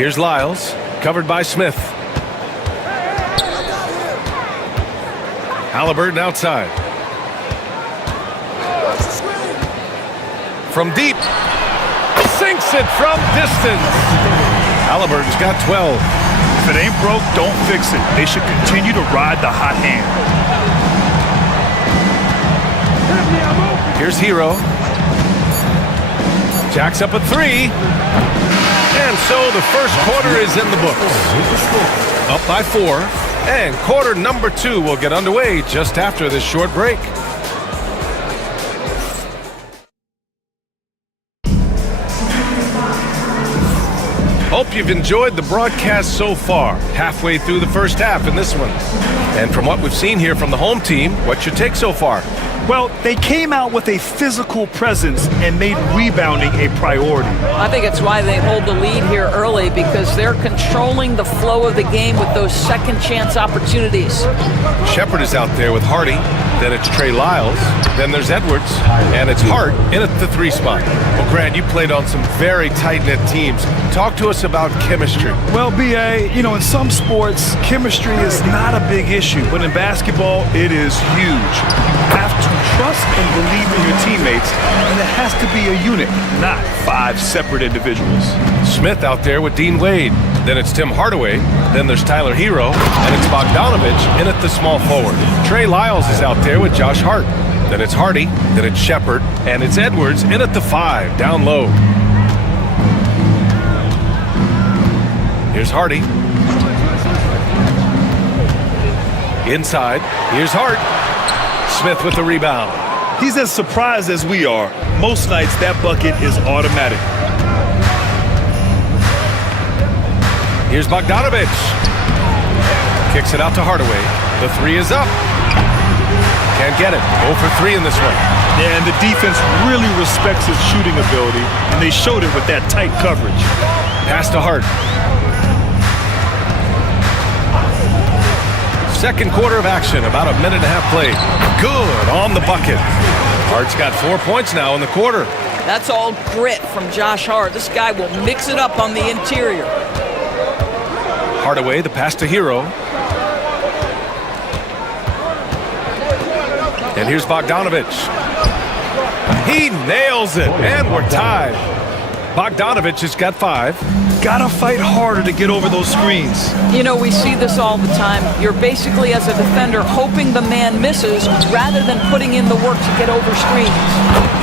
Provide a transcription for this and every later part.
Here's Lyles, covered by Smith. Halliburton outside. From deep. Sinks it from distance. Halliburton's got 12. If it ain't broke, don't fix it. They should continue to ride the hot hand. Here's Hero. Jacks up a three. And so the first quarter is in the books. Up by 4. And quarter number 2 will get underway just after this short break. Hope you've enjoyed the broadcast so far. Halfway through the first half in this one. And from what we've seen here from the home team, what's your take so far? Well, they came out with a physical presence and made rebounding a priority. I think it's why they hold the lead here early, because they're controlling the flow of the game with those second chance opportunities. Shepard is out there with Hardy. Then it's Trey Lyles. Then there's Edwards. And it's Hart in at the 3 spot. Well, Grant, you played on some very tight-knit teams. Talk to us about chemistry. Well, B.A., in some sports, chemistry is not a big issue. But in basketball, it is huge. You have to trust and believe in your teammates, and it has to be a unit, not 5 separate individuals. Smith out there with Dean Wade. Then it's Tim Hardaway. Then there's Tyler Hero. And it's Bogdanovich in at the small forward. Trey Lyles is out there with Josh Hart. Then it's Hardy. Then it's Shepard. And it's Edwards in at the 5, down low. Here's Hardy. Inside. Here's Hart. Smith with the rebound. He's as surprised as we are. Most nights, that bucket is automatic. Here's Bogdanovich. Kicks it out to Hardaway. The 3 is up. Can't get it. 0 for 3 in this one. Yeah, and the defense really respects his shooting ability, and they showed it with that tight coverage. Pass to Hart. Second quarter of action, about a minute and a half played. Good on the bucket. Hart's got 4 points now in the quarter. That's all grit from Josh Hart. This guy will mix it up on the interior. Hardaway, the pass to Hero. And here's Bogdanovich. He nails it, and we're tied. Bogdanovich has got 5. Gotta fight harder to get over those screens. We see this all the time. You're basically, as a defender, hoping the man misses rather than putting in the work to get over screens.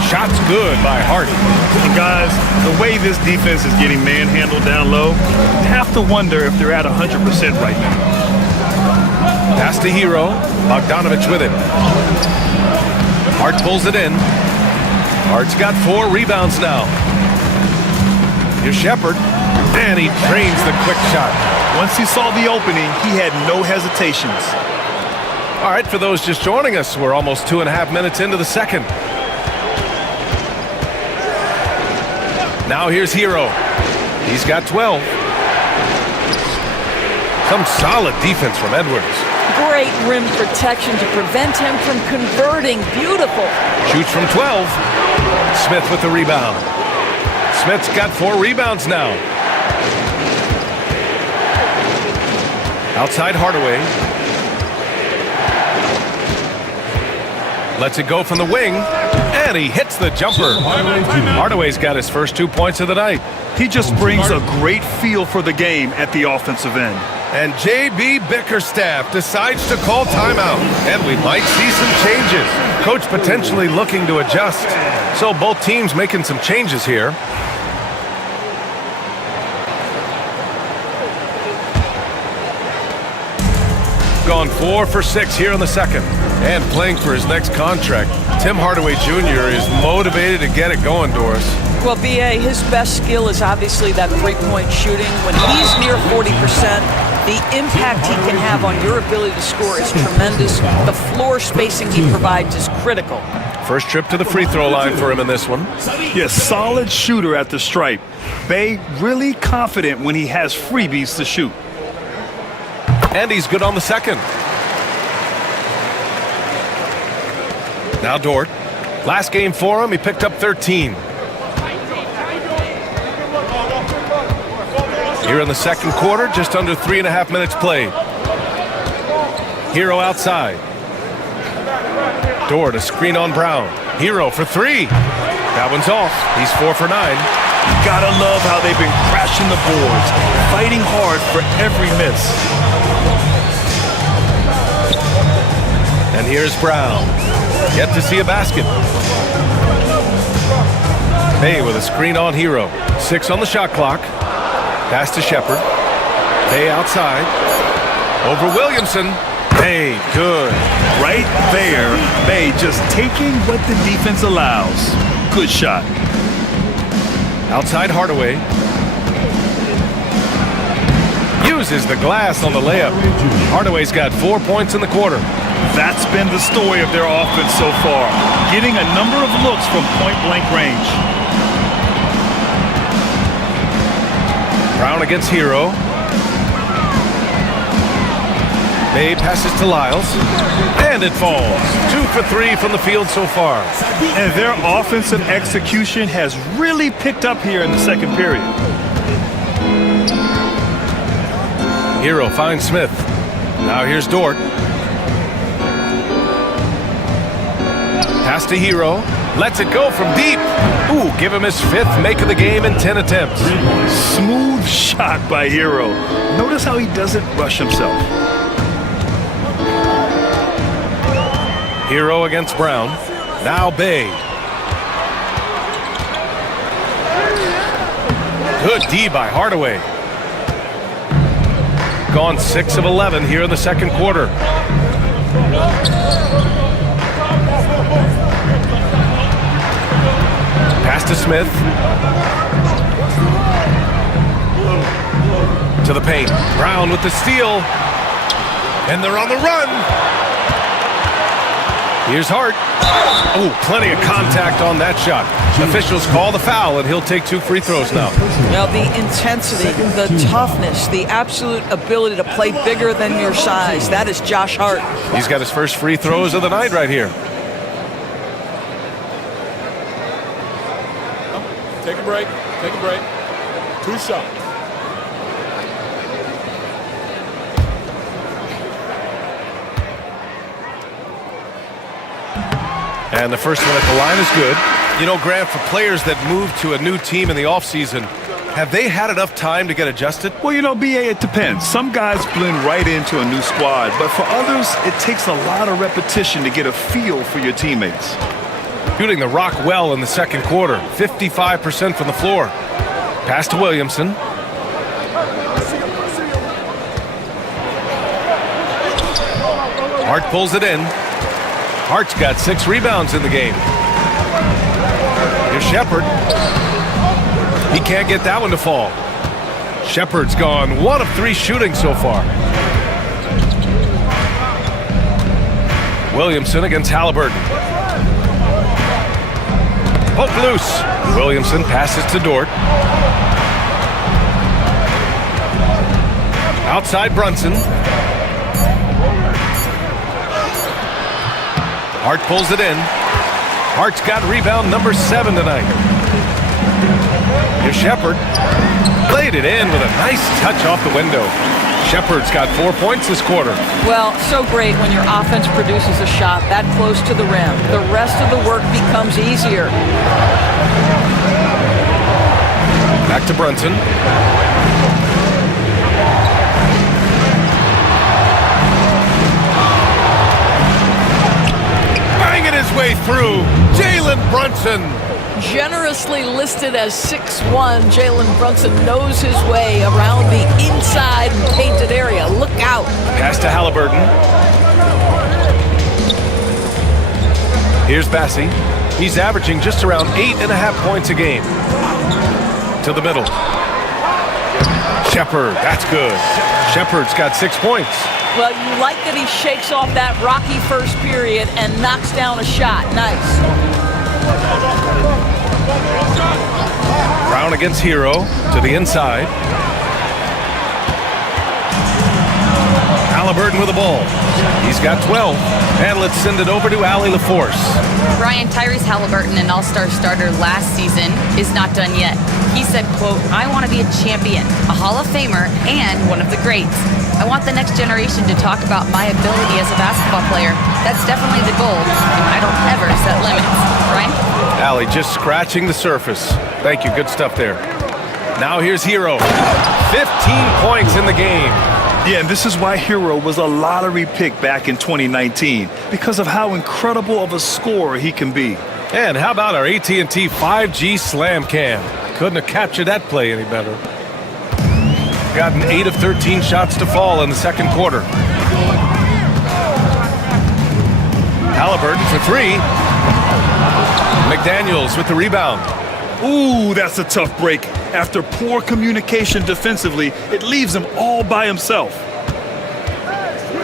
Shot's good by Hart. And guys, the way this defense is getting manhandled down low, you have to wonder if they're at 100% right now. Pass to Hero. Bogdanovich with it. Hart pulls it in. Hart's got 4 rebounds now. Here's Shepard. And he drains the quick shot. Once he saw the opening, he had no hesitations. All right, for those just joining us, we're almost 2.5 minutes into the second. Now here's Hero. He's got 12. Some solid defense from Edwards. Great rim protection to prevent him from converting. Beautiful. Shoots from 12. Smith with the rebound. Smith's got 4 rebounds now. Outside Hardaway. Lets it go from the wing. And he hits the jumper. Hardaway's got his first 2 points of the night. He just brings a great feel for the game at the offensive end. And J.B. Bickerstaff decides to call timeout. And we might see some changes. Coach potentially looking to adjust. So both teams making some changes here. Gone 4 for 6 here in the second. And playing for his next contract, Tim Hardaway Jr. is motivated to get it going, Doris. Well, B.A., his best skill is obviously that three-point shooting. When he's near 40%, the impact he can have on your ability to score is tremendous. The floor spacing he provides is critical. First trip to the free throw line for him in this one. Yes, solid shooter at the stripe. Bay really confident when he has freebies to shoot. And he's good on the second. Now Dort. Last game for him, he picked up 13. Here in the second quarter, just under 3.5 minutes played. Hero outside. Dort, a screen on Brown. Hero for three. That one's off. He's 4 for 9. Gotta love how they've been crashing the boards, fighting hard for every miss. And here's Brown. Yet to see a basket. Bay with a screen on Hero. 6 on the shot clock. Pass to Shepard. Bay outside. Over Williamson. Bay, good. Right there, Bay just taking what the defense allows. Good shot. Outside Hardaway. Uses the glass on the layup. Hardaway's got 4 points in the quarter. That's been the story of their offense so far. Getting a number of looks from point-blank range. Brown against Hero. Bay passes to Lyles. And it falls. 2 for 3 from the field so far. And their offensive execution has really picked up here in the second period. Hero finds Smith. Now here's Dort. Pass to Hero. Lets it go from deep. Ooh, give him his 5th make of the game in 10 attempts. Smooth shot by Hero. Notice how he doesn't rush himself. Hero against Brown. Now Bay. Good D by Hardaway. Gone 6 of 11 here in the second quarter. Pass to Smith. To the paint. Brown with the steal. And they're on the run. Here's Hart. Oh, plenty of contact on that shot. Officials call the foul, and he'll take 2 free throws now. Now, the intensity, the toughness, the absolute ability to play bigger than your size, that is Josh Hart. He's got his first free throws of the night right here. Take a break. Take a break. 2 shots. And the first one at the line is good. You know, Grant, for players that move to a new team in the offseason, have they had enough time to get adjusted? Well, you know, BA, it depends. Some guys blend right into a new squad, but for others, it takes a lot of repetition to get a feel for your teammates. Shooting the rock well in the second quarter. 55% from the floor. Pass to Williamson. Hart pulls it in. Hart's got 6 rebounds in the game. Here's Shepard. He can't get that one to fall. Shepard's gone 1 of 3 shooting so far. Williamson against Halliburton. Poke loose. Williamson passes to Dort. Outside Brunson. Hart pulls it in. Hart's got rebound number 7 tonight. Here's Shepard. Played it in with a nice touch off the window. Shepard's got 4 points this quarter. Well, so great when your offense produces a shot that close to the rim. The rest of the work becomes easier. Back to Brunson. Banging his way through. Jalen Brunson. Generously listed as 6'1", Jalen Brunson knows his way around the inside and painted area. Look out. Pass to Halliburton. Here's Bassie. He's averaging just around 8.5 points a game. To the middle. Shepard, that's good. Shepard's got 6 points. Well, you like that he shakes off that rocky first period and knocks down a shot. Nice. Brown against Hero to the inside. Halliburton with the ball. He's got 12. And let's send it over to Allie LaForce. Brian, Tyrese Halliburton, an all-star starter last season, is not done yet. He said, quote, "I want to be a champion, a Hall of Famer, and one of the greats. I want the next generation to talk about my ability as a basketball player. That's definitely the goal, and I don't ever set limits." Brian? Allie just scratching the surface. Thank you. Good stuff there. Now here's Hero. 15 points in the game. Yeah, and this is why Hero was a lottery pick back in 2019, because of how incredible of a scorer he can be. And how about our AT&T 5G Slam Cam? Couldn't have captured that play any better. Gotten 8 of 13 shots to fall in the second quarter. Halliburton for 3. McDaniels with the rebound. Ooh, that's a tough break. After poor communication defensively, it leaves him all by himself.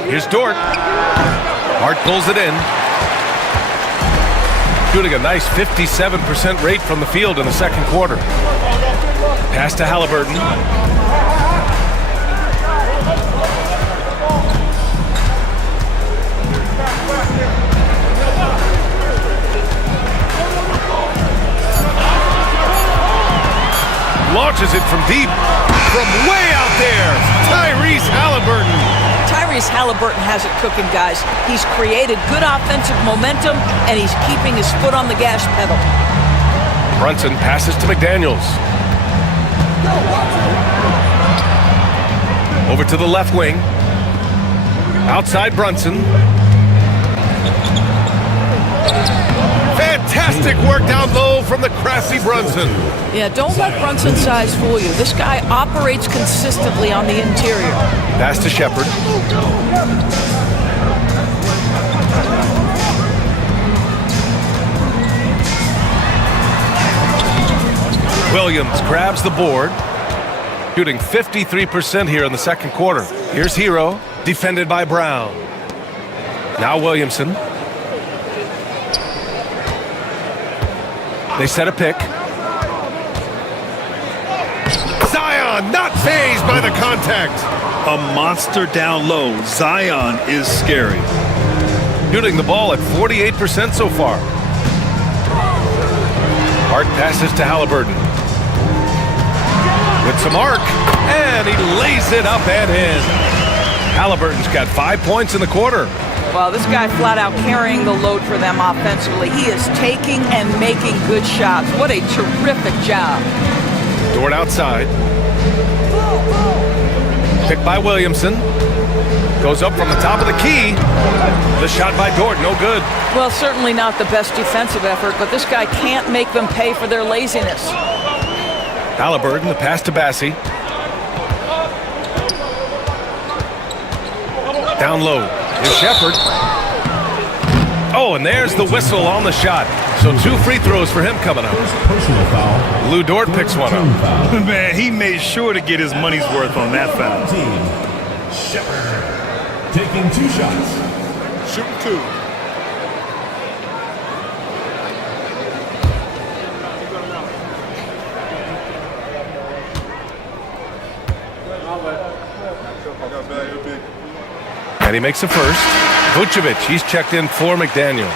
Here's Dort. Hart pulls it in. Shooting a nice 57% rate from the field in the second quarter. Pass to Halliburton. Launches it from deep, from way out there. Tyrese Halliburton. Tyrese Halliburton has it cooking, guys. He's created good offensive momentum, and he's keeping his foot on the gas pedal. Brunson passes to McDaniels. Over to the left wing. Outside Brunson. Fantastic work down low from the crafty Brunson. Yeah, don't let Brunson's size fool you. This guy operates consistently on the interior. Pass to Shepard. Williams grabs the board. Shooting 53% here in the second quarter. Here's Hero, defended by Brown. Now Williamson. They set a pick. Zion not fazed by the contact. A monster down low. Zion is scary. Shooting the ball at 48% so far. Hart passes to Halliburton. With some arc, and he lays it up and in. Halliburton's got 5 points in the quarter. Well, this guy flat out carrying the load for them offensively. He is taking and making good shots. What a terrific job. Dort outside. Picked by Williamson. Goes up from the top of the key. The shot by Dort, no good. Well, certainly not the best defensive effort, but this guy can't make them pay for their laziness. Halliburton, the pass to Bassie. Down low. Here's Shepard. Oh, and there's the whistle on the shot. So 2 free throws for him coming up. Personal foul. Lou Dort picks one up. Man, he made sure to get his money's worth on that foul. Shepard taking 2 shots. Shooting 2. And he makes a first. Vucevic, he's checked in for McDaniels.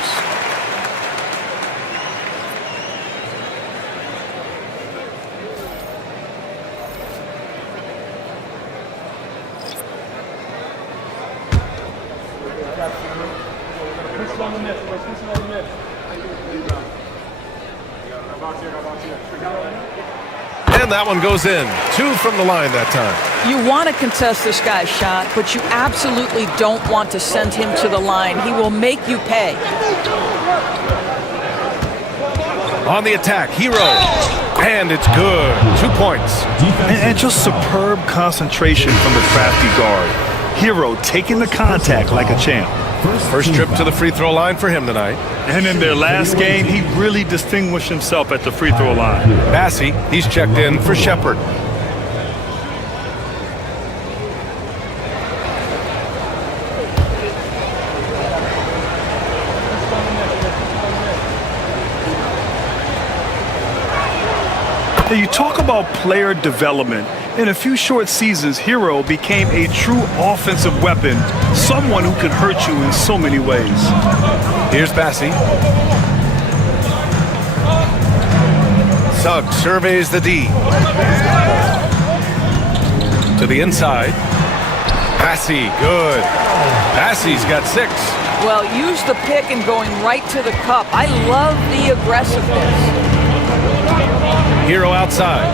And that one goes in. 2 from the line that time. You want to contest this guy's shot, but you absolutely don't want to send him to the line. He will make you pay. On the attack, Hero. And it's good. 2 points. And just superb concentration from the crafty guard. Hero taking the contact like a champ. First trip to the free throw line for him tonight. And in their last game, he really distinguished himself at the free throw line. Bassie, he's checked in for Shepard. Now, you talk about player development, In a few short seasons, Hero became a true offensive weapon, someone who can hurt you in so many ways. Here's Bassi. Suggs surveys the D. To the inside. Bassi, good. Bassi's got 6. Well, use the pick and going right to the cup. I love the aggressiveness. Hero outside.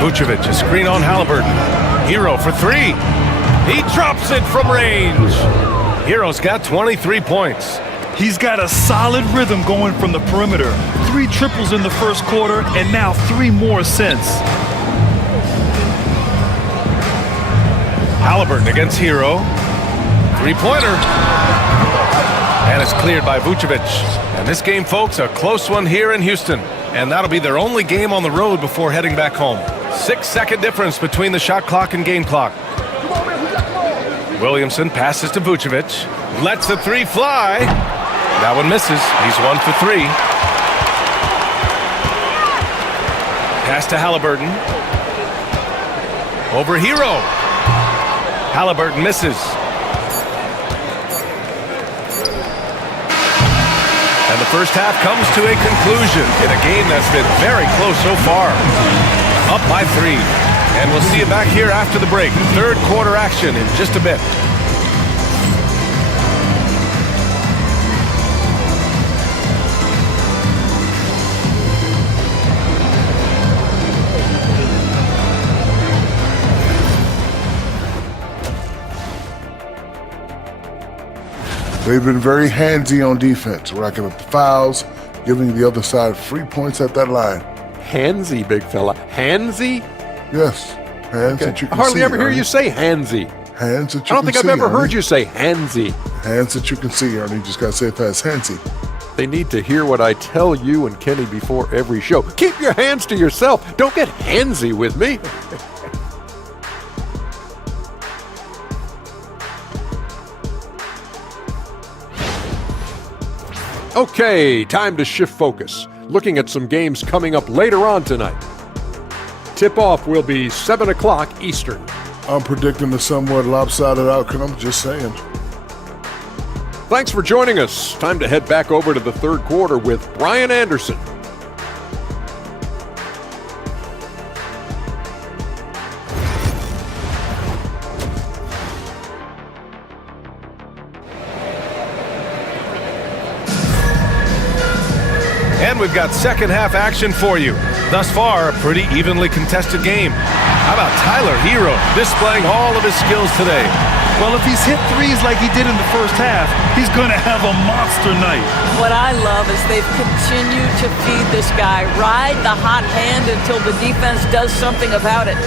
Vucevic, a screen on Halliburton. Hero for 3. He drops it from range. Hero's got 23 points. He's got a solid rhythm going from the perimeter. 3 triples in the first quarter, and now 3 more since. Halliburton against Hero. 3-pointer. And it's cleared by Vucevic. And this game, folks, a close one here in Houston. And that'll be their only game on the road before heading back home. 6-second difference between the shot clock and game clock. Williamson passes to Vucevic. Lets the 3 fly. That one misses. He's 1 for 3. Pass to Halliburton. Over Hero. Halliburton misses. And the first half comes to a conclusion in a game that's been very close so far. Up by 3. And we'll see you back here after the break. Third quarter action in just a bit. They've been very handsy on defense, racking up the fouls, giving the other side free points at that line. Handsy, big fella. Handsy? Yes, hands that you I can hardly see. ever hear Ernie. you say handsy. Hands that you can see. I don't think I've ever Ernie. heard you say handsy. Hands that you can see, Ernie. You just gotta say it fast. Handsy. They need to hear what I tell you and Kenny before every show. Keep your hands to yourself. Don't get handsy with me. Okay, time to shift focus. Looking at some games coming up later on tonight. Tip-off will be 7 o'clock Eastern. I'm predicting a somewhat lopsided outcome, just saying. Thanks for joining us. Time to head back over to the third quarter with Brian Anderson. And we've got second half action for you. Thus far, a pretty evenly contested game. How about Tyler Hero displaying all of his skills today? Well, if he's hit threes like he did in the first half, he's going to have a monster night. What I love is they've continued to feed this guy. Ride the hot hand until the defense does something about it.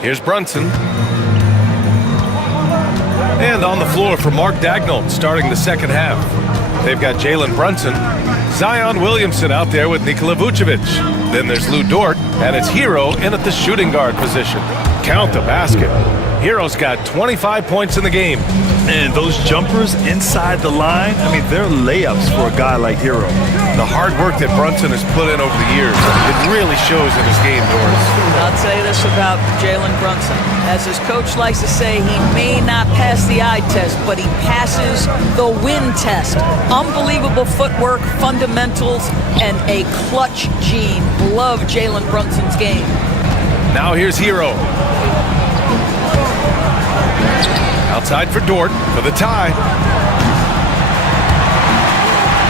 Here's Brunson. And on the floor for Mark Daigneault starting the second half. They've got Jalen Brunson, Zion Williamson out there with Nikola Vucevic. Then there's Lou Dort, and it's Hero in at the shooting guard position. Count the basket. Hero's got 25 points in the game. And those jumpers inside the line, I mean, they're layups for a guy like Hero. The hard work that Brunson has put in over the years, it really shows in his game, Doris. I'll say this about Jalen Brunson. As his coach likes to say, he may not pass the eye test, but he passes the win test. Unbelievable footwork, fundamentals, and a clutch gene. Love Jalen Brunson's game. Now here's Hero. Outside for Dort for the tie.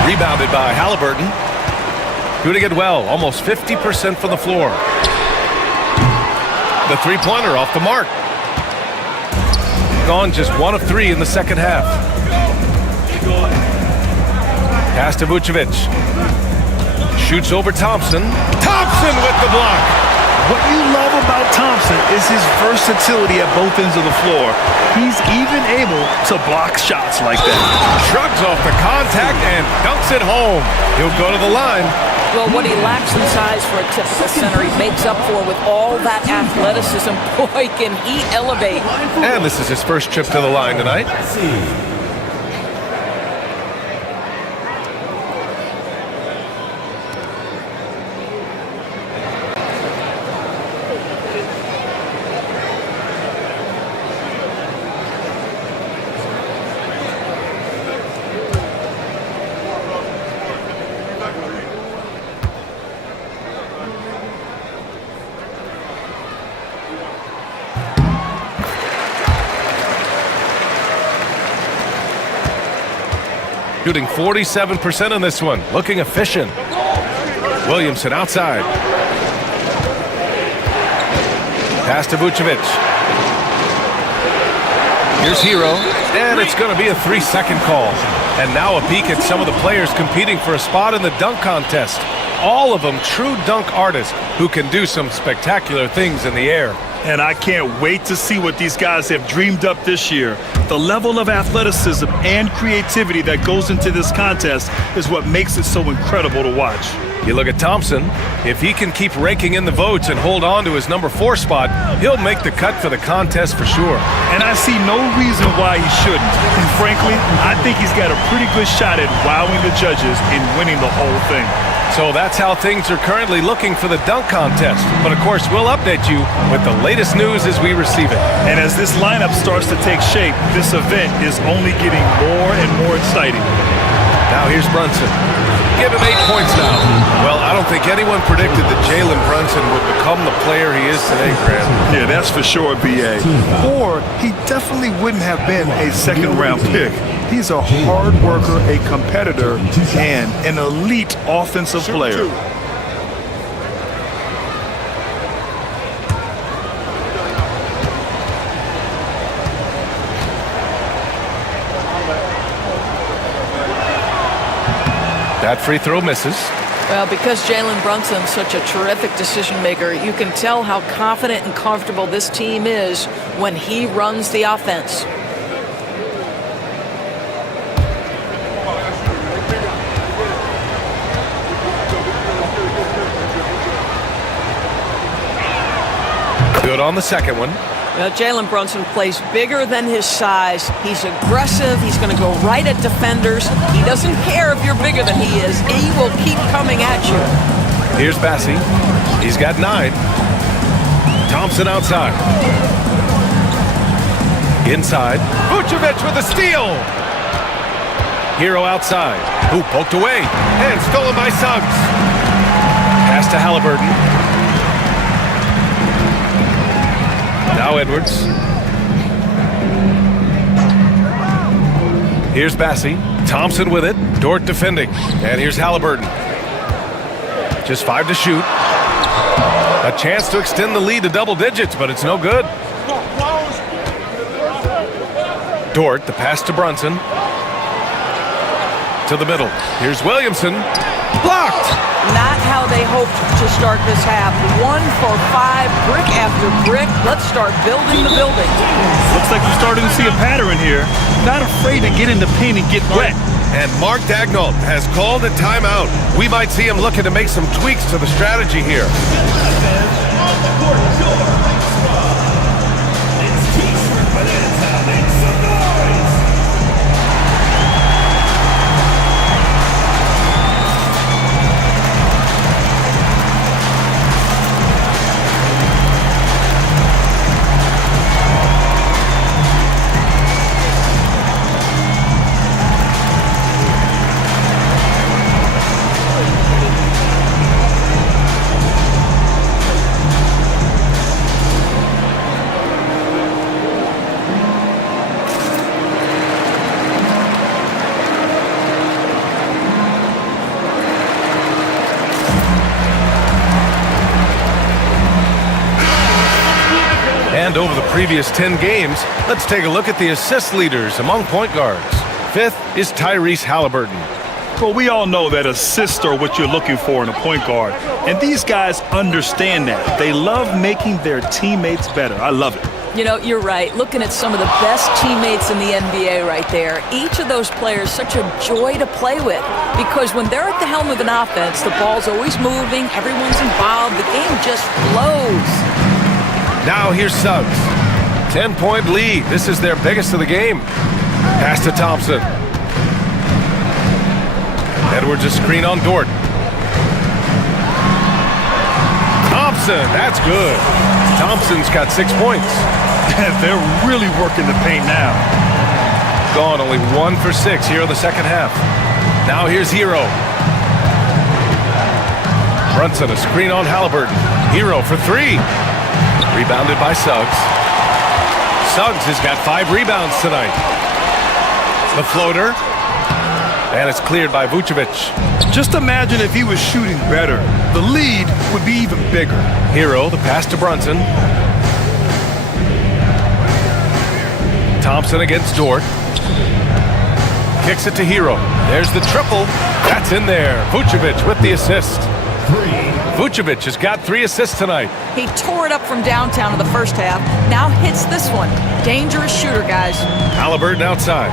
Rebounded by Halliburton. Doing it well, almost 50% from the floor. The three-pointer off the mark. Gone just 1 of 3 in the second half. Pass to Vucevic. Shoots over Thompson. Thompson with the block. What you love about Thompson is his versatility at both ends of the floor. He's even able to block shots like that. Shrugs off the contact and dunks it home. He'll go to the line. Well, what he lacks in size for a typical center, he makes up for with all that athleticism. Boy, can he elevate. And this is his first trip to the line tonight. Shooting 47% in this one. Looking efficient. Williamson outside. Pass to Vucevic. Here's Hero. And it's going to be a 3-second call. And now a peek at some of the players competing for a spot in the dunk contest. All of them true dunk artists who can do some spectacular things in the air. And I can't wait to see what these guys have dreamed up this year. The level of athleticism and creativity that goes into this contest is what makes it so incredible to watch. You look at Thompson. If he can keep raking in the votes and hold on to his number 4 spot, he'll make the cut for the contest for sure. And I see no reason why he shouldn't. And frankly, I think he's got a pretty good shot at wowing the judges and winning the whole thing. So that's how things are currently looking for the dunk contest. But of course, we'll update you with the latest news as we receive it. And as this lineup starts to take shape, this event is only getting more and more exciting. Now here's Brunson. Give him 8 points now. Well, I don't think anyone predicted that Jalen Brunson would become the player he is today, Grant. Yeah, that's for sure, B.A. Or he definitely wouldn't have been a second-round pick. He's a hard worker, a competitor, and an elite offensive player. That free throw misses. Well, because Jalen Brunson's such a terrific decision maker, you can tell how confident and comfortable this team is when he runs the offense. Good on the second one. Jalen Brunson plays bigger than his size. He's aggressive. He's going to go right at defenders. He doesn't care if you're bigger than he is. He will keep coming at you. Here's Bassi. He's got 9. Thompson outside. Inside. Vucevic with a steal. Hero outside. Who poked away. And stolen by Suggs. Pass to Halliburton. Now Edwards. Here's Bassi. Thompson with it. Dort defending. And here's Halliburton. Just 5 to shoot. A chance to extend the lead to double digits, but it's no good. Dort, the pass to Brunson. To the middle. Here's Williamson. Blocked! Not how they hoped to start this half. 1 for 5, brick after brick. Let's start building the building. Looks like we're starting to see a pattern here. Not afraid to get in the paint and get wet. And Mark Daigneault has called a timeout. We might see him looking to make some tweaks to the strategy here. And over the previous 10 games, let's take a look at the assist leaders among point guards. 5th is Tyrese Halliburton. Well, we all know that assists are what you're looking for in a point guard. And these guys understand that. They love making their teammates better. I love it. You know, you're right. Looking at some of the best teammates in the NBA right there, each of those players such a joy to play with because when they're at the helm of an offense, the ball's always moving, everyone's involved, the game just flows. Now here's Suggs. 10-point lead. This is their biggest of the game. Pass to Thompson. Edwards a screen on Dort. Thompson, that's good. Thompson's got 6 points. They're really working the paint now. Gone only 1 for 6 here in the second half. Now here's Hero. Brunson a screen on Halliburton. Hero for 3. Rebounded by Suggs. Suggs has got 5 rebounds tonight. The floater. And it's cleared by Vucevic. Just imagine if he was shooting better. The lead would be even bigger. Hero, the pass to Brunson. Thompson against Dort. Kicks it to Hero. There's the triple. That's in there. Vucevic with the assist. Vucevic has got 3 assists tonight. He tore it up from downtown in the first half. Now hits this one. Dangerous shooter, guys. Halliburton outside.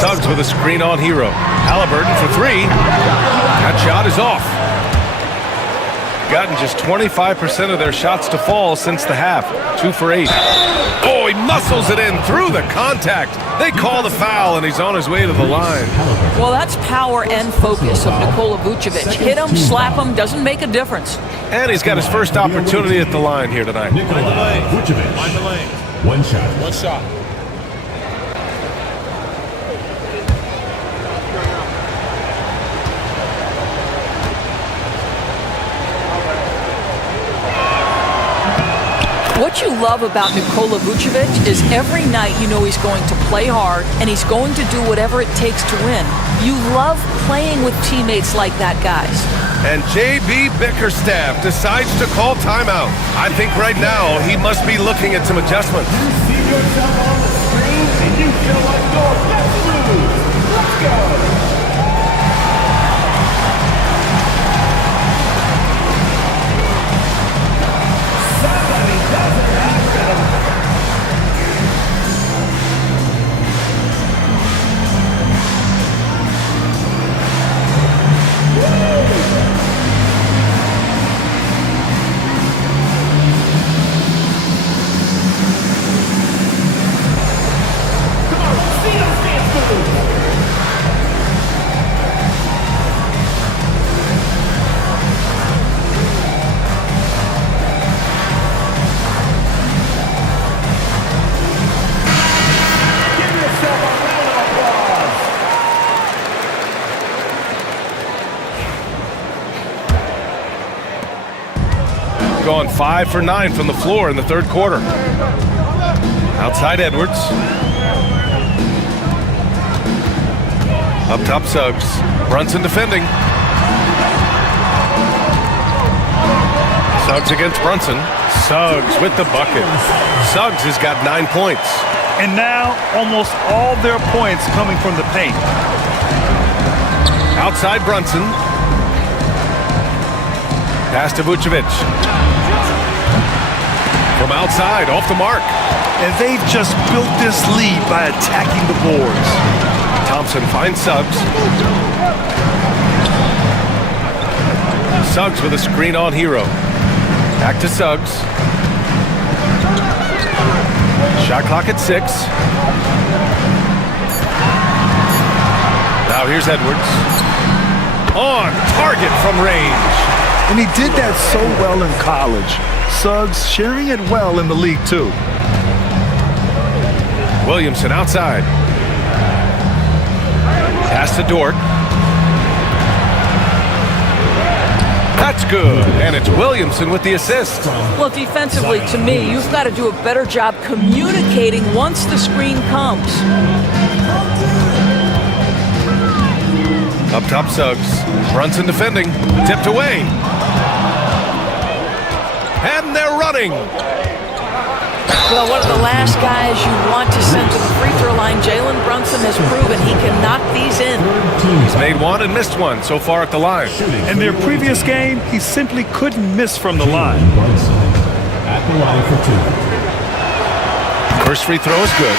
Suggs with a screen on Hero. Halliburton for 3. That shot is off. Gotten just 25% of their shots to fall since the half. 2 for 8. Oh, he muscles it in through the contact. They call the foul, and he's on his way to the line. Well, that's power and focus of Nikola Vucevic. Hit him, slap him, doesn't make a difference. And he's got his first opportunity at the line here tonight. Vucevic. Find the lane. 1 shot. 1 shot. What you love about Nikola Vucevic is every night you know he's going to play hard and he's going to do whatever it takes to win. You love playing with teammates like that, guys. And J.B. Bickerstaff decides to call timeout. I think right now he must be looking at some adjustments. You see yourself on the screen and you feel like your best move. Let's go. Gone 5 for 9 from the floor in the third quarter. Outside Edwards. Up top Suggs. Brunson defending. Suggs against Brunson. Suggs with the bucket. Suggs has got 9 points. And now almost all their points coming from the paint. Outside Brunson. Pass to Vucevic. From outside, off the mark. And they've just built this lead by attacking the boards. Thompson finds Suggs. Suggs with a screen on Hero. Back to Suggs. Shot clock at 6. Now here's Edwards. On target from range. And he did that so well in college. Suggs sharing it well in the league, too. Williamson outside. Pass to Dort. That's good. And it's Williamson with the assist. Well, defensively, to me, you've got to do a better job communicating once the screen comes. Up top Suggs. Brunson defending. Tipped away. And they're running. Well, one of the last guys you want to send to the free throw line, Jalen Brunson has proven he can knock these in. He's made 1 and missed 1 so far at the line. In their previous game, he simply couldn't miss from the line. At the line for 2. First free throw is good.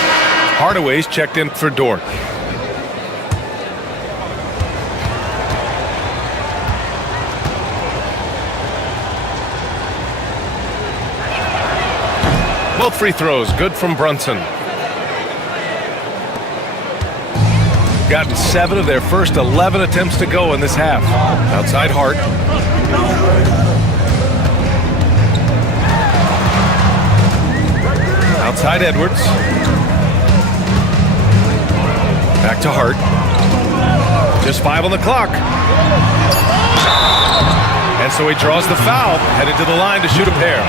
Hardaway's checked in for Dort. Both free throws good from Brunson. Gotten 7 of their first 11 attempts to go in this half. Outside Hart. Outside Edwards. Back to Hart. Just 5 on the clock. And so he draws the foul, headed to the line to shoot a pair.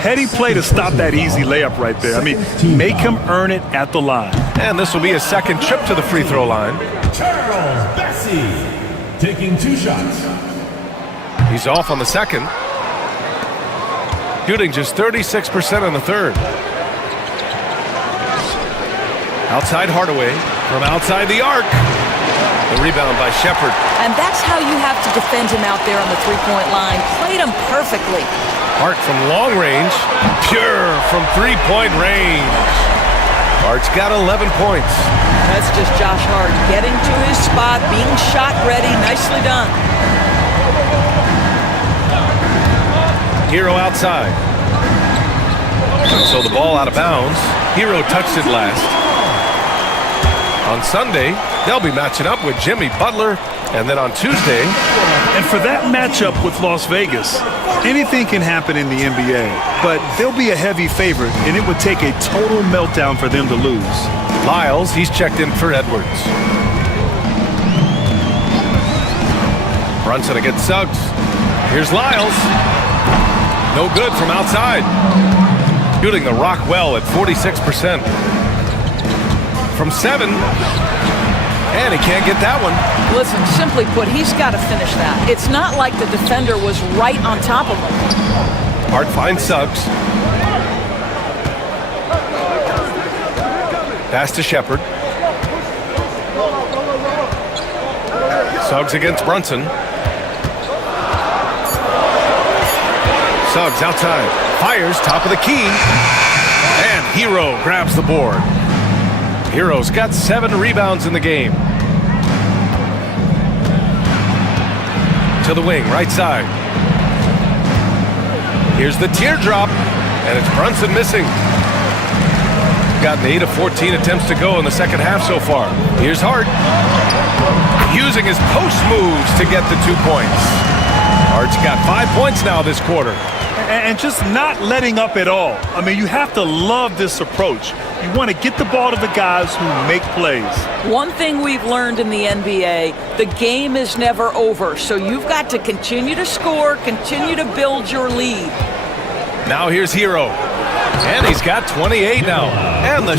Heady play to stop that easy layup right there. I mean, make him earn it at the line. And this will be his second trip to the free throw line. Charles Bessie taking 2 shots. He's off on the second. Shooting just 36% in the third. Outside Hardaway from outside the arc. The rebound by Shepard. And that's how you have to defend him out there on the three-point line. Played him perfectly. Hart from long range. Pure from three-point range. Hart's got 11 points. That's just Josh Hart getting to his spot, being shot ready. Nicely done. Hero outside. And so the ball out of bounds. Hero touched it last. On Sunday, they'll be matching up with Jimmy Butler. And then on Tuesday. And for that matchup with Las Vegas, anything can happen in the NBA. But they'll be a heavy favorite, and it would take a total meltdown for them to lose. Lyles, he's checked in for Edwards. Brunson against Suggs. Here's Lyles. No good from outside. Shooting the rock well at 46%. From 7. And he can't get that one. Listen, simply put, he's got to finish that. It's not like the defender was right on top of him. Hart finds Suggs. Pass to Shepard. Suggs against Brunson. Suggs outside. Fires, top of the key. And Hero grabs the board. Hero's got 7 rebounds in the game. To the wing, right side. Here's the teardrop, and it's Brunson missing. Gotten 8 of 14 attempts to go in the second half so far. Here's Hart. Using his post moves to get the 2 points. Hart's got 5 points now this quarter. And just not letting up at all. I mean, you have to love this approach. You want to get the ball to the guys who make plays. One thing we've learned in the NBA, the game is never over. So you've got to continue to score, continue to build your lead. Now here's Hero. And he's got 28 now. And the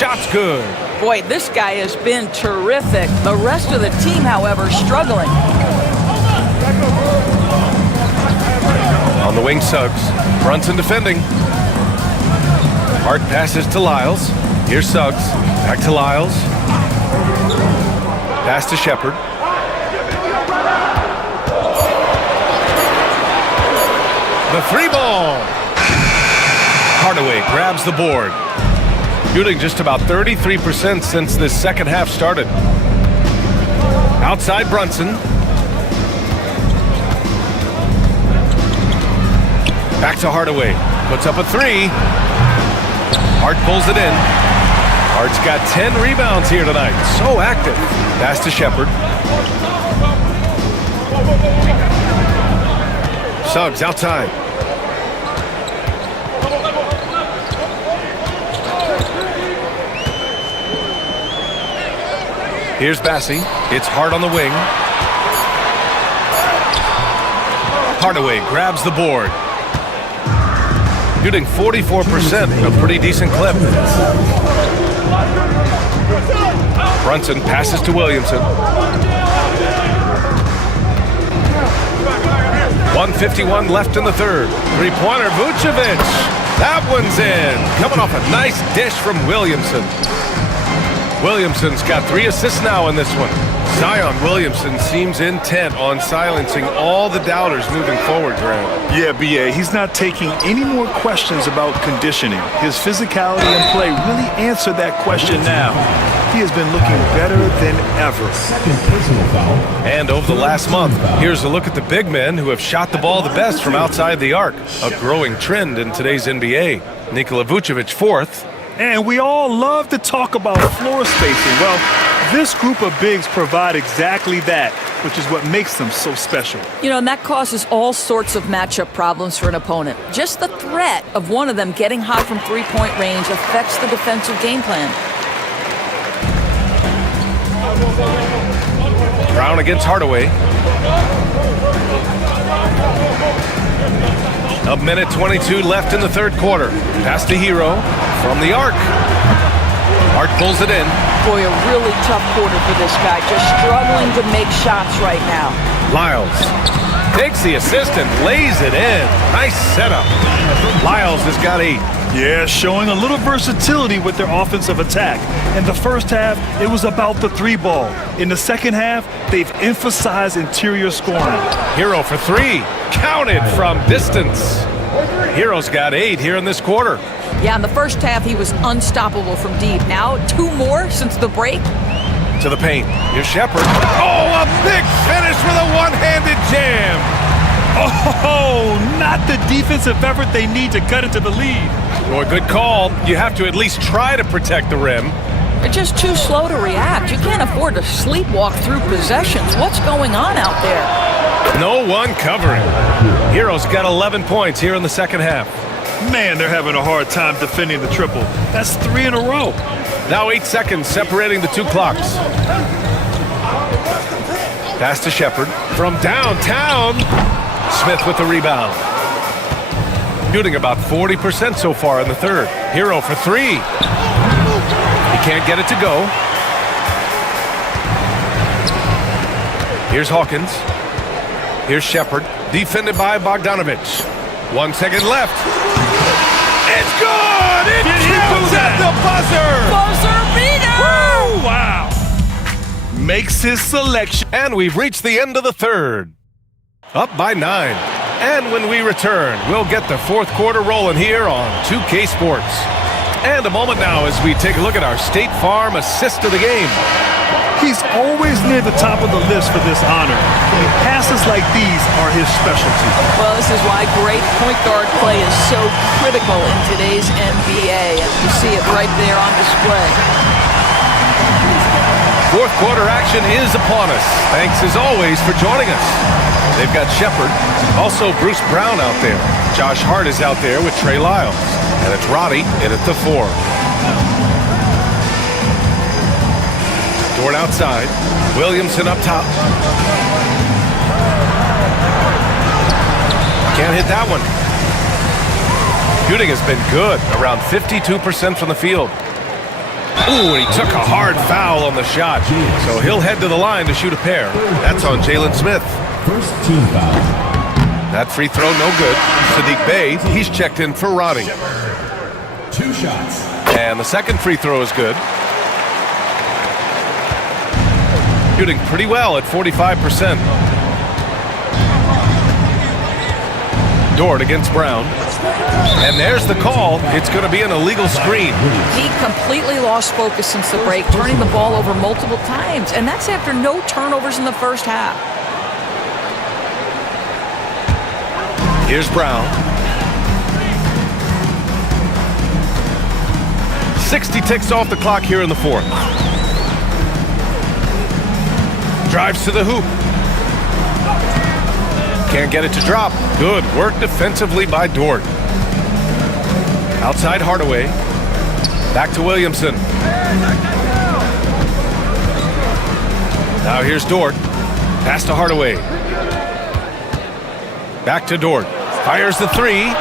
shot's good. Boy, this guy has been terrific. The rest of the team, however, struggling. On the wing, Suggs. Brunson defending. Hart passes to Lyles. Here's Suggs. Back to Lyles. Pass to Shepard. The 3-ball. Hardaway grabs the board. Shooting just about 33% since this second half started. Outside Brunson. Back to Hardaway. Puts up a 3. Hart pulls it in. Hart's got 10 rebounds here tonight. So active. Pass to Shepard. Suggs outside. Here's Bassie. It's Hart on the wing. Hardaway grabs the board. shooting 44%, a pretty decent clip. Brunson passes to Williamson. 1:51 left in the third. Three-pointer, Vucevic. That one's in. Coming off a nice dish from Williamson. Williamson's got 3 assists now in this one. Zion Williamson seems intent on silencing all the doubters moving forward, Graham. Yeah, B.A., he's not taking any more questions about conditioning. His physicality and play really answered that question now. He has been looking better than ever. And over the last month, here's a look at the big men who have shot the ball the best from outside the arc. A growing trend in today's NBA. Nikola Vucevic, 4th. And we all love to talk about floor spacing. Well, this group of bigs provide exactly that, which is what makes them so special. You know, and that causes all sorts of matchup problems for an opponent. Just the threat of one of them getting hot from three-point range affects the defensive game plan. Brown against Hardaway. A minute 22 left in the third quarter. Pass to Hero from the arc. Hart pulls it in. Boy, a really tough quarter for this guy. Just struggling to make shots right now. Lyles takes the assist and lays it in. Nice setup. Lyles has got 8. Yeah, showing a little versatility with their offensive attack. In the first half, it was about the 3-ball. In the second half, they've emphasized interior scoring. Hero for 3. Counted from distance. Hero's got 8 here in this quarter. Yeah, in the first half, he was unstoppable from deep. Now, 2 more since the break. To the paint. Here's Shepard. Oh, a big finish with a one-handed jam. Oh, not the defensive effort they need to cut into the lead. Boy, good call. You have to at least try to protect the rim. They're just too slow to react. You can't afford to sleepwalk through possessions. What's going on out there? No one covering. Hero's got 11 points here in the second half. Man, they're having a hard time defending the triple. That's 3 in a row. Now 8 seconds separating the 2 clocks. Pass to Shepard from downtown. Smith with the rebound. Shooting about 40% so far in the third. Hero for 3. He can't get it to go. Here's Hawkins. Here's Shepard. Defended by Bogdanovich. 1 second left. It's good! It counts at the buzzer! Buzzer beater! Wow. Makes his selection. And we've reached the end of the third. Up by 9. And when we return, we'll get the fourth quarter rolling here on 2K Sports. And a moment now as we take a look at our State Farm assist of the game. He's always near the top of the list for this honor. And passes like these are his specialty. Well, this is why great point guard play is so critical in today's NBA. And you see it right there on display. Fourth quarter action is upon us. Thanks as always for joining us. They've got Shepard, also Bruce Brown out there. Josh Hart is out there with Trey Lyles. And it's Roddy in at the 4. Dort outside. Williamson up top. Can't hit that one. Shooting has been good, around 52% from the field. Ooh, and he took a hard foul on the shot. So he'll head to the line to shoot a pair. That's on Jalen Smith. First team foul. That free throw no good. Sadiq Bey, he's checked in for Roddy. 2 shots. And the second free throw is good. Shooting pretty well at 45%. Dort against Brown. And there's the call. It's going to be an illegal screen. He completely lost focus since the break, turning the ball over multiple times. And that's after no turnovers in the first half. Here's Brown. 60 ticks off the clock here in the fourth. Drives to the hoop. Can't get it to drop. Good work defensively by Dort. Outside Hardaway. Back to Williamson. Now here's Dort. Pass to Hardaway. Back to Dort. Fires the 3.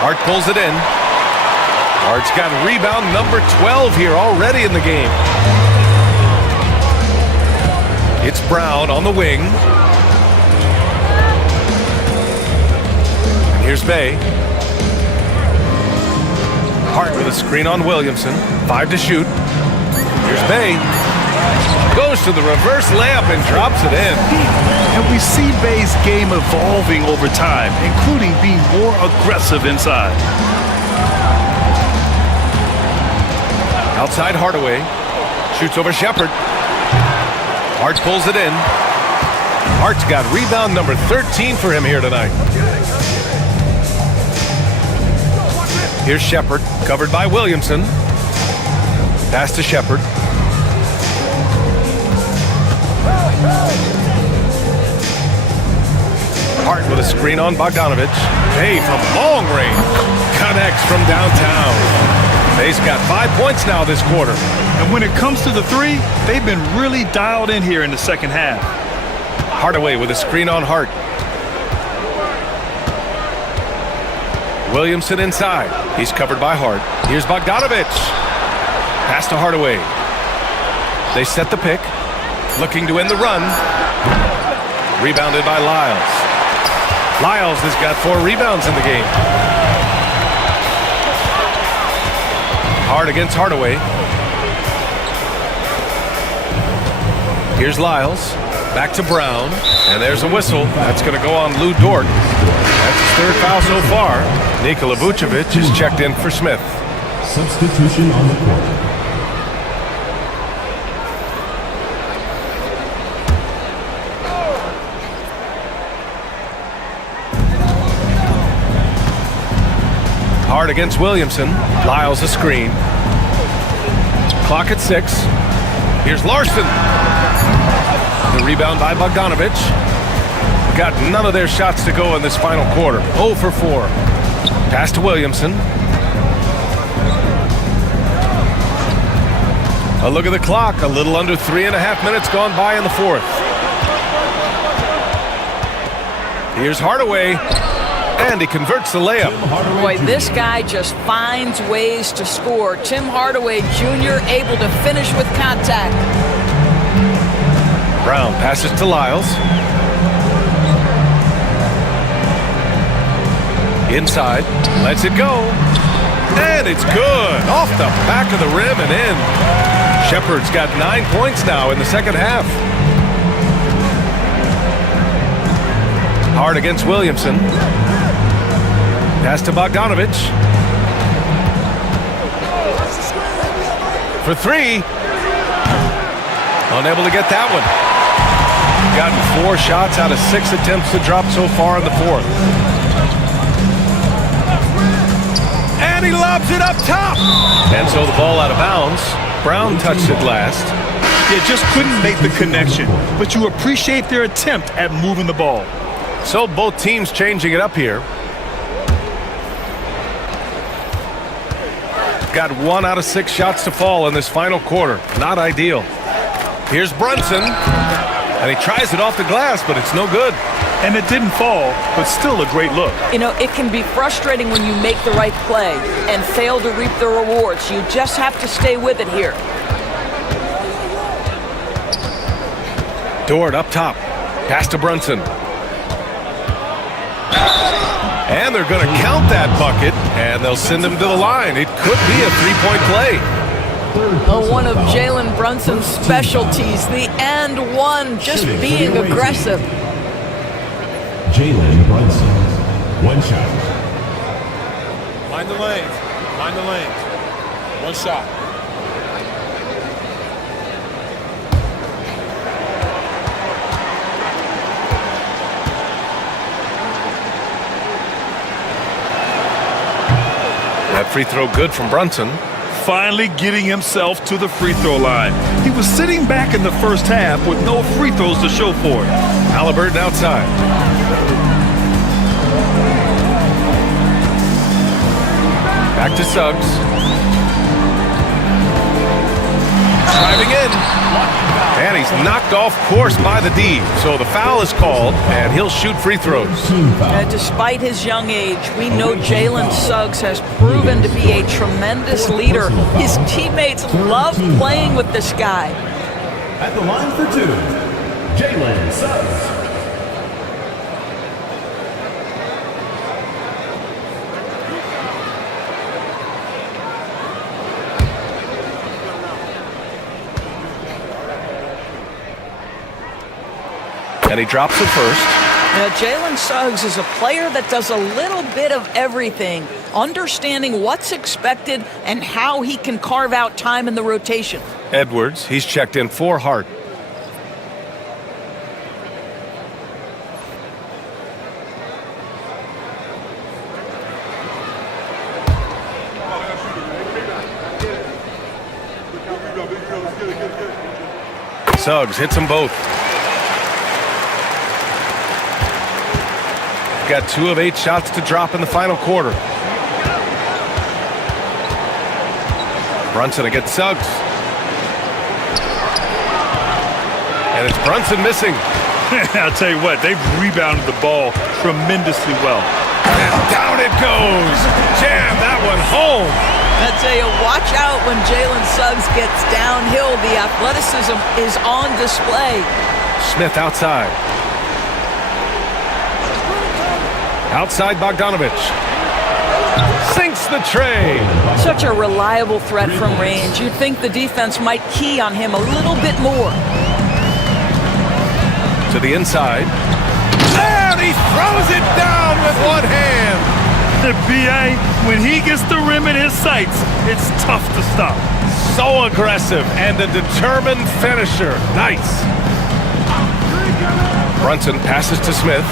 Hart pulls it in. Hart's got rebound number 12 here already in the game. It's Brown on the wing. And here's Bay. Hart with a screen on Williamson. 5 to shoot. Here's Bay. Goes to the reverse layup and drops it in. And we see Bay's game evolving over time, including being more aggressive inside. Outside Hardaway. Shoots over Shepard. Hart pulls it in. Hart's got rebound number 13 for him here tonight. Here's Shepard, covered by Williamson. Pass to Shepard. Hart with a screen on Bogdanovich. Bay from long range. Connects from downtown. Bay's got 5 points now this quarter. And when it comes to the three, they've been really dialed in here in the second half. Hardaway with a screen on Hart. Williamson inside. He's covered by Hart. Here's Bogdanovich. Pass to Hardaway. They set the pick. Looking to end the run. Rebounded by Lyles. Lyles has got 4 rebounds in the game. Hart against Hardaway. Here's Lyles. Back to Brown. And there's a whistle. That's going to go on Lou Dort. That's his 3rd foul so far. Nikola Vucevic is checked in for Smith. Substitution on the court. Hart against Williamson. Lyles a screen. Clock at 6. Here's Larson. The rebound by Bogdanovich. Got none of their shots to go in this final quarter. 0 for 4. Pass to Williamson. A look at the clock. A little under 3.5 minutes gone by in the 4th. Here's Hardaway. And he converts the layup. Boy, this guy just finds ways to score. Tim Hardaway Jr. able to finish with contact. Brown passes to Lyles. Inside, lets it go. And it's good. Off the back of the rim and in. Shepard's got 9 points now in the second half. Hart against Williamson. Pass to Bogdanovich. For 3. Unable to get that one. Gotten 4 shots out of 6 attempts to drop so far in the 4th. And he lobs it up top. And so the ball out of bounds. Brown touched it last. They just couldn't make the connection, but you appreciate their attempt at moving the ball. So both teams changing it up here. Got 1 out of 6 shots to fall in this final quarter. Not ideal. Here's Brunson. And he tries it off the glass, but it's no good. And it didn't fall, but still a great look. You know, it can be frustrating when you make the right play and fail to reap the rewards. You just have to stay with it here. Dort up top. Pass to Brunson. And they're going to count that bucket, and they'll send him to the line. It could be a 3-point play. One of Jalen Brunson's specialties, the and one, just being aggressive. Jalen Brunson, 1 shot. Mind the lanes. Mind the lanes. 1 shot. That free throw good from Brunson. Finally getting himself to the free throw line. He was sitting back in the first half with no free throws to show for it. Halliburton outside. Back to Suggs. driving in. And he's knocked off course by the D. So the foul is called, and he'll shoot free throws. Despite his young age, we know Jalen Suggs has proven to be a tremendous leader. His teammates love playing with this guy. At the line for two, Jalen Suggs. And he drops it first. Now, Jalen Suggs is a player that does a little bit of everything, understanding what's expected and how he can carve out time in the rotation. Edwards, he's checked in for Hart. Suggs hits them both. Got 2 of 8 shots to drop in the final quarter. Brunson against Suggs. And it's Brunson missing. I'll tell you what, they've rebounded the ball tremendously well. And down it goes. Jam that one home. I tell you, watch out when Jalen Suggs gets downhill. The athleticism is on display. Smith outside. Outside Bogdanovich. Sinks the tray. Such a reliable threat from range. You'd think the defense might key on him a little bit more. To the inside. And he throws it down with one hand. The BA, when he gets the rim in his sights, it's tough to stop. So aggressive and a determined finisher. Nice. Brunson passes to Smith.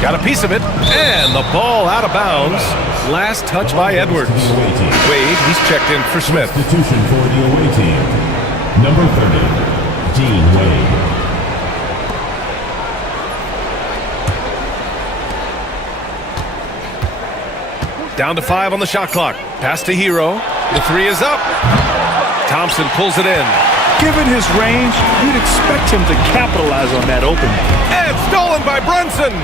Got a piece of it, and the ball out of bounds. Last touch by Edwards. Wade, he's checked in for Smith. Substitution for the away team. Number 30, Dean Wade. Down to 5 on the shot clock. Pass to Hero. The 3 is up. Thompson pulls it in. Given his range, you'd expect him to capitalize on that opening. And stolen by Brunson.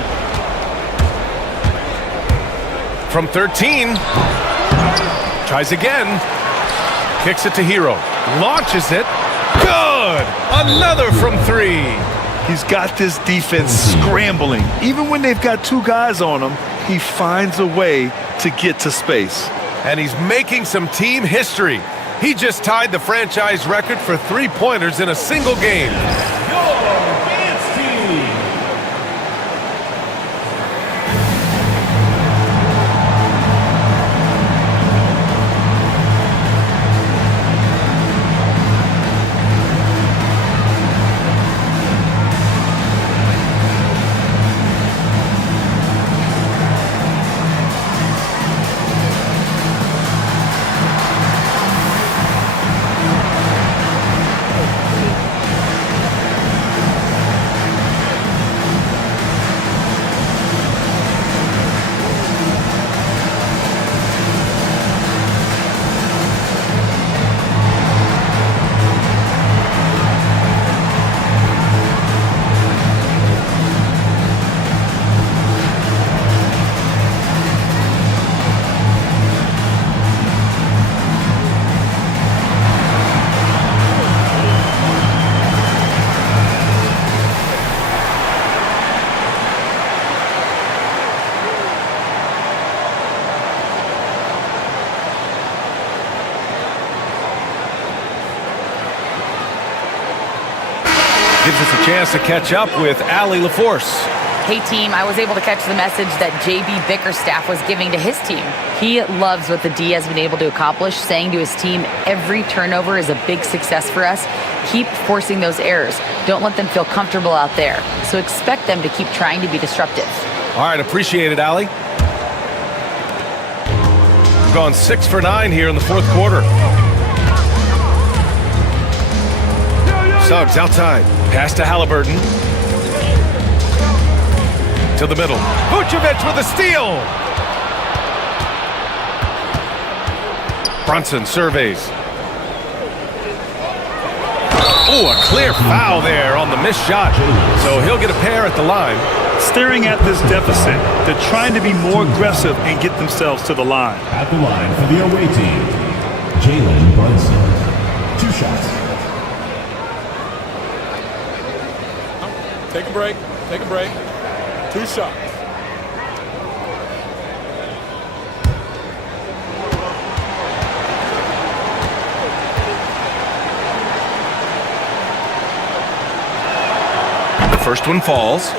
From 13. Tries again. Kicks it to Hero. Launches it. Good. Another from 3. He's got this defense scrambling. Even when they've got 2 guys on him, he finds a way to get to space. And he's making some team history. He just tied the franchise record for 3-pointers in a single game. Your dance team. Gives us a chance to catch up with Allie LaForce. Hey team, I was able to catch the message that JB Bickerstaff was giving to his team. He loves what the D has been able to accomplish, saying to his team, every turnover is a big success for us. Keep forcing those errors. Don't let them feel comfortable out there. So expect them to keep trying to be disruptive. All right, appreciate it, Allie. We've gone 6 for 9 here in the fourth quarter. Suggs outside. Pass to Halliburton. To the middle. Vucevic with a steal. Brunson surveys. Oh, a clear foul there on the missed shot. So he'll get a pair at the line. Staring at this deficit, they're trying to be more aggressive and get themselves to the line. At the line for the away team, Jalen Brunson. 2 shots. Take a break. Take a break. 2 shots. The first one falls.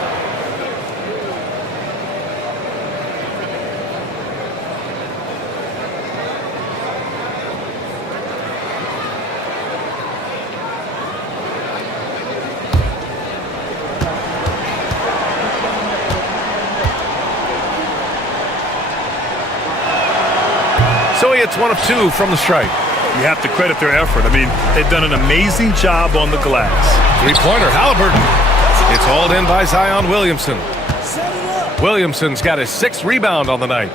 So he hits 1 of 2 from the stripe. You have to credit their effort. I mean, they've done an amazing job on the glass. Three-pointer, Halliburton. It's hauled in by Zion Williamson. Williamson's got his 6th rebound on the night.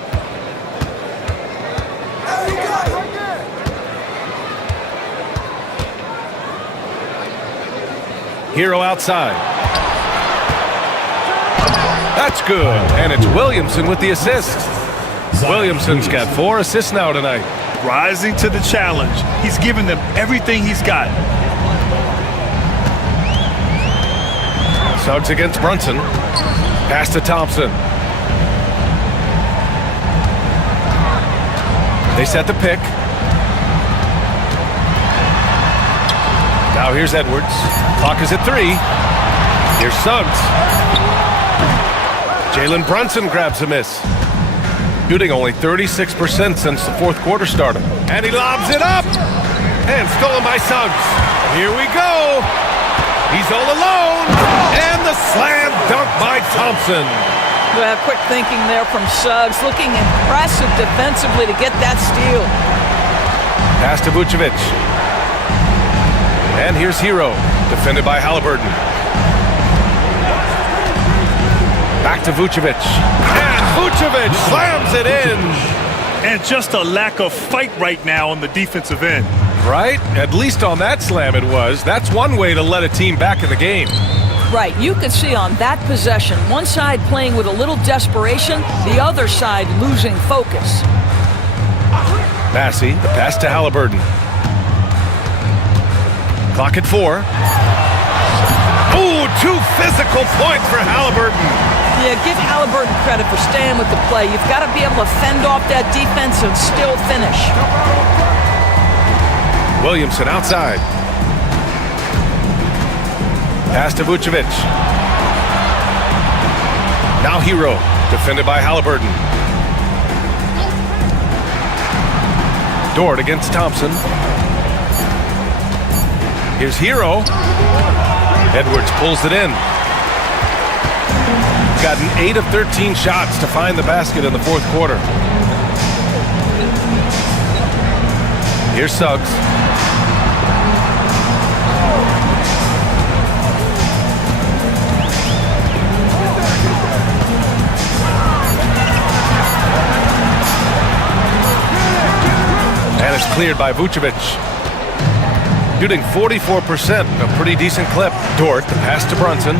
Hero outside. That's good, and it's Williamson with the assist. Williamson's got 4 assists now tonight. Rising to the challenge. He's given them everything he's got. Suggs against Brunson. Pass to Thompson. They set the pick. Now here's Edwards. Clock is at 3. Here's Suggs. Jalen Brunson grabs a miss. Shooting only 36% since the 4th quarter started. And he lobs it up! And stolen by Suggs. Here we go! He's all alone! And the slam dunk by Thompson. Well, quick thinking there from Suggs. Looking impressive defensively to get that steal. Pass to Vucevic. And here's Hero, defended by Halliburton. Back to Vucevic. And Vucevic slams it in. And just a lack of fight right now on the defensive end. Right? At least on that slam it was. That's one way to let a team back in the game. Right, you can see on that possession, one side playing with a little desperation, the other side losing focus. Massey, the pass to Halliburton. Clock at 4. Ooh, 2 physical points for Halliburton. Yeah, give Halliburton credit for staying with the play. You've got to be able to fend off that defense and still finish. Williamson outside. Pass to Vucevic. Now Hero, defended by Halliburton. Dort against Thompson. Here's Hero. Edwards pulls it in. Gotten 8 of 13 shots to find the basket in the 4th quarter. Here's Suggs. And it's cleared by Vucevic. Shooting 44%, a pretty decent clip. Dort, the pass to Brunson.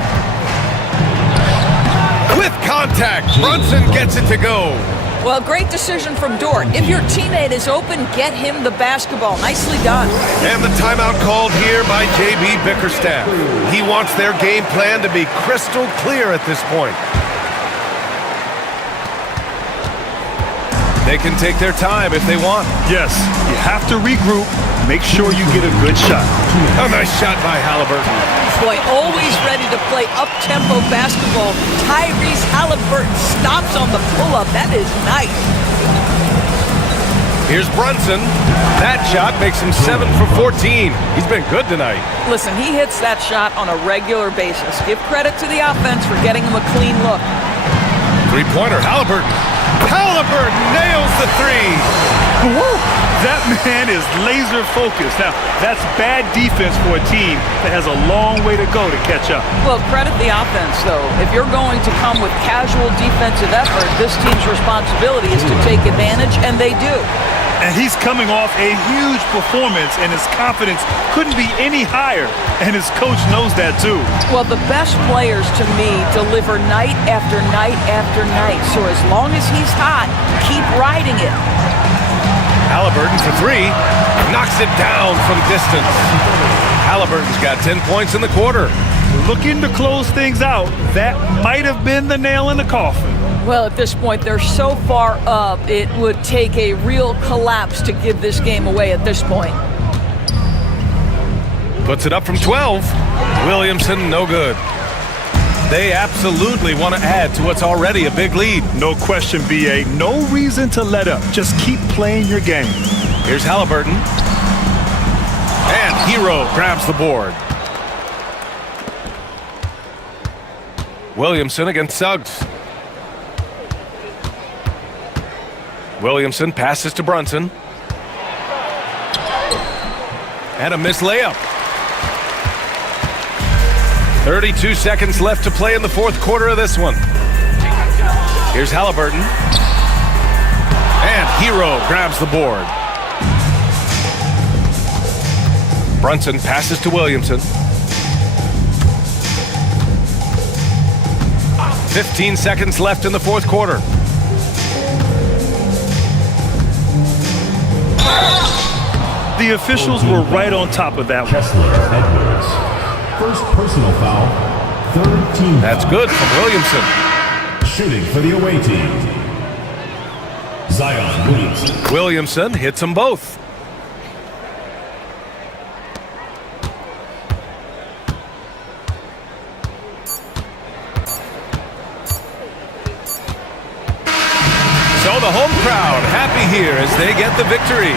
With contact, Brunson gets it to go. Well, great decision from Dort. If your teammate is open, get him the basketball. Nicely done. And the timeout called here by J.B. Bickerstaff. He wants their game plan to be crystal clear at this point. They can take their time if they want. Yes, you have to regroup. Make sure you get a good shot. A nice shot by Halliburton. Boy, always ready to play up-tempo basketball. Tyrese Halliburton stops on the pull-up. That is nice. Here's Brunson. That shot makes him 7 for 14. He's been good tonight. Listen, he hits that shot on a regular basis. Give credit to the offense for getting him a clean look. Three-pointer, Halliburton. Halliburton nails the 3. Woo! That man is laser focused. Now, that's bad defense for a team that has a long way to go to catch up. Well, credit the offense, though. If you're going to come with casual defensive effort, this team's responsibility is to take advantage, and they do. And he's coming off a huge performance, and his confidence couldn't be any higher. And his coach knows that too. Well, the best players to me deliver night after night after night. So as long as he's hot, keep riding it. Halliburton for three. Knocks it down from distance. Halliburton's got 10 points in the quarter. Looking to close things out, that might have been the nail in the coffin. Well, at this point, they're so far up, it would take a real collapse to give this game away at this point. Puts it up from 12. Williamson, no good. They absolutely want to add to what's already a big lead. No question, B.A. No reason to let up. Just keep playing your game. Here's Halliburton. And Hero grabs the board. Williamson against Suggs. Williamson passes to Brunson. And a missed layup. 32 seconds left to play in the fourth quarter of this one. Here's Halliburton. And Hero grabs the board. Brunson passes to Williamson. 15 seconds left in the fourth quarter. The officials were right on top of that one. Kessler Edwards. First personal foul. Third team That's foul. good from Williamson. Shooting for the away team. Zion Williamson. Williamson hits them both. So the home crowd happy here as they get the victory.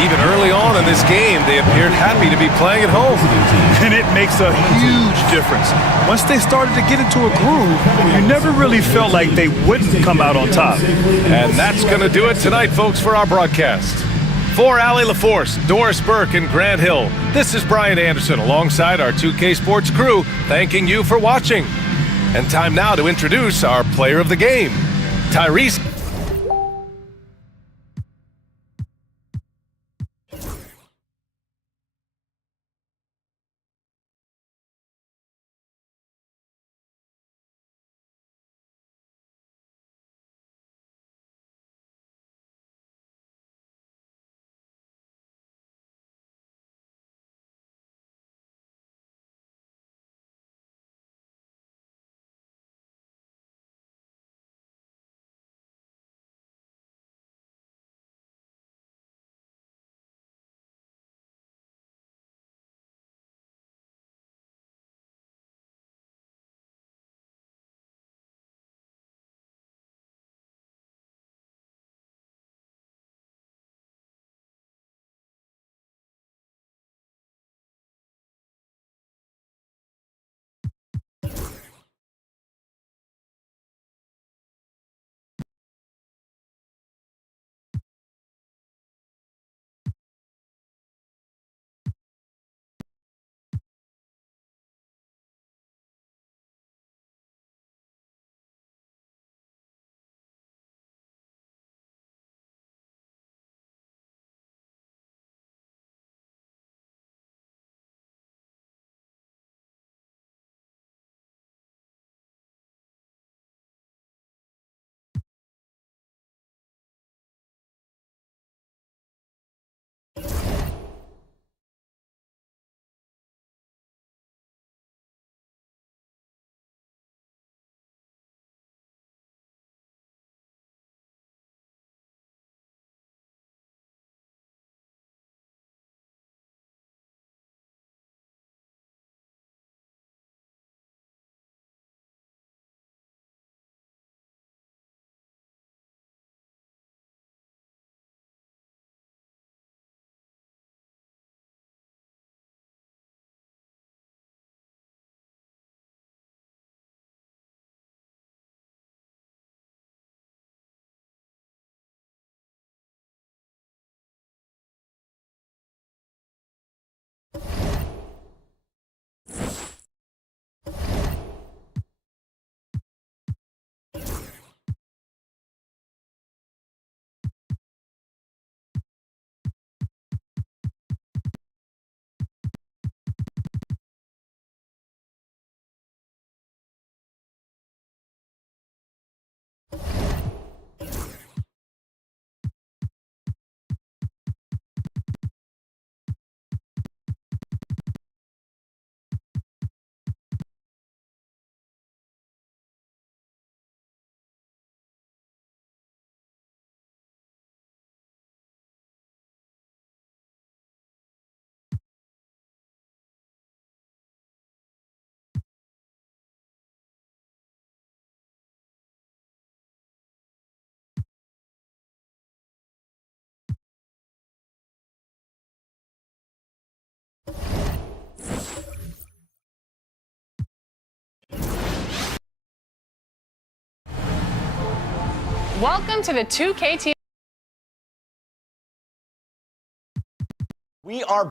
Even early on in this game, they appeared happy to be playing at home. And it makes a huge difference. Once they started to get into a groove, you never really felt like they wouldn't come out on top. And that's going to do it tonight, folks, for our broadcast. For Allie LaForce, Doris Burke, and Grant Hill, this is Brian Anderson alongside our 2K Sports crew, thanking you for watching. And time now to introduce our player of the game, Tyrese Welcome to the 2KT. We are.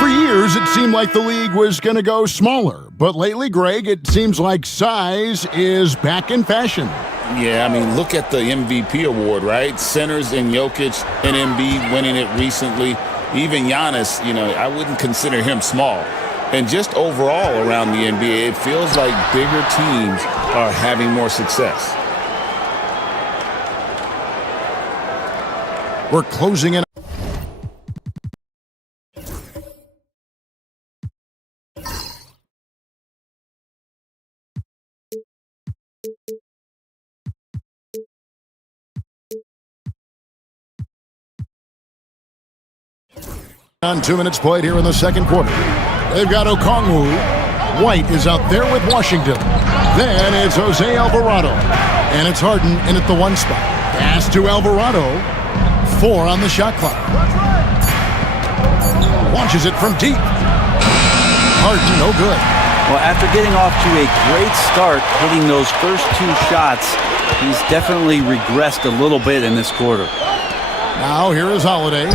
For years, it seemed like the league was going to go smaller. But lately, Greg, it seems like size is back in fashion. Yeah, I mean, look at the MVP award, right? Centers and Jokic and Embiid winning it recently. Even Giannis, I wouldn't consider him small. And just overall around the NBA, it feels like bigger teams are having more success. We're closing in. On 2 minutes played here in the second quarter. They've got Okongwu. White is out there with Washington. Then it's Jose Alvarado. And it's Harden in at the 1 spot. Pass to Alvarado. 4 on the shot clock. Launches it from deep. Harden, no good. Well, after getting off to a great start, hitting those first 2 shots, he's definitely regressed a little bit in this quarter. Now here is Holiday.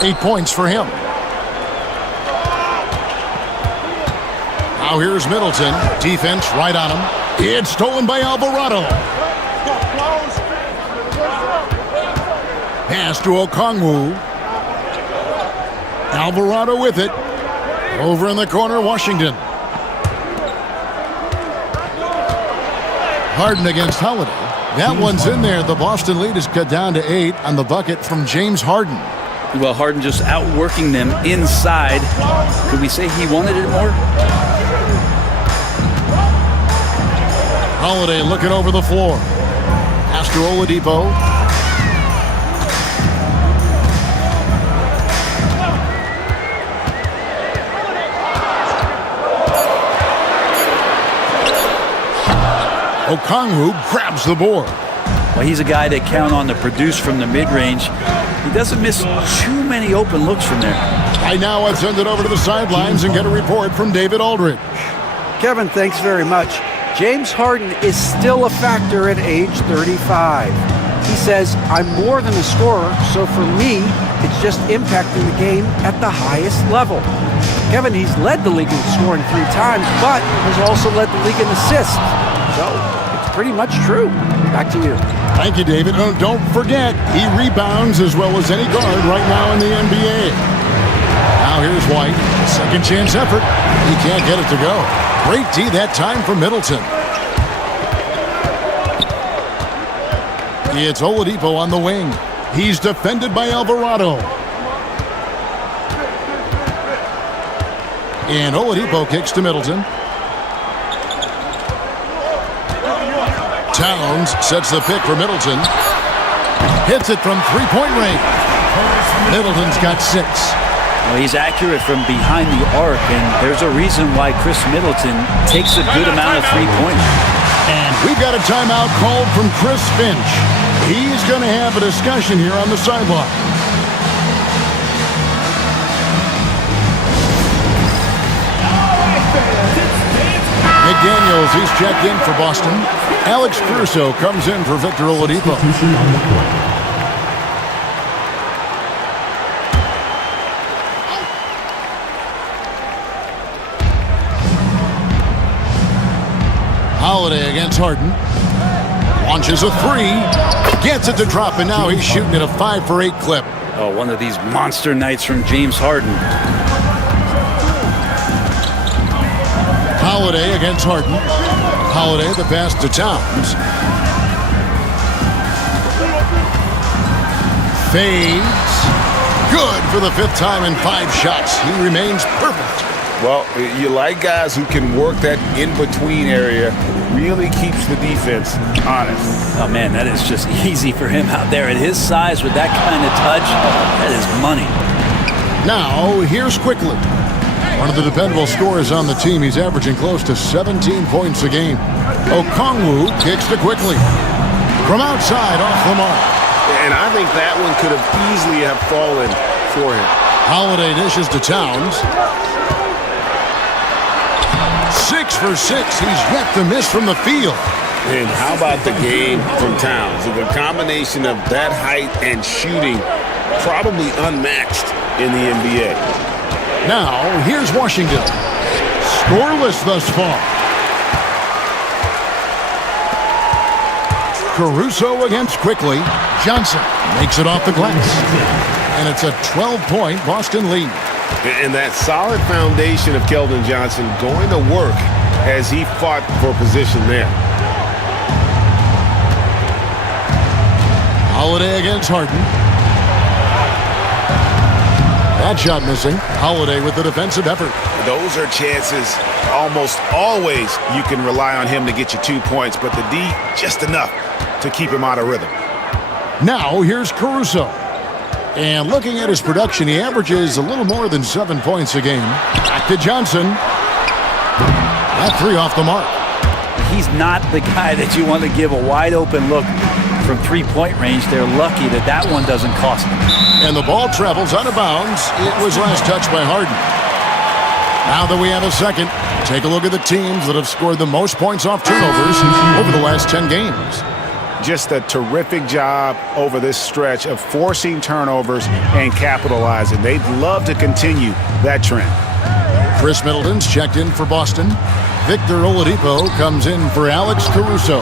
8 points for him. Now here's Middleton. Defense right on him. It's stolen by Alvarado. Pass to Okongwu. Alvarado with it. Over in the corner, Washington. Harden against Holiday. That one's in there. The Boston lead is cut down to 8 on the bucket from James Harden. Well, Harden just outworking them inside. Could we say he wanted it more? Holiday looking over the floor. Pass to Oladipo. Okongwu grabs the board. Well, he's a guy that count on to produce from the mid-range. He doesn't miss too many open looks from there. Right now, I'd send it over to the sidelines and get a report from David Aldridge. Kevin, thanks very much. James Harden is still a factor at age 35. He says, I'm more than a scorer, so for me, it's just impacting the game at the highest level. Kevin, he's led the league in scoring 3 times, but has also led the league in assists. So it's pretty much true. Back to you. Thank you, David. Don't forget, he rebounds as well as any guard right now in the NBA. Now here's White. Second chance effort. He can't get it to go. Great D that time for Middleton. It's Oladipo on the wing. He's defended by Alvarado. And Oladipo kicks to Middleton. Towns sets the pick for Middleton. Hits it from three-point range. Middleton's got 6. Well, he's accurate from behind the arc, and there's a reason why Chris Middleton takes a good amount of three-pointers. And we've got a timeout called from Chris Finch. He's going to have a discussion here on the sideline. McDaniels, he's checked in for Boston. Alex Caruso comes in for Victor Oladipo. Holiday against Harden. Launches a 3. Gets it to drop, and now he's shooting at a 5 for 8 clip. Oh, one of these monster nights from James Harden. Holiday against Harden. Holiday the pass to Towns. Fades. Good for the 5th time in 5 shots. He remains perfect. Well, you like guys who can work that in-between area, really keeps the defense honest. Oh, man, that is just easy for him out there. At his size, with that kind of touch, that is money. Now, here's Quickly. One of the dependable scorers on the team. He's averaging close to 17 points a game. Okongwu kicks to Quickly. From outside, off the mark. And I think that one could have easily have fallen for him. Holiday dishes to Towns. 6 for 6. He's yet to miss from the field. And how about the game from Towns? The combination of that height and shooting, probably unmatched in the NBA. Now, here's Washington. Scoreless thus far. Caruso against Quickly. Johnson makes it off the glass. And it's a 12-point Boston lead. And that solid foundation of Keldon Johnson going to work as he fought for position there. Holiday against Harden. That shot missing. Holiday with the defensive effort. Those are chances almost always you can rely on him to get you 2 points, but the D just enough to keep him out of rhythm. Now here's Caruso. And looking at his production, he averages a little more than 7 points a game. Back to Johnson. That 3 off the mark. He's not the guy that you want to give a wide open look from 3-point range. They're lucky that that one doesn't cost them. And the ball travels out of bounds. It was last touched by Harden. Now that we have a second, take a look at the teams that have scored the most points off turnovers over the last 10 games. Just a terrific job over this stretch of forcing turnovers and capitalizing. They'd love to continue that trend. Chris Middleton's checked in for Boston. Victor Oladipo comes in for Alex Caruso.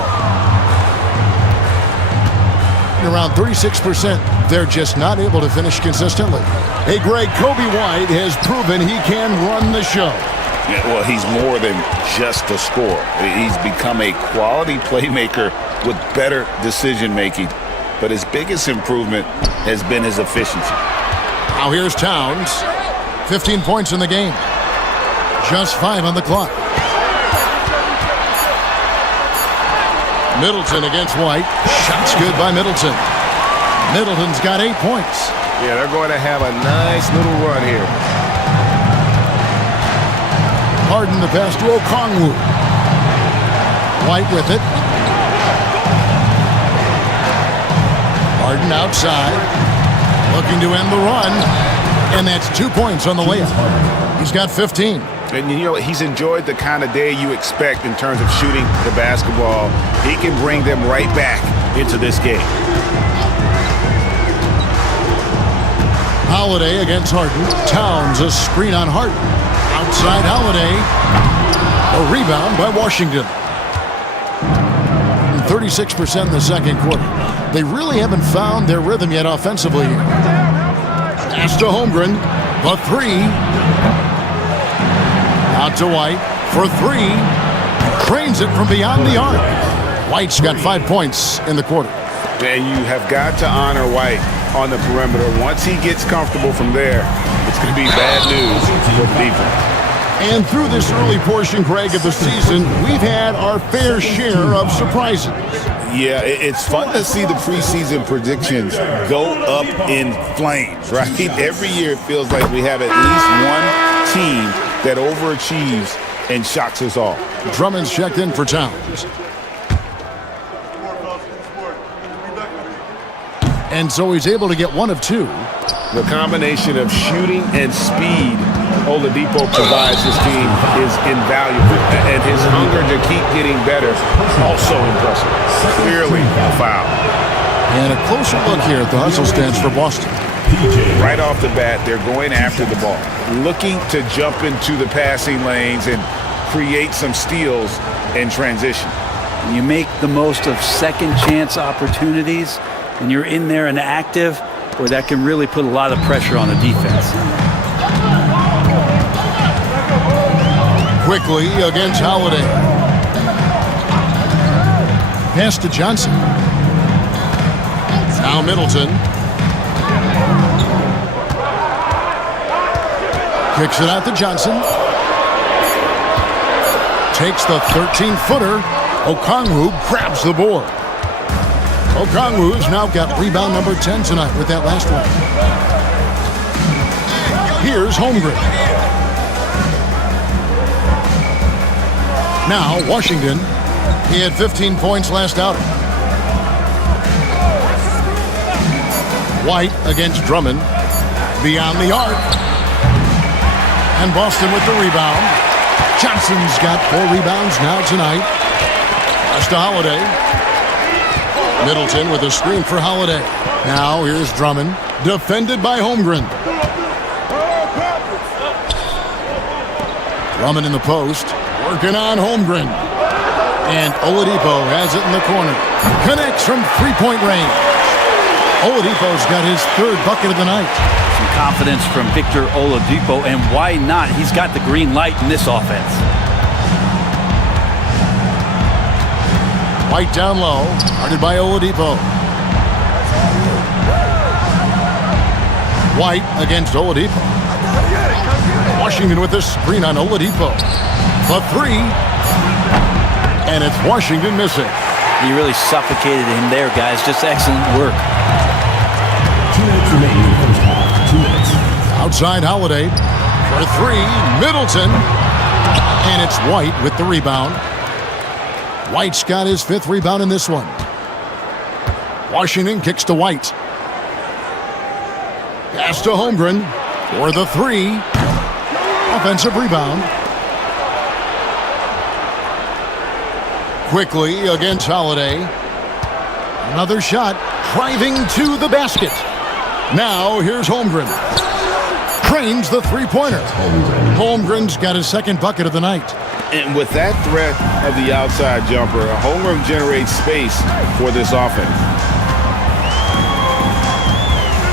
Around 36%, they're just not able to finish consistently. Hey, Greg, Kobe White has proven he can run the show. Yeah, well, he's more than just a scorer. He's become a quality playmaker with better decision-making. But his biggest improvement has been his efficiency. Now here's Towns. 15 points in the game. Just 5 on the clock. Middleton against White. Shots good by Middleton. Middleton's got 8 points. Yeah, they're going to have a nice little run here. Harden the pass to Okongwu. White with it. Harden outside. Looking to end the run. And that's 2 points on the layup. He's got 15. And you know, he's enjoyed the kind of day you expect in terms of shooting the basketball. He can bring them right back into this game. Holiday against Harden. Towns a screen on Harden. Outside Holiday. A rebound by Washington. 36% in the second quarter. They really haven't found their rhythm yet offensively here. Pass to Holmgren. The three. Out to White for three. Trains it from beyond the arc. White's got 5 points in the quarter. And you have got to honor White on the perimeter. Once he gets comfortable from there, it's going to be bad news for the defense. And through this early portion, Greg, of the season, we've had our fair share of surprises. Yeah, it's fun to see the preseason predictions go up in flames, right? Every year it feels like we have at least one team that overachieves and shocks us all. Drummond's checked in for Towns. And so he's able to get one of two. The combination of shooting and speed Oladipo provides this team is invaluable. And his hunger to keep getting better, also impressive. Clearly a foul. And a closer look here at the hustle stance for Boston. Right off the bat, they're going after the ball, looking to jump into the passing lanes and create some steals in transition. You make the most of second chance opportunities, and you're in there and active, boy, that can really put a lot of pressure on the defense. Quickly against Holiday. Pass to Johnson. Now Middleton. Kicks it out to Johnson. Takes the 13-footer. Okongwu grabs the board. Okongwu's now got rebound number 10 tonight with that last one. Here's Holmgren. Now Washington. He had 15 points last outing. White against Drummond. Beyond the arc. And Boston with the rebound. Johnson's got 4 rebounds now tonight. Pass to Holiday. Middleton with a screen for Holiday. Now here's Drummond. Defended by Holmgren. Drummond in the post. Working on Holmgren. And Oladipo has it in the corner. Connects from three-point range. Oladipo's got his 3rd bucket of the night. Some confidence from Victor Oladipo, and why not? He's got the green light in this offense. White down low, guarded by Oladipo. White against Oladipo. Washington with the screen on Oladipo. The three, and it's Washington missing. He really suffocated him there, guys. Just excellent work. 2 minutes remaining in the first half. 2 minutes. Outside Holiday for three, Middleton. And it's White with the rebound. White's got his 5th rebound in this one. Washington kicks to White. Pass to Holmgren for the three. Offensive rebound. Quickly against Holiday. Another shot. Driving to the basket. Now here's Holmgren. Trains the three-pointer. Holmgren's got his 2nd bucket of the night. And with that threat of the outside jumper, Holmgren generates space for this offense.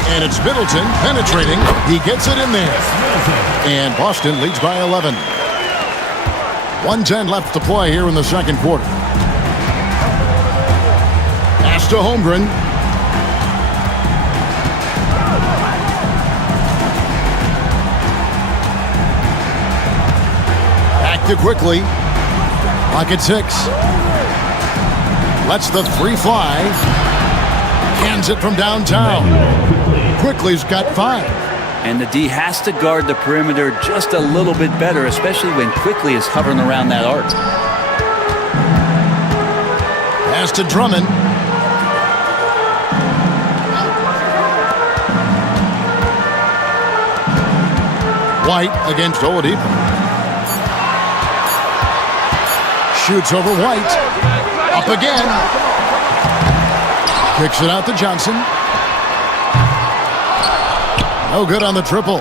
And it's Middleton penetrating. He gets it in there. And Boston leads by 11. 1:10 left to play here in the second quarter. Pass to Holmgren. Active quickly. Pocket 6. Lets the three fly. Cans it from downtown. Quickly's got 5. And the D has to guard the perimeter just a little bit better, especially when Quickly is hovering around that arc. Pass to Drummond. White against Oladipo. Shoots over White. Up again. Kicks it out to Johnson. No good on the triple.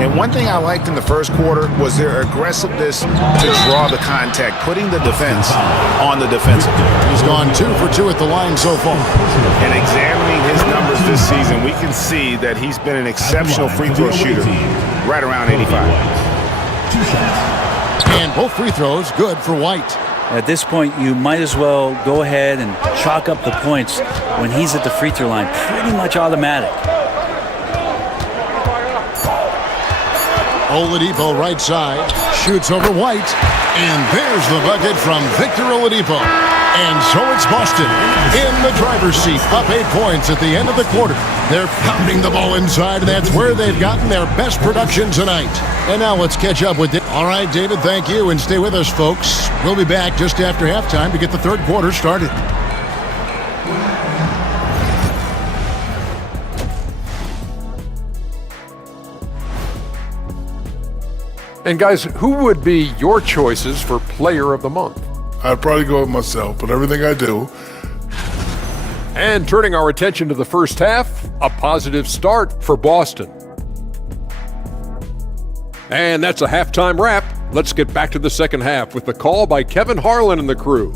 And one thing I liked in the first quarter was their aggressiveness to draw the contact, putting the defense on the defensive. He's gone 2 for 2 at the line so far. And examining his numbers this season, we can see that he's been an exceptional free throw shooter, right around 85. And both free throws good for White. At this point, you might as well go ahead and chalk up the points when he's at the free throw line. Pretty much automatic. Oladipo right side, shoots over White, and there's the bucket from Victor Oladipo. And so it's Boston in the driver's seat, up 8 points at the end of the quarter. They're pounding the ball inside, and that's where they've gotten their best production tonight. And now let's catch up with All right, David, thank you, and stay with us, folks. We'll be back just after halftime to get the third quarter started. And guys, who would be your choices for Player of the Month? I'd probably go with myself, but everything I do. And turning our attention to the first half, a positive start for Boston. And that's a halftime wrap. Let's get back to the second half with the call by Kevin Harlan and the crew.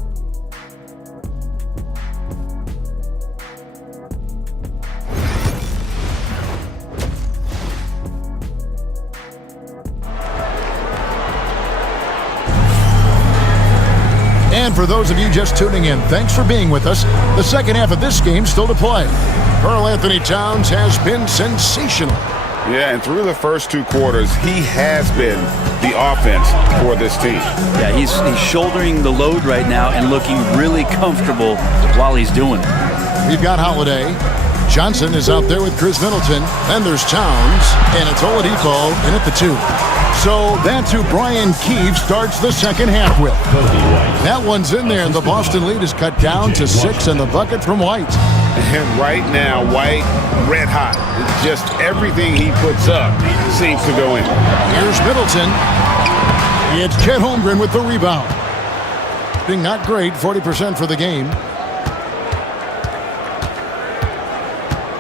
And for those of you just tuning in, thanks for being with us. The second half of this game still to play. Karl Anthony Towns has been sensational. Yeah, and through the first 2 quarters, he has been the offense for this team. Yeah, he's shouldering the load right now and looking really comfortable while he's doing it. We've got Holiday. Johnson is out there with Chris Middleton. Then there's Towns, and it's Oladipo in at the 2. So that's who Brian Keefe starts the second half with. That one's in there, and the Boston lead is cut down to 6, and the bucket from White. And right now, White, red hot. Just everything he puts up seems to go in. Here's Middleton. It's Chet Holmgren with the rebound. Being not great, 40% for the game.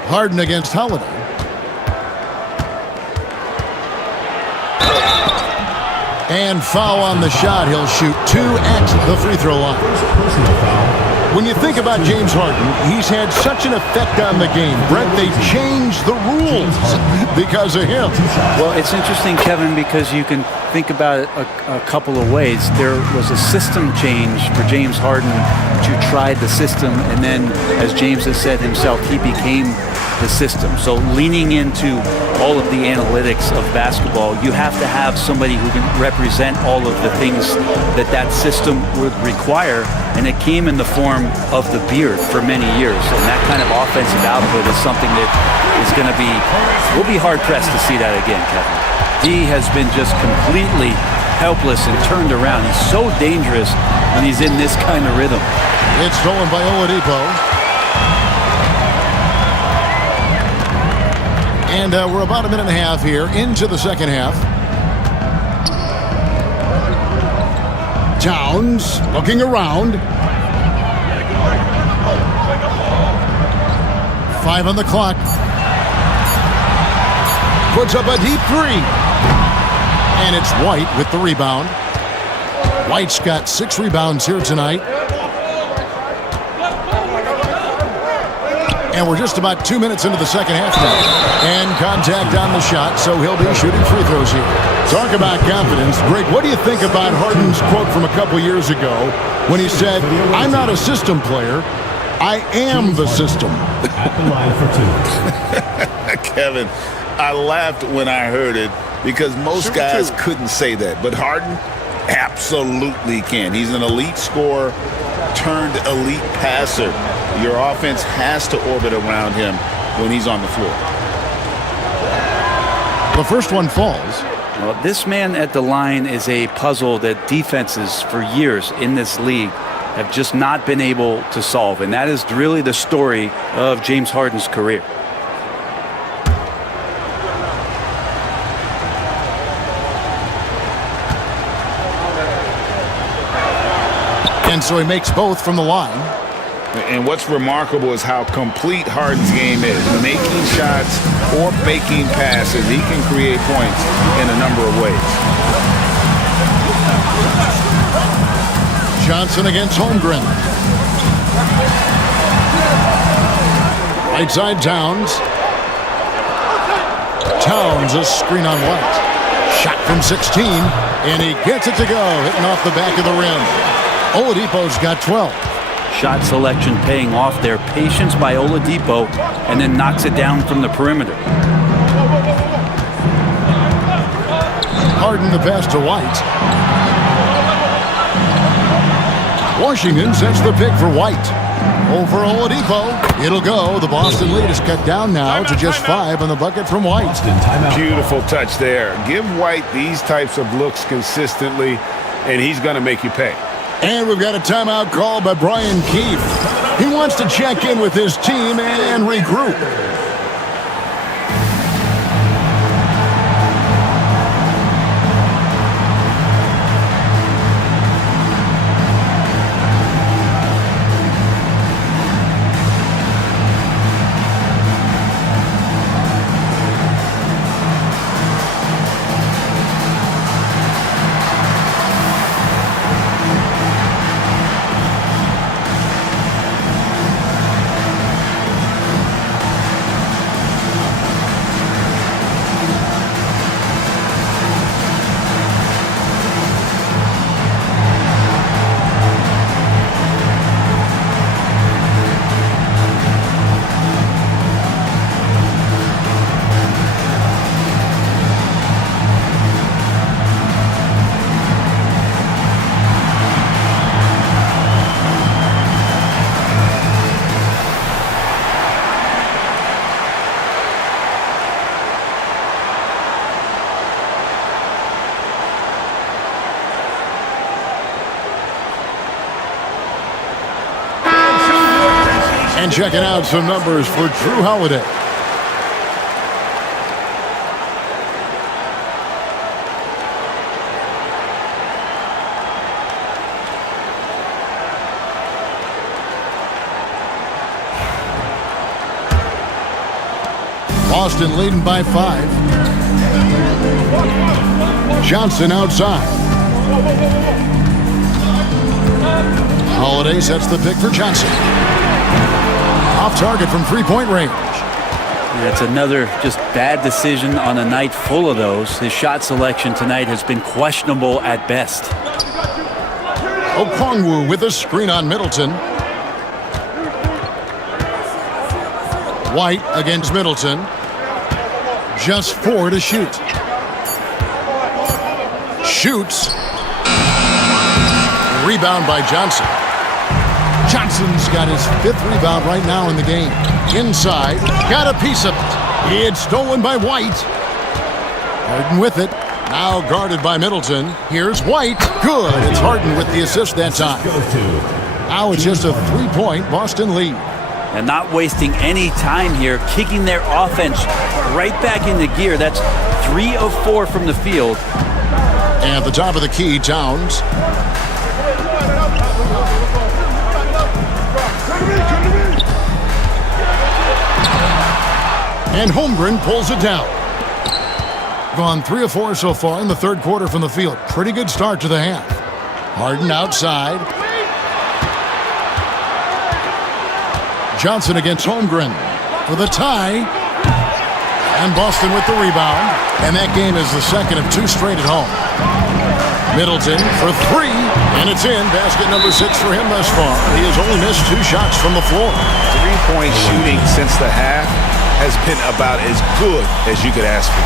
Harden against Holiday. And foul on the shot. He'll shoot 2 at the free throw line. When you think about James Harden, he's had such an effect on the game. Brett, they changed the rules because of him. Well, it's interesting, Kevin, because you can think about it a couple of ways. There was a system change for James Harden to try the system, and then, as James has said himself, he became the system. So leaning into all of the analytics of basketball, you have to have somebody who can represent all of the things that system would require, and it came in the form of the beard for many years. And that kind of offensive output is something that is going to be, we'll be hard-pressed to see that again, Kevin. He has been just completely helpless and turned around. He's so dangerous when he's in this kind of rhythm. It's stolen by Oladipo. And we're about a minute and a half here into the second half. Towns looking around. 5 on the clock. Puts up a deep 3. And it's White with the rebound. White's got 6 rebounds here tonight. And we're just about 2 minutes into the second half now. And contact on the shot, so he'll be shooting free throws here. Talk about confidence. Greg, what do you think about Harden's quote from a couple years ago when he said, "I'm not a system player, I am the system"? At the line for 2. Kevin, I laughed when I heard it because most guys couldn't say that. But Harden absolutely can. He's an elite scorer turned elite passer. Your offense has to orbit around him when he's on the floor. The first one falls. Well, this man at the line is a puzzle that defenses for years in this league have just not been able to solve. And that is really the story of James Harden's career. And so he makes both from the line. And what's remarkable is how complete Harden's game is. Making shots or making passes, he can create points in a number of ways. Johnson against Holmgren. Right side Towns. Towns, a screen on White. Shot from 16, and he gets it to go, hitting off the back of the rim. Oladipo's got 12. Shot selection paying off there. Patience by Oladipo, and then knocks it down from the perimeter. Harden the pass to White. Washington sets the pick for White. Over Oladipo. It'll go. The Boston lead is cut down now to just 5 on the bucket from White. Beautiful touch there. Give White these types of looks consistently, and he's going to make you pay. And we've got a timeout called by Brian Keefe. He wants to check in with his team and regroup. And checking out some numbers for Drew Holiday. Boston leading by 5. Johnson outside. Holiday sets the pick for Johnson. Off target from three-point range. That's another just bad decision on a night full of those. His shot selection tonight has been questionable at best. Okongwu with a screen on Middleton. White against Middleton. Just 4 to shoot. Shoots. Rebound by Johnson. Johnson's got his 5th rebound right now in the game. Inside, got a piece of it. It's stolen by White. Harden with it. Now guarded by Middleton. Here's White. Good. It's Harden with the assist that time. Now it's just a 3-point Boston lead. And not wasting any time here, kicking their offense right back into gear. That's 3 of 4 from the field. And at the top of the key, Towns. And Holmgren pulls it down. Gone 3 of 4 so far in the third quarter from the field. Pretty good start to the half. Harden outside. Johnson against Holmgren for the tie. And Boston with the rebound. And that game is the second of 2 straight at home. Middleton for 3. And it's in. Basket number 6 for him thus far. He has only missed 2 shots from the floor. 3-point shooting since the half has been about as good as you could ask for.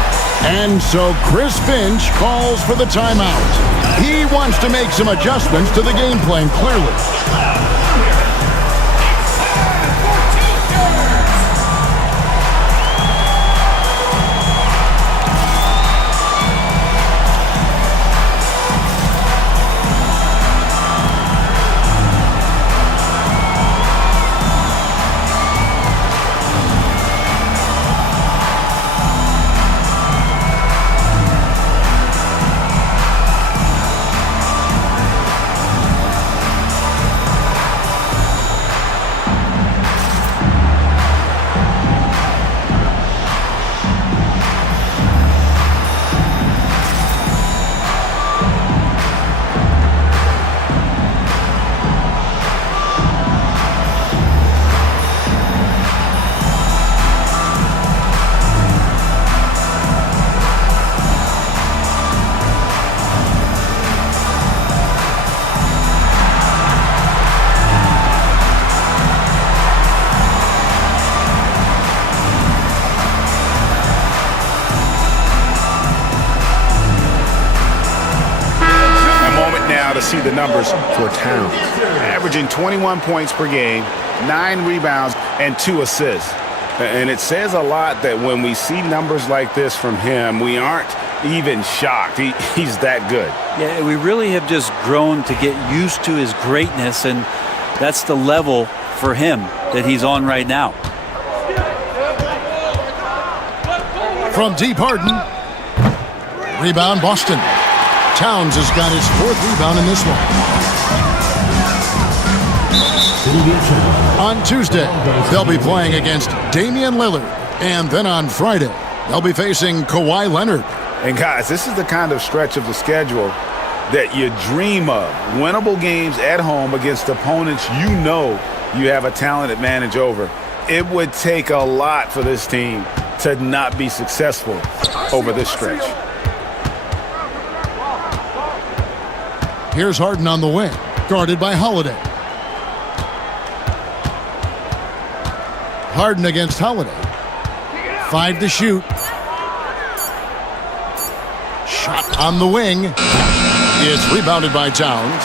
And so Chris Finch calls for the timeout. He wants to make some adjustments to the game plan, clearly. see the numbers for Towns. Averaging 21 points per game, 9 rebounds, and 2 assists. And it says a lot that when we see numbers like this from him, we aren't even shocked. He's that good. Yeah, we really have just grown to get used to his greatness, and that's the level for him that he's on right now. From deep, Harden. Rebound, Boston. Towns has got his 4th rebound in this one. On Tuesday, they'll be playing against Damian Lillard. And then on Friday, they'll be facing Kawhi Leonard. And guys, this is the kind of stretch of the schedule that you dream of. Winnable games at home against opponents you know you have a talent advantage over. It would take a lot for this team to not be successful over this stretch. Here's Harden on the wing, guarded by Holiday. Harden against Holiday. 5 to shoot. Shot on the wing. It's rebounded by Towns.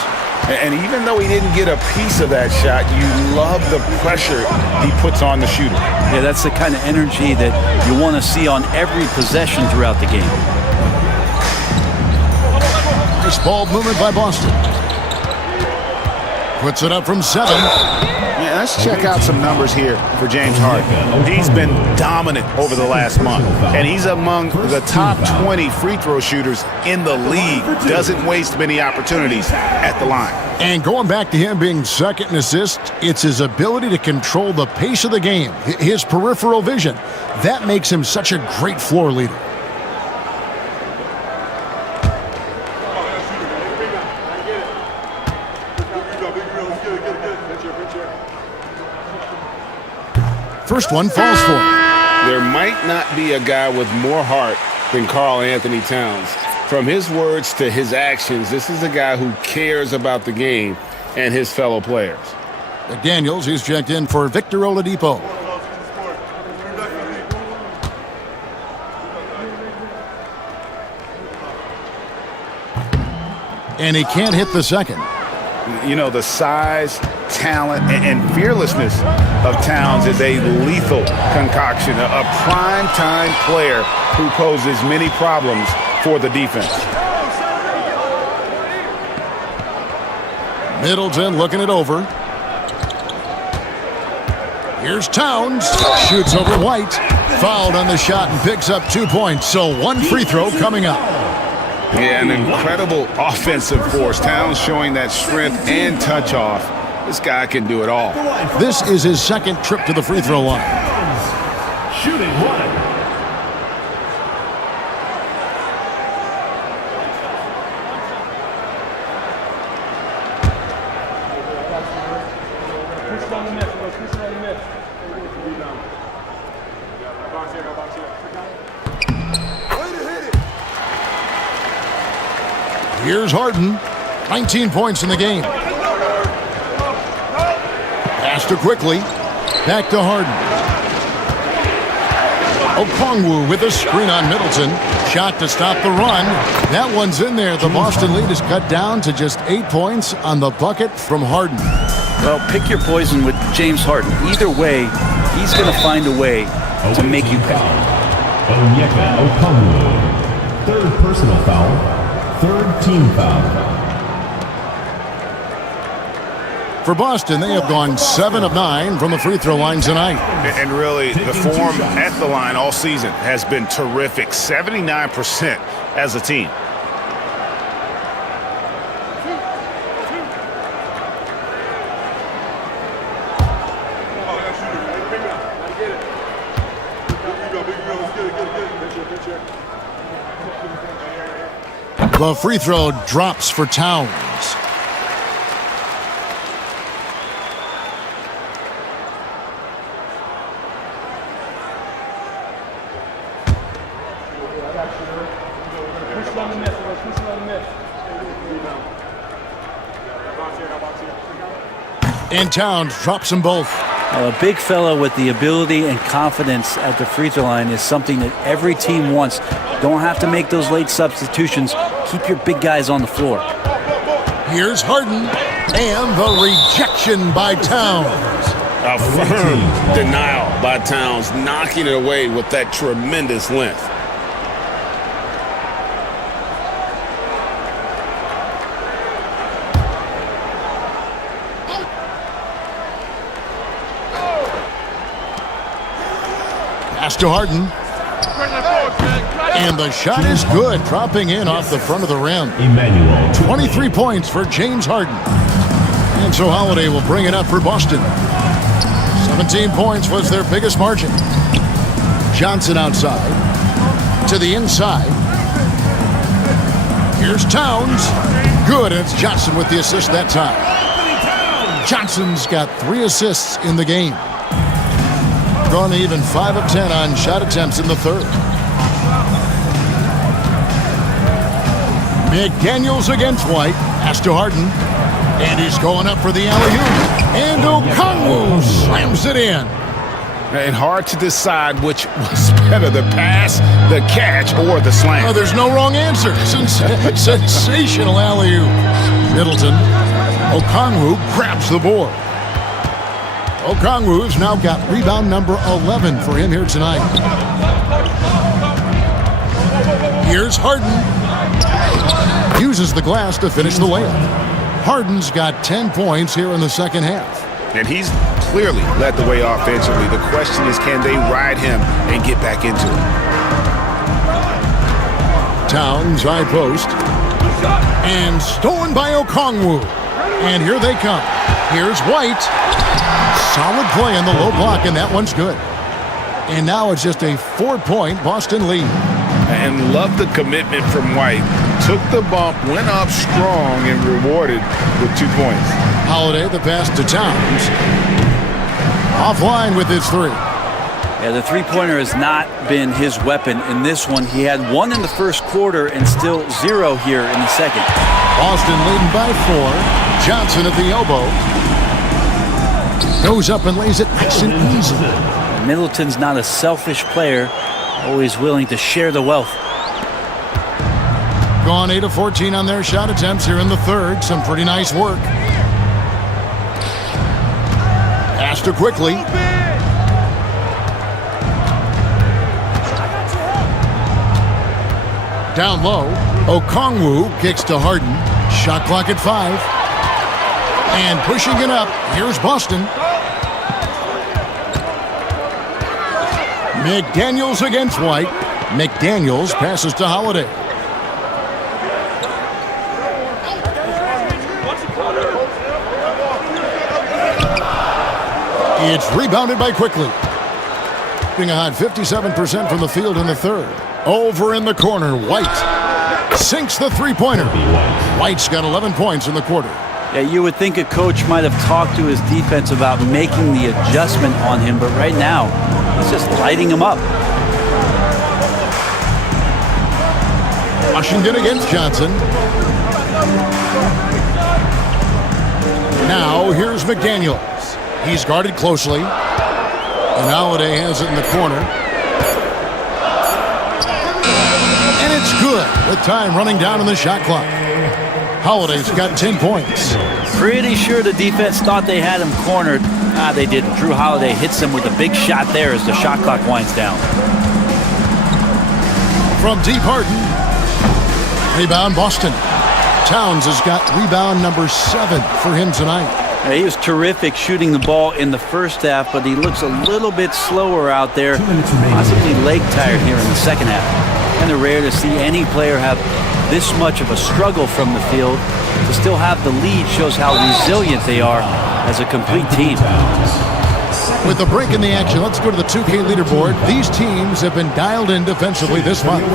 And even though he didn't get a piece of that shot, you love the pressure he puts on the shooter. Yeah, that's the kind of energy that you want to see on every possession throughout the game. Nice ball movement by Boston. Puts it up from 7. Yeah, let's check out some numbers here for James Harden. He's been dominant over the last month, and he's among the top 20 free throw shooters in the league. Doesn't waste many opportunities at the line. And going back to him being second in assists, it's his ability to control the pace of the game, his peripheral vision. That makes him such a great floor leader. First one falls for him. There might not be a guy with more heart than Karl Anthony Towns. From his words to his actions, this is a guy who cares about the game and his fellow players. McDaniels, he's checked in for Victor Oladipo. And he can't hit the second. You know, the size, talent, and fearlessness of Towns is a lethal concoction, a prime-time player who poses many problems for the defense. Middleton looking it over. Here's Towns. Shoots over White. Fouled on the shot and picks up 2 points. So 1 free throw coming up. Yeah, an incredible offensive force. Towns showing that strength and touch off. This guy can do it all. This is his 2nd trip to the free throw line. Shooting 1. Here's Harden. 19 points in the game. Pass to quickly. Back to Harden. Okongwu with a screen on Middleton. Shot to stop the run. That one's in there. The Boston lead is cut down to just 8 points on the bucket from Harden. Well, pick your poison with James Harden. Either way, he's going to find a way to make you pay. Onyeka Okongwu. 3rd personal foul. 3rd team foul. For Boston, they have gone 7 of 9 from the free throw line tonight. And really, the form at the line all season has been terrific. 79% as a team. The free throw drops for Towns. And Towns drops them both. A big fella with the ability and confidence at the free throw line is something that every team wants. Don't have to make those late substitutions. Keep your big guys on the floor. Here's Harden, and the rejection by Towns. A firm denial by Towns, knocking it away with that tremendous length. Pass to Harden. And the shot is good, dropping in off the front of the rim. 23 points for James Harden. And so Holiday will bring it up for Boston. 17 points was their biggest margin. Johnson outside. To the inside. Here's Towns. Good, and it's Johnson with the assist that time. Johnson's got 3 assists in the game. Gone even 5 of 10 on shot attempts in the third. McDaniels against White. Pass to Harden. And he's going up for the alley-oop. And Okongwu slams it in. And hard to decide which was better, the pass, the catch, or the slam. Oh, there's no wrong answer. Sensational alley-oop. Middleton. Okongwu grabs the board. Okongwu's now got rebound number 11 for him here tonight. Here's Harden. Uses the glass to finish the layup. Harden's got 10 points here in the second half. And he's clearly led the way offensively. The question is, can they ride him and get back into it? Towns high post. And stolen by Okongwu. And here they come. Here's White. Solid play in the low block, and that one's good. And now it's just a 4-point Boston lead. And love the commitment from White. Took the bump, went up strong, and rewarded with 2 points. Holiday, the pass to Towns. Offline with his 3. Yeah, the three-pointer has not been his weapon in this one. He had 1 in the first quarter and still 0 here in the second. Boston leading by 4. Johnson at the elbow. Goes up and lays it nice and easy. Middleton's not a selfish player, always willing to share the wealth. Gone 8 of 14 on their shot attempts here in the third. Some pretty nice work. Pass to quickly. Down low. Okongwu kicks to Harden. Shot clock at 5. And pushing it up. Here's Boston. McDaniels against White. McDaniels passes to Holiday. It's rebounded by Quickly. Being a hot 57% from the field in the third. Over in the corner, White sinks the three-pointer. White's got 11 points in the quarter. Yeah, you would think a coach might have talked to his defense about making the adjustment on him, but right now, he's just lighting him up. Washington against Johnson. Now, here's McDaniels. He's guarded closely. And Holiday has it in the corner. And it's good with time running down on the shot clock. Holiday's got 10 points. Pretty sure the defense thought they had him cornered. They didn't. Drew Holiday hits him with a big shot there as the shot clock winds down. From deep, Harden. Rebound, Boston. Towns has got rebound number 7 for him tonight. He was terrific shooting the ball in the first half, but he looks a little bit slower out there, possibly leg tired here in the second half. Kind of rare to see any player have this much of a struggle from the field. To still have the lead shows how resilient they are as a complete team. With a break in the action, let's go to the 2K leaderboard. These teams have been dialed in defensively this month.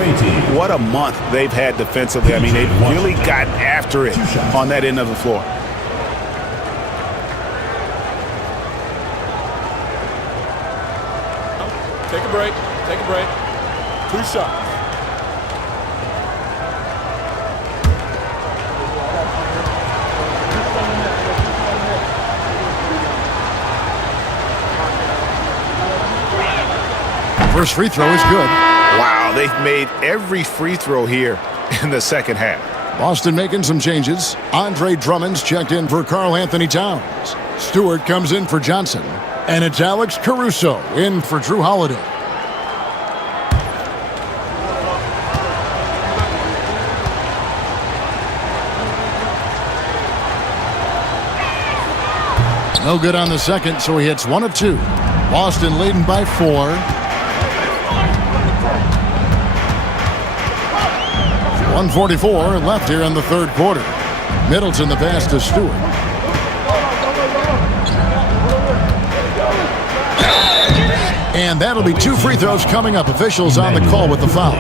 What a month they've had defensively. I mean, they've really gotten after it on that end of the floor. Take a break. Take a break. 2 shots. First free throw is good. Wow, they've made every free throw here in the second half. Boston making some changes. Andre Drummond's checked in for Karl Anthony Towns. Stewart comes in for Johnson. And it's Alex Caruso in for Drew Holiday. No good on the second, so he hits 1 of 2. Boston leading by 4. 1:44 left here in the third quarter. Middleton the pass to Stewart. And that'll be 2 free throws coming up. Officials on the call with the foul.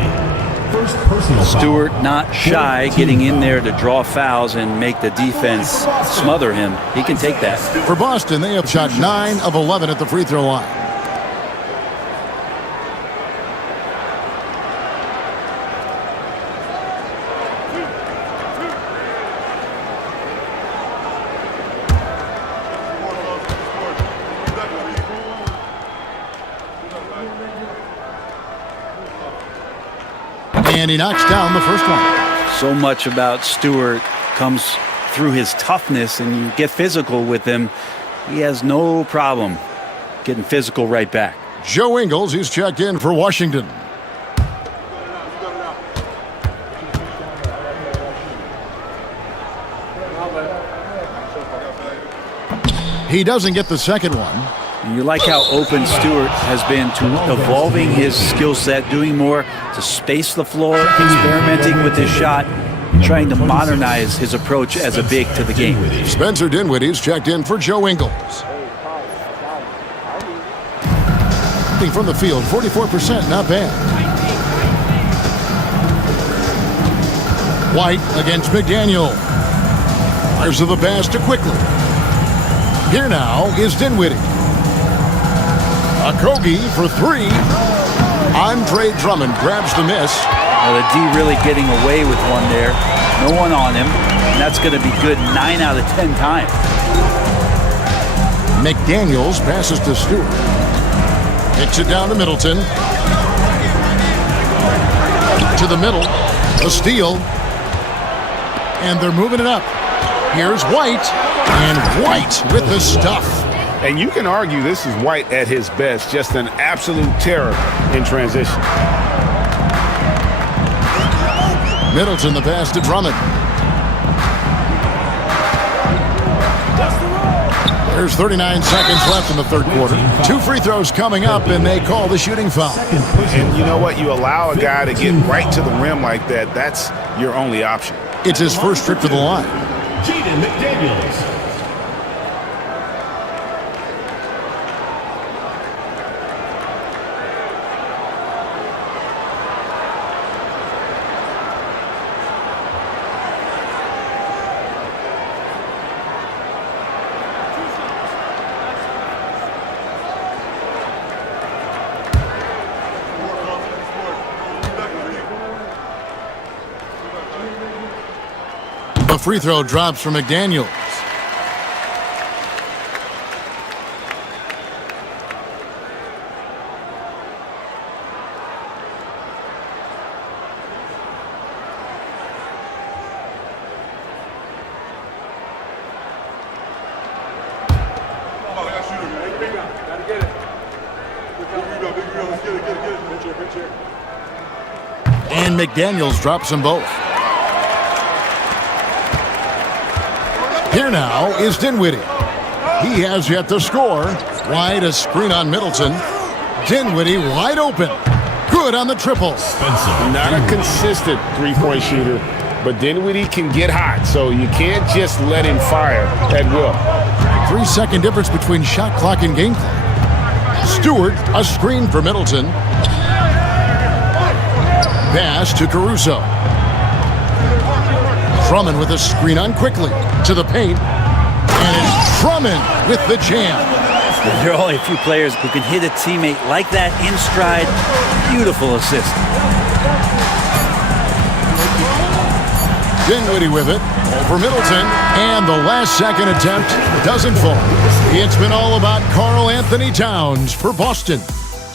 Stewart not shy, getting in there to draw fouls and make the defense smother him. He can take that. For Boston, they have shot 9 of 11 at the free throw line. And he knocks down the first one. So much about Stewart comes through his toughness, and you get physical with him. He has no problem getting physical right back. Joe Ingles, he's checked in for Washington. He doesn't get the second one. You like how open Stewart has been to evolving his skill set, doing more to space the floor, experimenting with his shot, trying to modernize his approach as a big to the game. Spencer Dinwiddie's checked in for Joe Ingles. From the field, 44%, not bad. White against McDaniel. Fires of the pass to Quickly. Here now is Dinwiddie. Okogie for 3. Andre Drummond grabs the miss. Well, the D really getting away with one there. No one on him. And that's going to be good 9 out of 10 times. McDaniels passes to Stewart. Kicks it down to Middleton. To the middle. A steal. And they're moving it up. Here's White. And White with the stuff. And you can argue this is White at his best, just an absolute terror in transition. Middleton the pass to Drummond. There's 39 seconds left in the third quarter. 2 free throws coming up, and they call the shooting foul. And you know what? You allow a guy to get right to the rim like that, that's your only option. It's his first trip to the line. Jaden McDaniels. A free throw drops for McDaniels. And McDaniels drops them both. Here now is Dinwiddie. He has yet to score. Wide, a screen on Middleton. Dinwiddie wide open. Good on the triple. Not a consistent three-point shooter, but Dinwiddie can get hot, so you can't just let him fire at will. 3-second difference between shot clock and game clock. Stewart, a screen for Middleton. Pass to Caruso. Drummond with a screen on Quickly. To the paint. And it's Drummond with the jam. There are only a few players who can hit a teammate like that in stride. Beautiful assist. Dinwiddie with it. Over Middleton. And the last second attempt doesn't fall. It's been all about Karl Anthony Towns for Boston.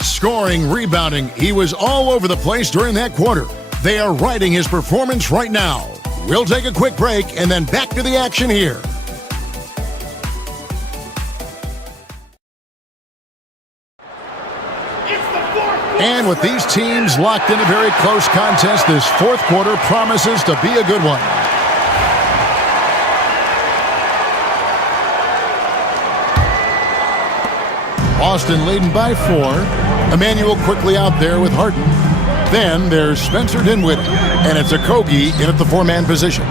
Scoring, rebounding. He was all over the place during that quarter. They are riding his performance right now. We'll take a quick break and then back to the action here. And with these teams locked in a very close contest, this fourth quarter promises to be a good one. Boston leading by 4. Emmanuel quickly out there with Harden. Then there's Spencer Dinwiddie, and it's Okogie in at the 4-man position.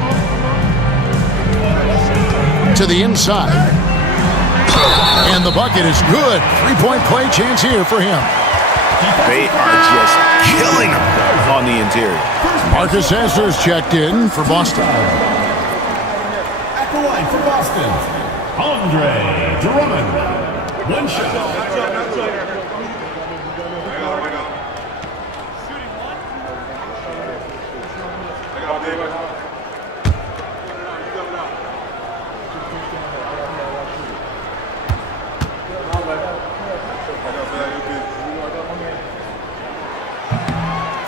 To the inside. And the bucket is good. 3-point play chance here for him. They are just killing them on the interior. Marcus Sasser's checked in for Boston. At the line for Boston, Andre Drummond. One shot.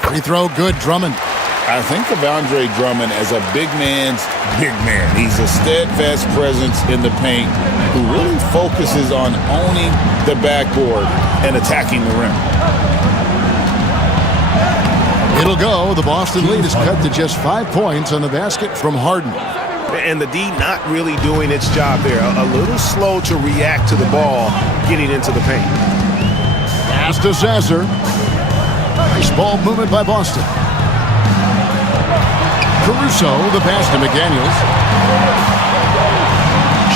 Free throw, good, Drummond. I think of Andre Drummond as a big man's big man. He's a steadfast presence in the paint who really focuses on owning the backboard and attacking the rim. It'll go. The Boston lead is cut to just 5 points on the basket from Harden. And the D not really doing its job there. A little slow to react to the ball getting into the paint. Pass to Sasser. Nice ball movement by Boston. Caruso, the pass to McDaniels.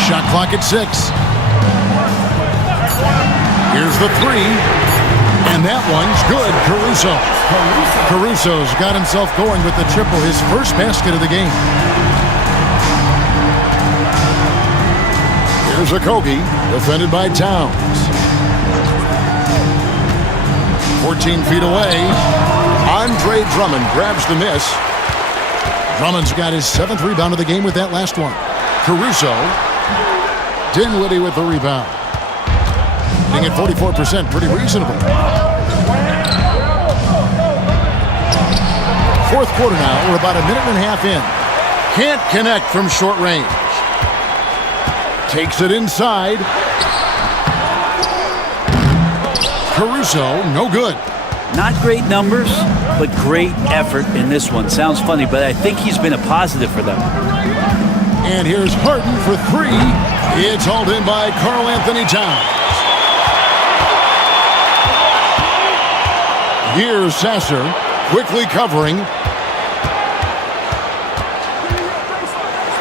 Shot clock at 6. Here's the 3. And that one's good, Caruso. Caruso's got himself going with the triple, his first basket of the game. Here's Okogie, defended by Towns. 14 feet away. Andre Drummond grabs the miss. Drummond's got his 7th rebound of the game with that last one. Caruso. Dinwiddie with the rebound. Being at 44%, pretty reasonable. Fourth quarter now, we're about a minute and a half in. Can't connect from short range. Takes it inside. Caruso, no good. Not great numbers, but great effort in this one. Sounds funny, but I think he's been a positive for them. And here's Harden for 3. It's hauled in by Karl Anthony Towns. Here's Sasser, quickly covering.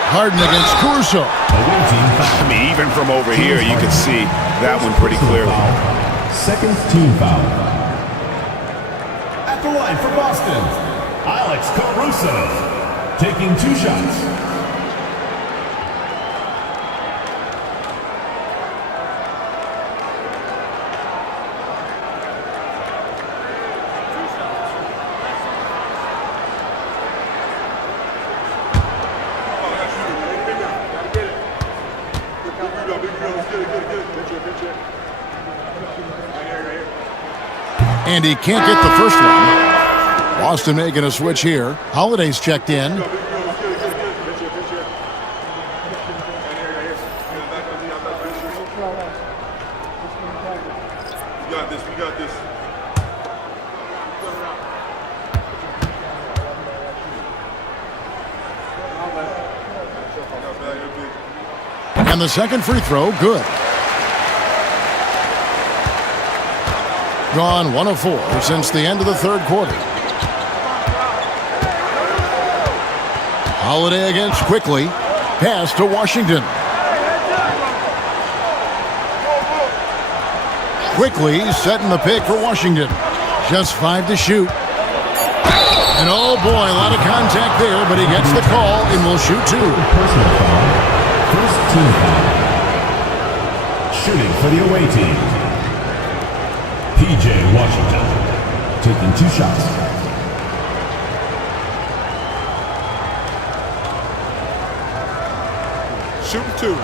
Harden against Caruso. I mean, even from over here, you can see that one pretty clearly. Second team foul. At the line for Boston, Alex Caruso, taking 2 shots. And he can't get the first one. Boston making a switch here. Holiday's checked in. And the second free throw, good. Gone 1 of 4 since the end of the third quarter. Holiday against Quickly. Pass to Washington. Quickly setting the pick for Washington. Just 5 to shoot. And oh boy, a lot of contact there, but he gets the call and will shoot 2. Personal foul. First team foul. Shooting for the away team. PJ Washington, taking 2 shots. Shooting 2.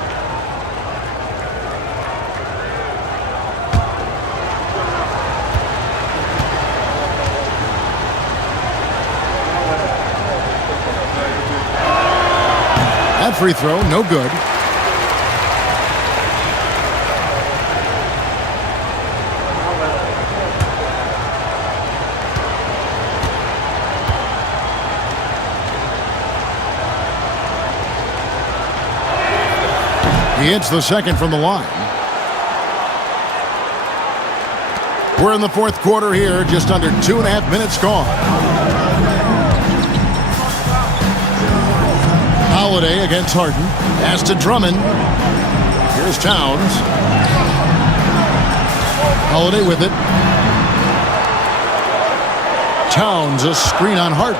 That free throw, no good. He hits the second from the line. We're in the fourth quarter here, just under 2.5 minutes gone. Holiday against Harden. Pass to Drummond. Here's Towns. Holiday with it. Towns, a screen on Harden.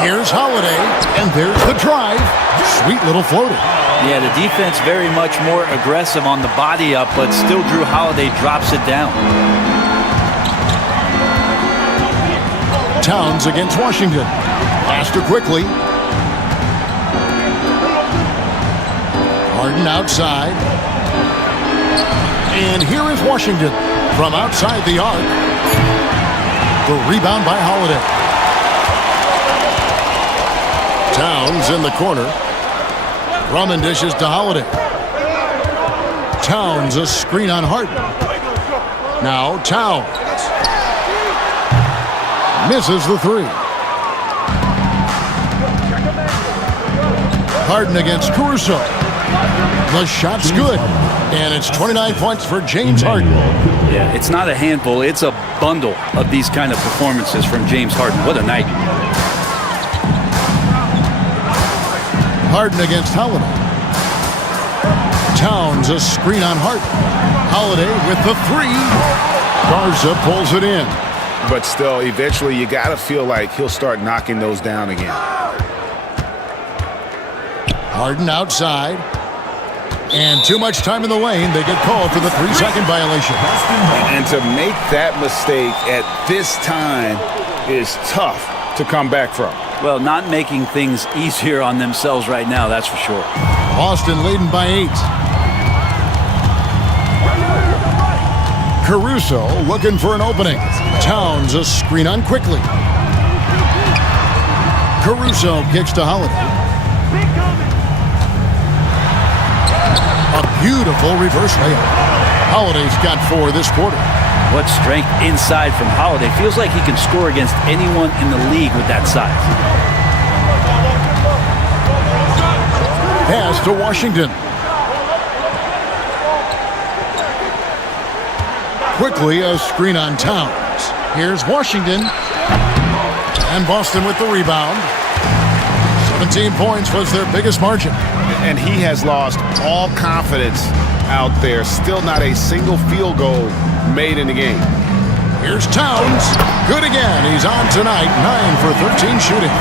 Here's Holiday, and there's the drive. Sweet little floater. Yeah, the defense very much more aggressive on the body up, but still Drew Holiday drops it down. Towns against Washington. Faster quickly. Harden outside. And here is Washington from outside the arc. The rebound by Holiday. Towns in the corner. Drummond dishes to Holiday. Towns, a screen on Harden. Now Towns. Misses the three. Harden against Caruso. The shot's good. And it's 29 points for James Harden. Yeah, it's not a handful. It's a bundle of these kind of performances from James Harden. What a night. Harden against Holiday. Towns, a screen on Harden. Holiday with the three. Garza pulls it in. But still, eventually, you got to feel like he'll start knocking those down again. Harden outside. And too much time in the lane. They get called for the 3-second violation. And to make that mistake at this time is tough to come back from. Well, not making things easier on themselves right now, that's for sure. Boston leading by 8. Caruso looking for an opening. Towns, a screen on quickly. Caruso kicks to Holiday. A beautiful reverse layup. Holiday's got 4 this quarter. What strength inside from Holiday. Feels like he can score against anyone in the league with that size. Pass to Washington. Quickly, a screen on Towns. Here's Washington. And Boston with the rebound. 17 points was their biggest margin. And he has lost all confidence out there. Still not a single field goal made in the game. Here's Towns. Good again. He's on tonight. 9 for 13 shooting.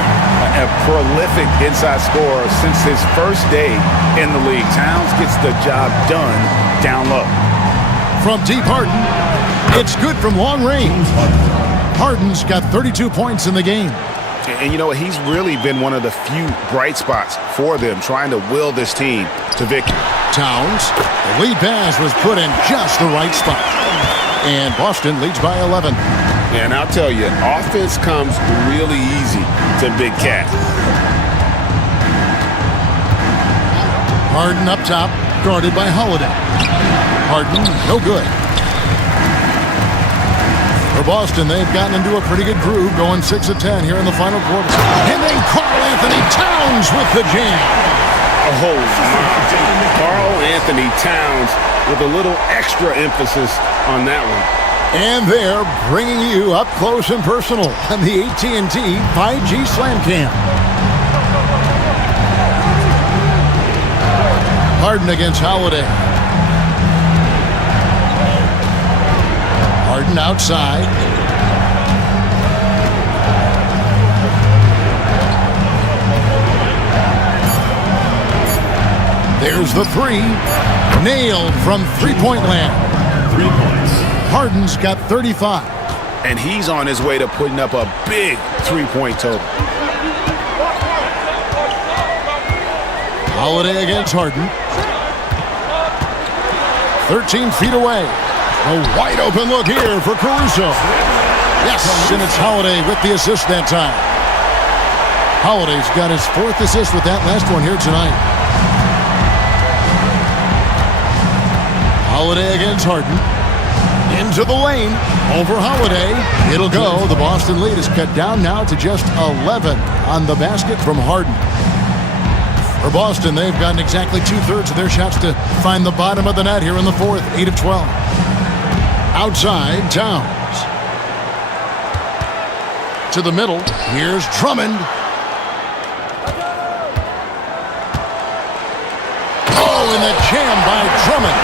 A prolific inside scorer since his first day in the league. Towns gets the job done down low. From deep, Harden. It's good from long range. Harden's got 32 points in the game. And you know what? He's really been one of the few bright spots for them, trying to will this team to victory. Towns. The lead pass was put in just the right spot. And Boston leads by 11. And I'll tell you, offense comes really easy to Big Cat. Harden up top, guarded by Holiday. Harden, no good. For Boston, they've gotten into a pretty good groove, going 6 of 10 here in the final quarter. And then Karl-Anthony Towns with the jam. Oh, my. Karl-Anthony Towns with a little extra emphasis on that one. And they're bringing you up close and personal on the AT&T 5G Slam Cam. Harden against Holiday. Harden outside. There's the three. Nailed from three-point land. 3 points. Harden's got 35. And he's on his way to putting up a big three-point total. Holiday against Harden. 13 feet away. A wide open look here for Caruso. Yes, and it's Holiday with the assist that time. Holiday's got his 4th assist with that last one here tonight. Holiday against Harden. Into the lane. Over Holiday. It'll go. The Boston lead is cut down now to just 11 on the basket from Harden. For Boston, they've gotten exactly 2/3 of their shots to find the bottom of the net here in the fourth. 8 of 12. Outside, Towns. To the middle. Here's Drummond. Oh, and the jam by Drummond.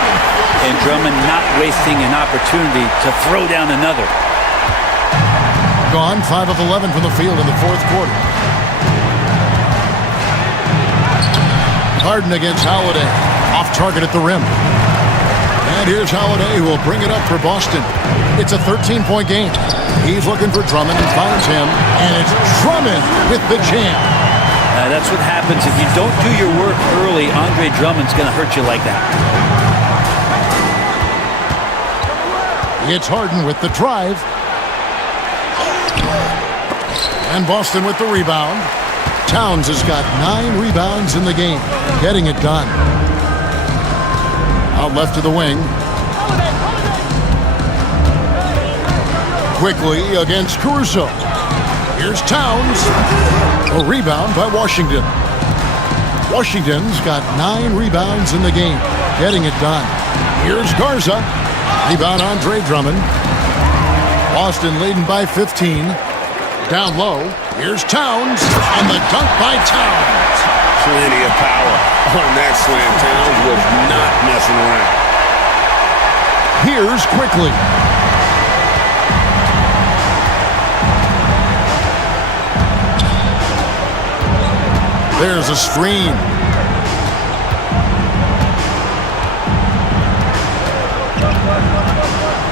And Drummond not wasting an opportunity to throw down another. Gone 5 of 11 from the field in the fourth quarter. Harden against Holiday. Off target at the rim. And here's Holiday, who will bring it up for Boston. It's a 13-point game. He's looking for Drummond and finds him. And it's Drummond with the jam. That's what happens if you don't do your work early. Andre Drummond's going to hurt you like that. It's Harden with the drive. And Boston with the rebound. Towns has got 9 rebounds in the game, getting it done. Out left to the wing. Quickly against Caruso. Here's Towns. A rebound by Washington. Washington's got 9 rebounds in the game, getting it done. Here's Garza. Rebound Andre Drummond. Boston leading by 15. Down low. Here's Towns. And the dunk by Towns. Plenty of power on that slam. Towns was not messing around. Here's Quickly. There's a screen.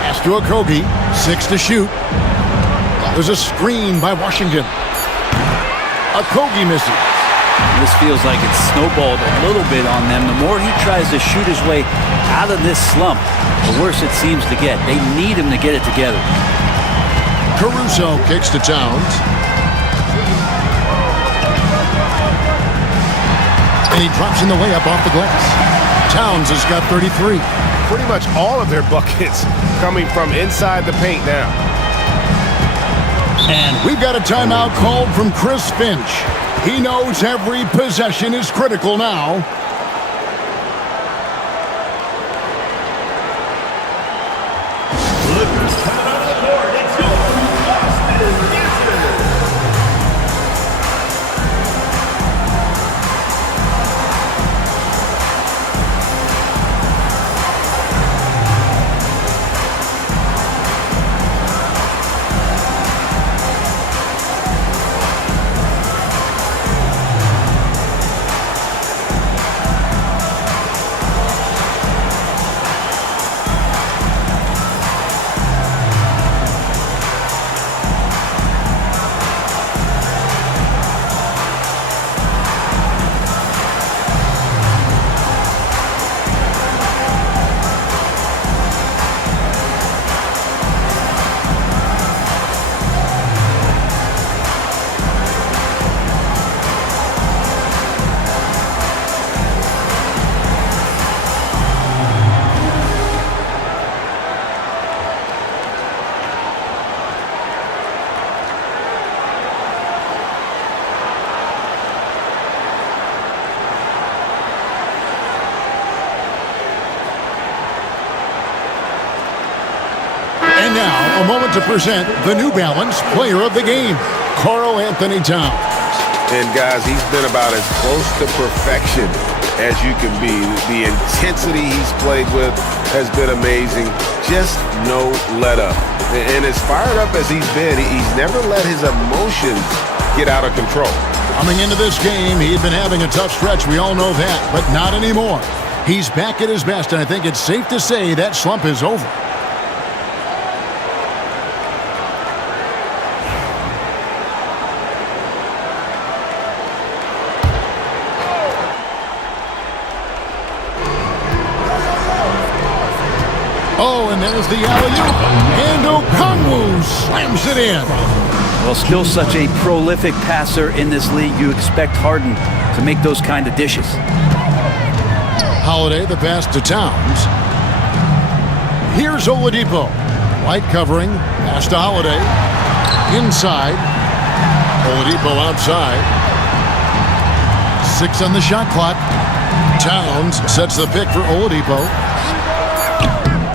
Pass to Okogie. 6 to shoot. There's a screen by Washington. Okogie misses. This feels like it's snowballed a little bit on them. The more he tries to shoot his way out of this slump, the worse it seems to get. They need him to get it together. Caruso kicks to Towns. And he drops in the layup off the glass. Towns has got 33. Pretty much all of their buckets coming from inside the paint now. And we've got a timeout called from Chris Finch. He knows every possession is critical now. Clippers coming out of the court. It's your Boston Pistons. And now, a moment to present the New Balance Player of the Game, Karl Anthony Towns. And guys, he's been about as close to perfection as you can be. The intensity he's played with has been amazing. Just no let up. And as fired up as he's been, he's never let his emotions get out of control. Coming into this game, he'd been having a tough stretch. We all know that, but not anymore. He's back at his best, and I think it's safe to say that slump is over. Oh, and there's the alley-oop, and Okongwu slams it in. Well, still such a prolific passer in this league. You expect Harden to make those kind of dishes. Holiday, the pass to Towns. Here's Oladipo. White covering. Pass to Holiday. Inside. Oladipo outside. 6 on the shot clock. Towns sets the pick for Oladipo.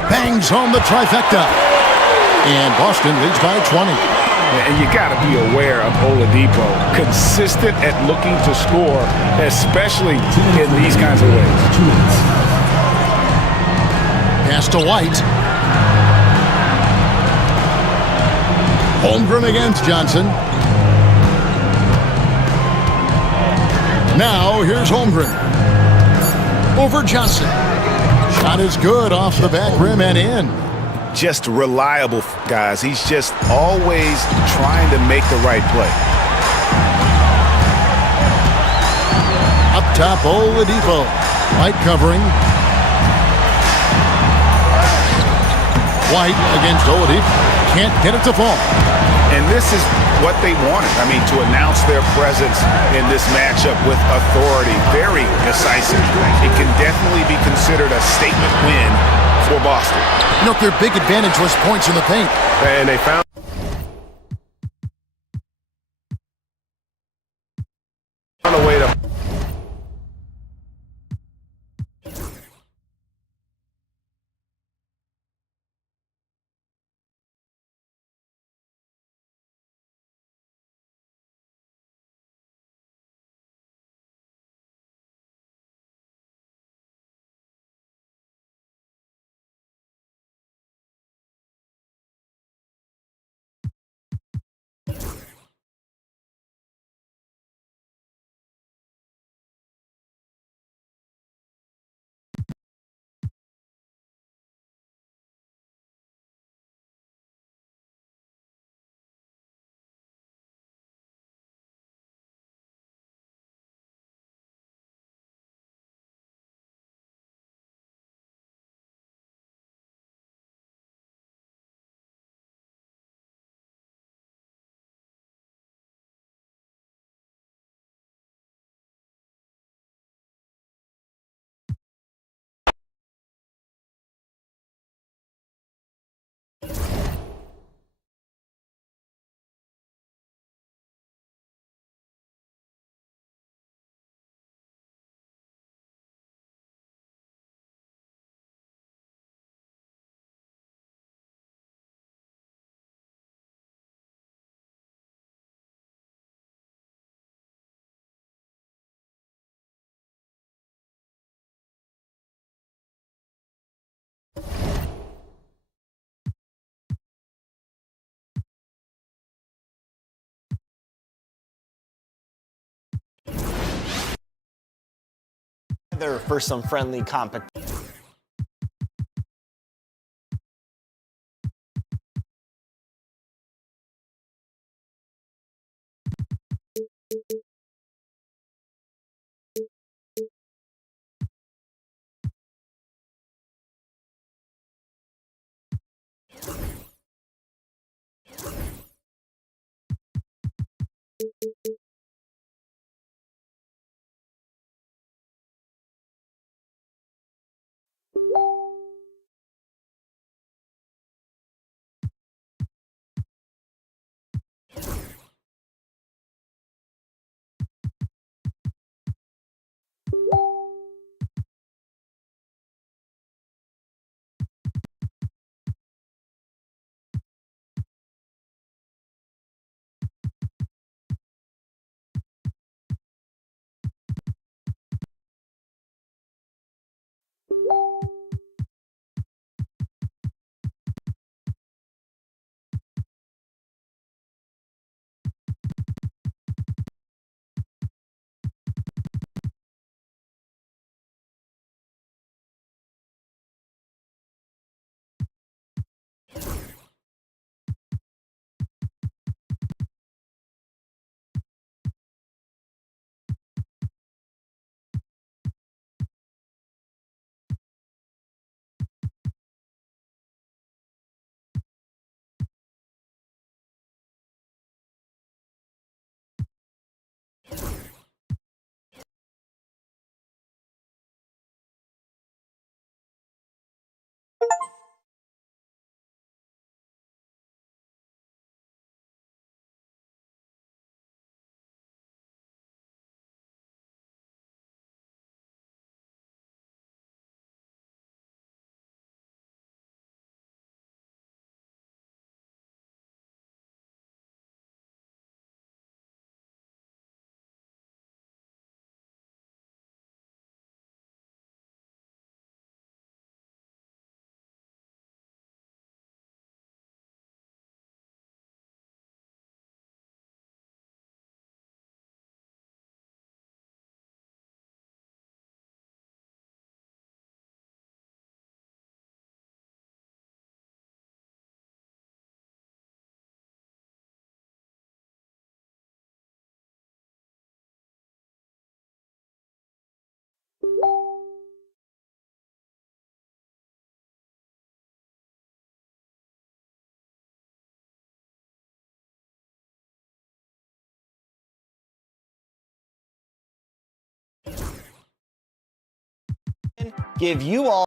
Bangs home the trifecta. And Boston leads by 20. And you got to be aware of Oladipo. Consistent at looking to score, especially in these kinds of ways. Pass to White. Holmgren against Johnson. Now here's Holmgren. Over Johnson. Shot is good off the back rim and in. Just reliable, guys. He's just always trying to make the right play. Up top, Oladipo. White covering. White against Oladipo. Can't get it to fall. And this is what they wanted. I mean, to announce their presence in this matchup with authority. Very decisive. It can definitely be considered a statement win for Boston. You know, their big advantage was points in the paint. And they found a way to... For some friendly competition. give you all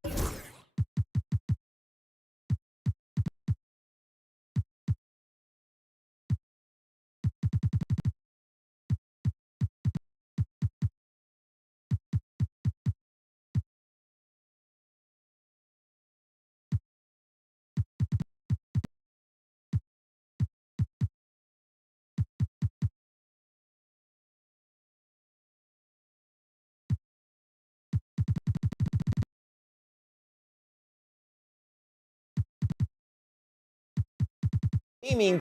aiming.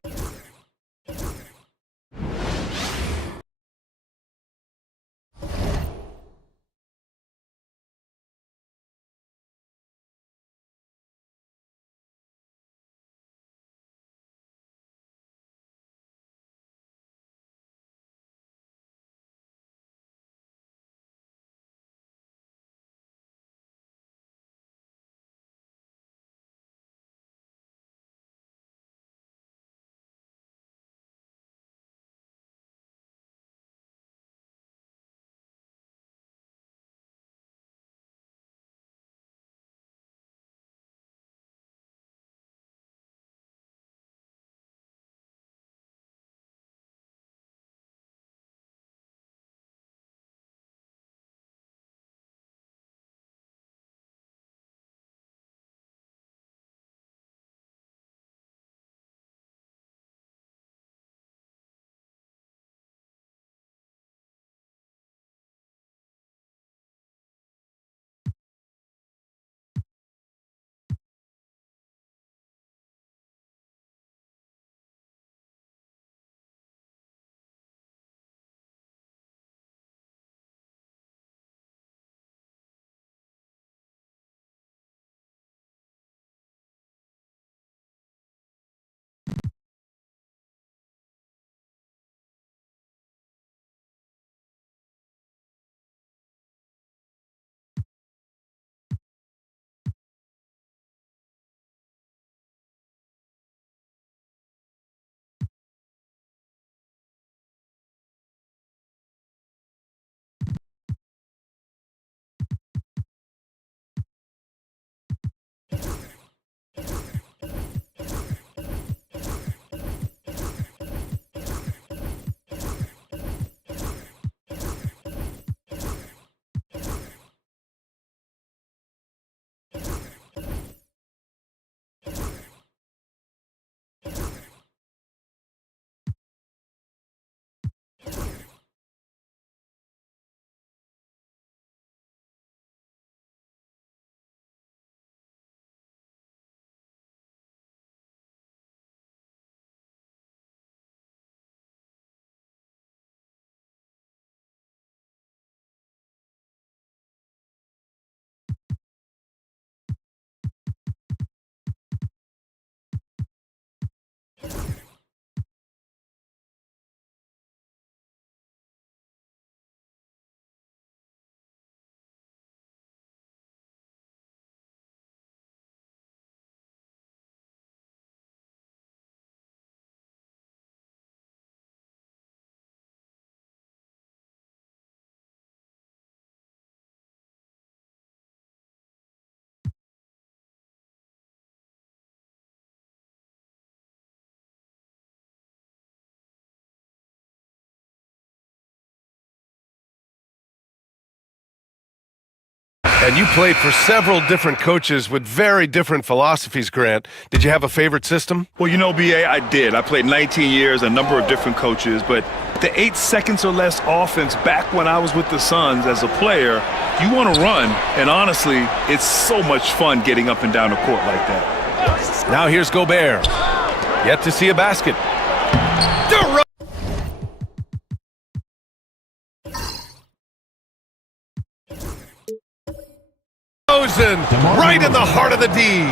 And you played for several different coaches with very different philosophies, Grant. Did you have a favorite system? Well, you know, B.A., I did. I played 19 years, a number of different coaches, but the 8 seconds or less offense back when I was with the Suns as a player, you want to run, and honestly, it's so much fun getting up and down the court like that. Now here's Gobert. Yet to see a basket. Right in the heart of the D.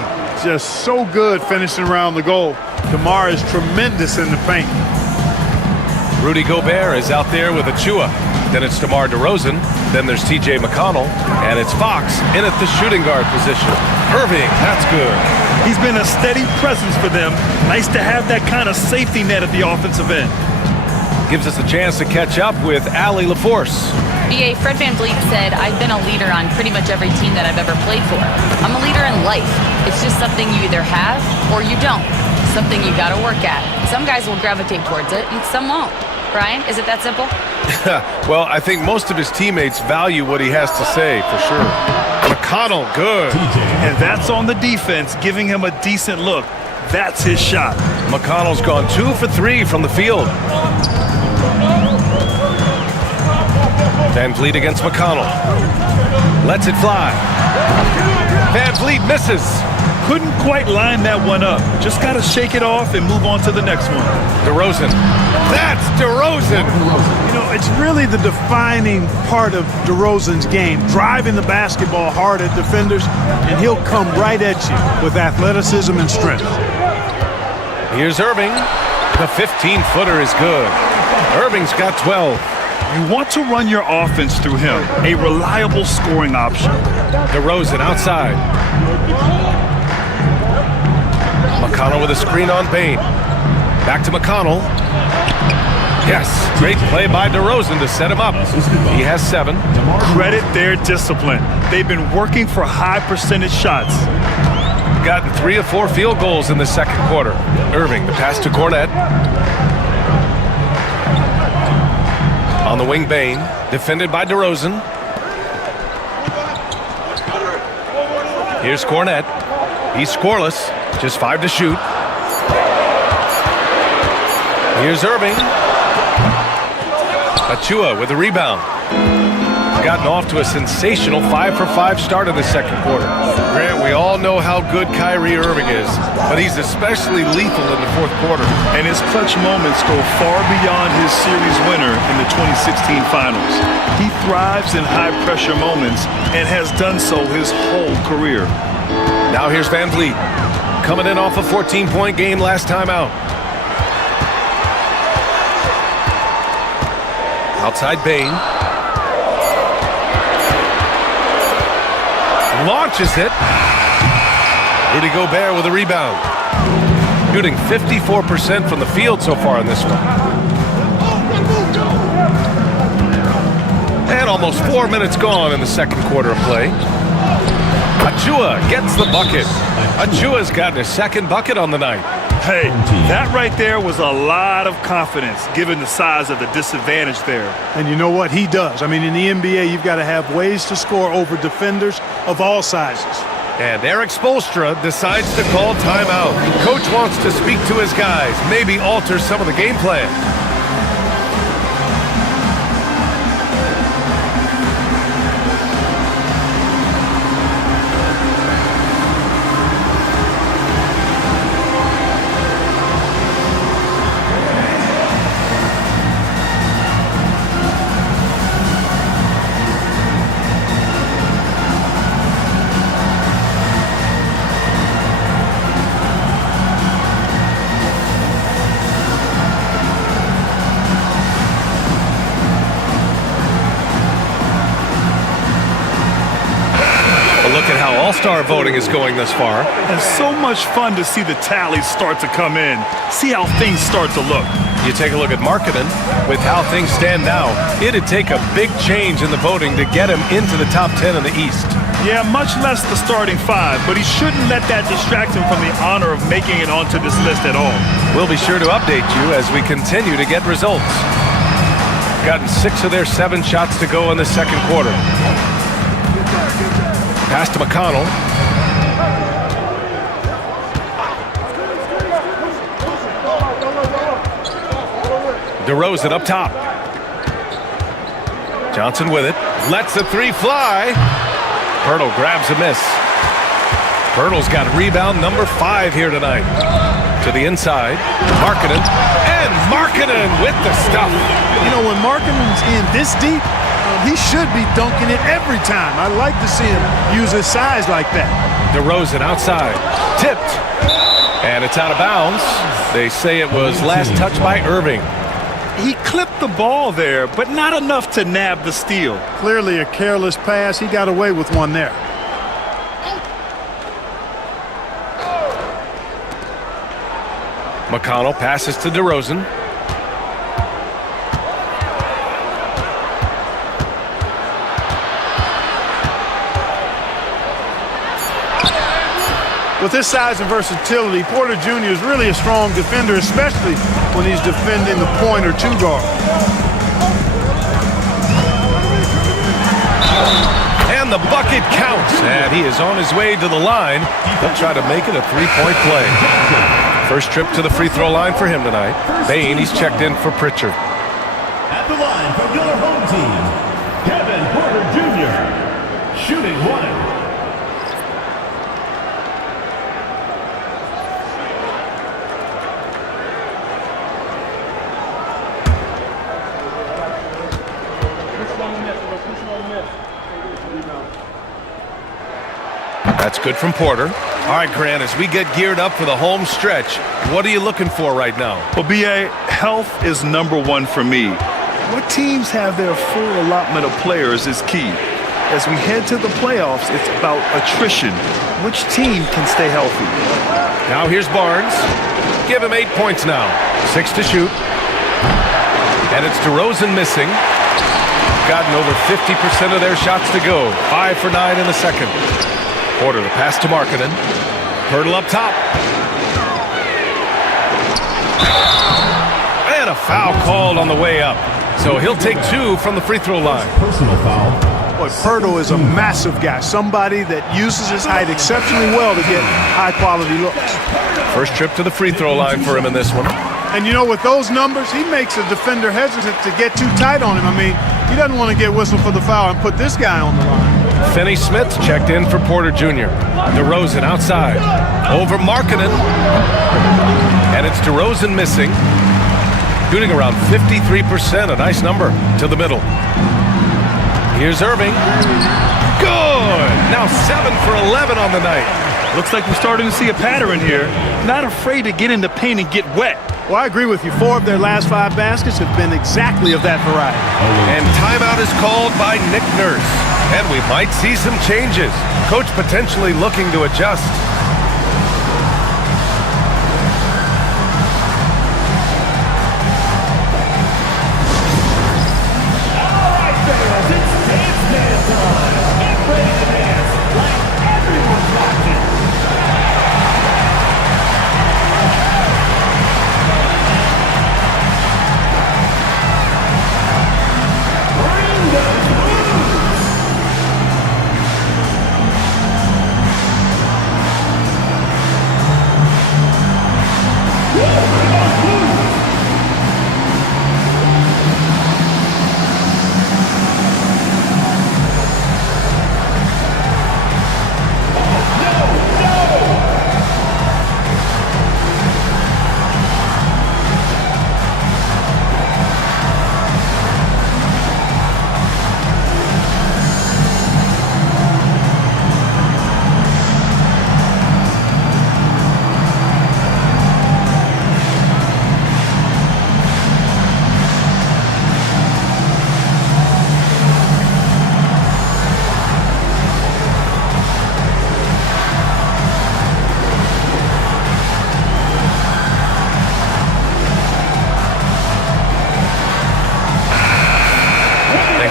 Just so good finishing around the goal. DeMar is tremendous in the paint. Rudy Gobert is out there with Achua. Then it's DeMar DeRozan. Then there's T.J. McConnell. And it's Fox in at the shooting guard position. Irving, that's good. He's been a steady presence for them. Nice to have that kind of safety net at the offensive end. Gives us a chance to catch up with Allie LaForce. BA, Fred VanVleet said, I've been a leader on pretty much every team that I've ever played for. I'm a leader in life. It's just something you either have or you don't. Something you got to work at. Some guys will gravitate towards it and some won't. Brian, is it that simple? Well, I think most of his teammates value what he has to say, for sure. McConnell, good. And that's on the defense, giving him a decent look. That's his shot. McConnell's gone 2 for 3 from the field. VanVleet against McConnell. Lets it fly. VanVleet misses. Couldn't quite line that one up. Just got to shake it off and move on to the next one. DeRozan. That's DeRozan. You know, it's really the defining part of DeRozan's game, driving the basketball hard at defenders, and he'll come right at you with athleticism and strength. Here's Irving. The 15-footer is good. Irving's got 12. You want to run your offense through him, a reliable scoring option. DeRozan outside. McConnell with a screen on Bain. Back to McConnell. Yes, great play by DeRozan to set him up. He has 7. Credit their discipline. They've been working for high percentage shots. Gotten 3 of 4 field goals in the second quarter. Irving, the pass to Cornette. On the wing, Bain, defended by DeRozan. Here's Cornette. He's scoreless, just 5 to shoot. Here's Irving. Achua with a rebound. Gotten off to a sensational 5 for 5 start of the second quarter. Grant, we all know how good Kyrie Irving is, but he's especially lethal in the fourth quarter. And his clutch moments go far beyond his series winner in the 2016 finals. He thrives in high-pressure moments and has done so his whole career. Now here's VanVleet, coming in off a 14-point game last time out. Outside Bain. Launches it. Rudy Gobert with a rebound. Shooting 54% from the field so far in this one. And almost 4 minutes gone in the second quarter of play. Achua gets the bucket. Achua's gotten his second bucket on the night. Hey, that right there was a lot of confidence, given the size of the disadvantage there. And you know what? He does. I mean, in the NBA, you've got to have ways to score over defenders of all sizes. And Eric Spoelstra decides to call timeout. Coach wants to speak to his guys, maybe alter some of the game plan. All-Star voting is going this far. And so much fun to see the tallies start to come in. See how things start to look. You take a look at Markkanen. With how things stand now, it'd take a big change in the voting to get him into the top 10 in the East. Yeah, much less the starting 5, but he shouldn't let that distract him from the honor of making it onto this list at all. We'll be sure to update you as we continue to get results. Gotten 6 of their 7 shots to go in the second quarter. Pass to McConnell. DeRozan up top. Johnson with it. Lets the 3 fly. Pirtle grabs a miss. Pirtle's got rebound number 5 here tonight. To the inside. Markkanen. And Markkanen with the stuff. You know, when Markkanen's in this deep, he should be dunking it every time. I like to see him use his size like that. DeRozan outside. Tipped. And it's out of bounds. They say it was last touched by Irving. He clipped the ball there, but not enough to nab the steal. Clearly a careless pass. He got away with one there. McConnell passes to DeRozan. With his size and versatility, Porter Jr. is really a strong defender, especially when he's defending the point or two guard. And the bucket counts, and he is on his way to the line. He'll try to make it a three-point play. First trip to the free throw line for him tonight. Bain, he's checked in for Pritchard. At the line from your home team, Kevin Porter Jr., shooting one. That's good from Porter. All right, Grant, as we get geared up for the home stretch, what are you looking for right now? Well, B.A., health is number one for me. What teams have their full allotment of players is key. As we head to the playoffs, it's about attrition. Which team can stay healthy? Now here's Barnes. Give him 8 points now. 6 to shoot. And it's DeRozan missing. Gotten over 50% of their shots to go. 5 for 9 in the second. Porter, the pass to Markkanen. Hurdle up top. And a foul called on the way up. So he'll take 2 from the free throw line. Personal foul. Boy, Pirtle is a massive guy. Somebody that uses his height exceptionally well to get high-quality looks. First trip to the free throw line for him in this one. And, you know, with those numbers, he makes a defender hesitant to get too tight on him. I mean, he doesn't want to get whistled for the foul and put this guy on the line. Finney-Smith checked in for Porter Jr. DeRozan outside. Over Markkanen. And it's DeRozan missing. Shooting around 53%, a nice number to the middle. Here's Irving. Good! Now 7 for 11 on the night. Looks like we're starting to see a pattern here. Not afraid to get in the paint and get wet. Well, I agree with you. 4 of their last 5 baskets have been exactly of that variety. And timeout is called by Nick Nurse. And we might see some changes. Coach potentially looking to adjust.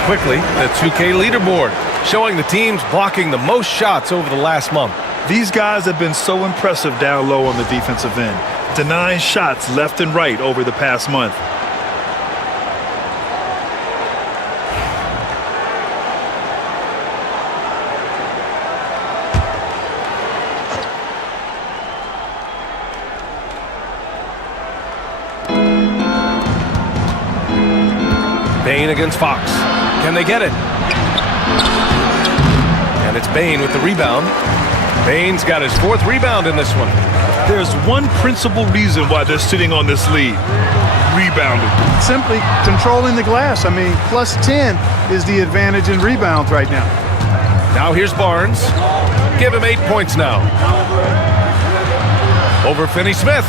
Quickly, the 2K leaderboard showing the teams blocking the most shots over the last month. These guys have been so impressive down low on the defensive end, denying shots left and right over the past month. Bain against Fox. Can they get it? And it's Bain with the rebound. Bain's got his 4th rebound in this one. There's one principal reason why they're sitting on this lead. Rebounding. Simply controlling the glass. I mean, plus 10 is the advantage in rebounds right now. Now here's Barnes. Give him 8 points now. Over Finney-Smith.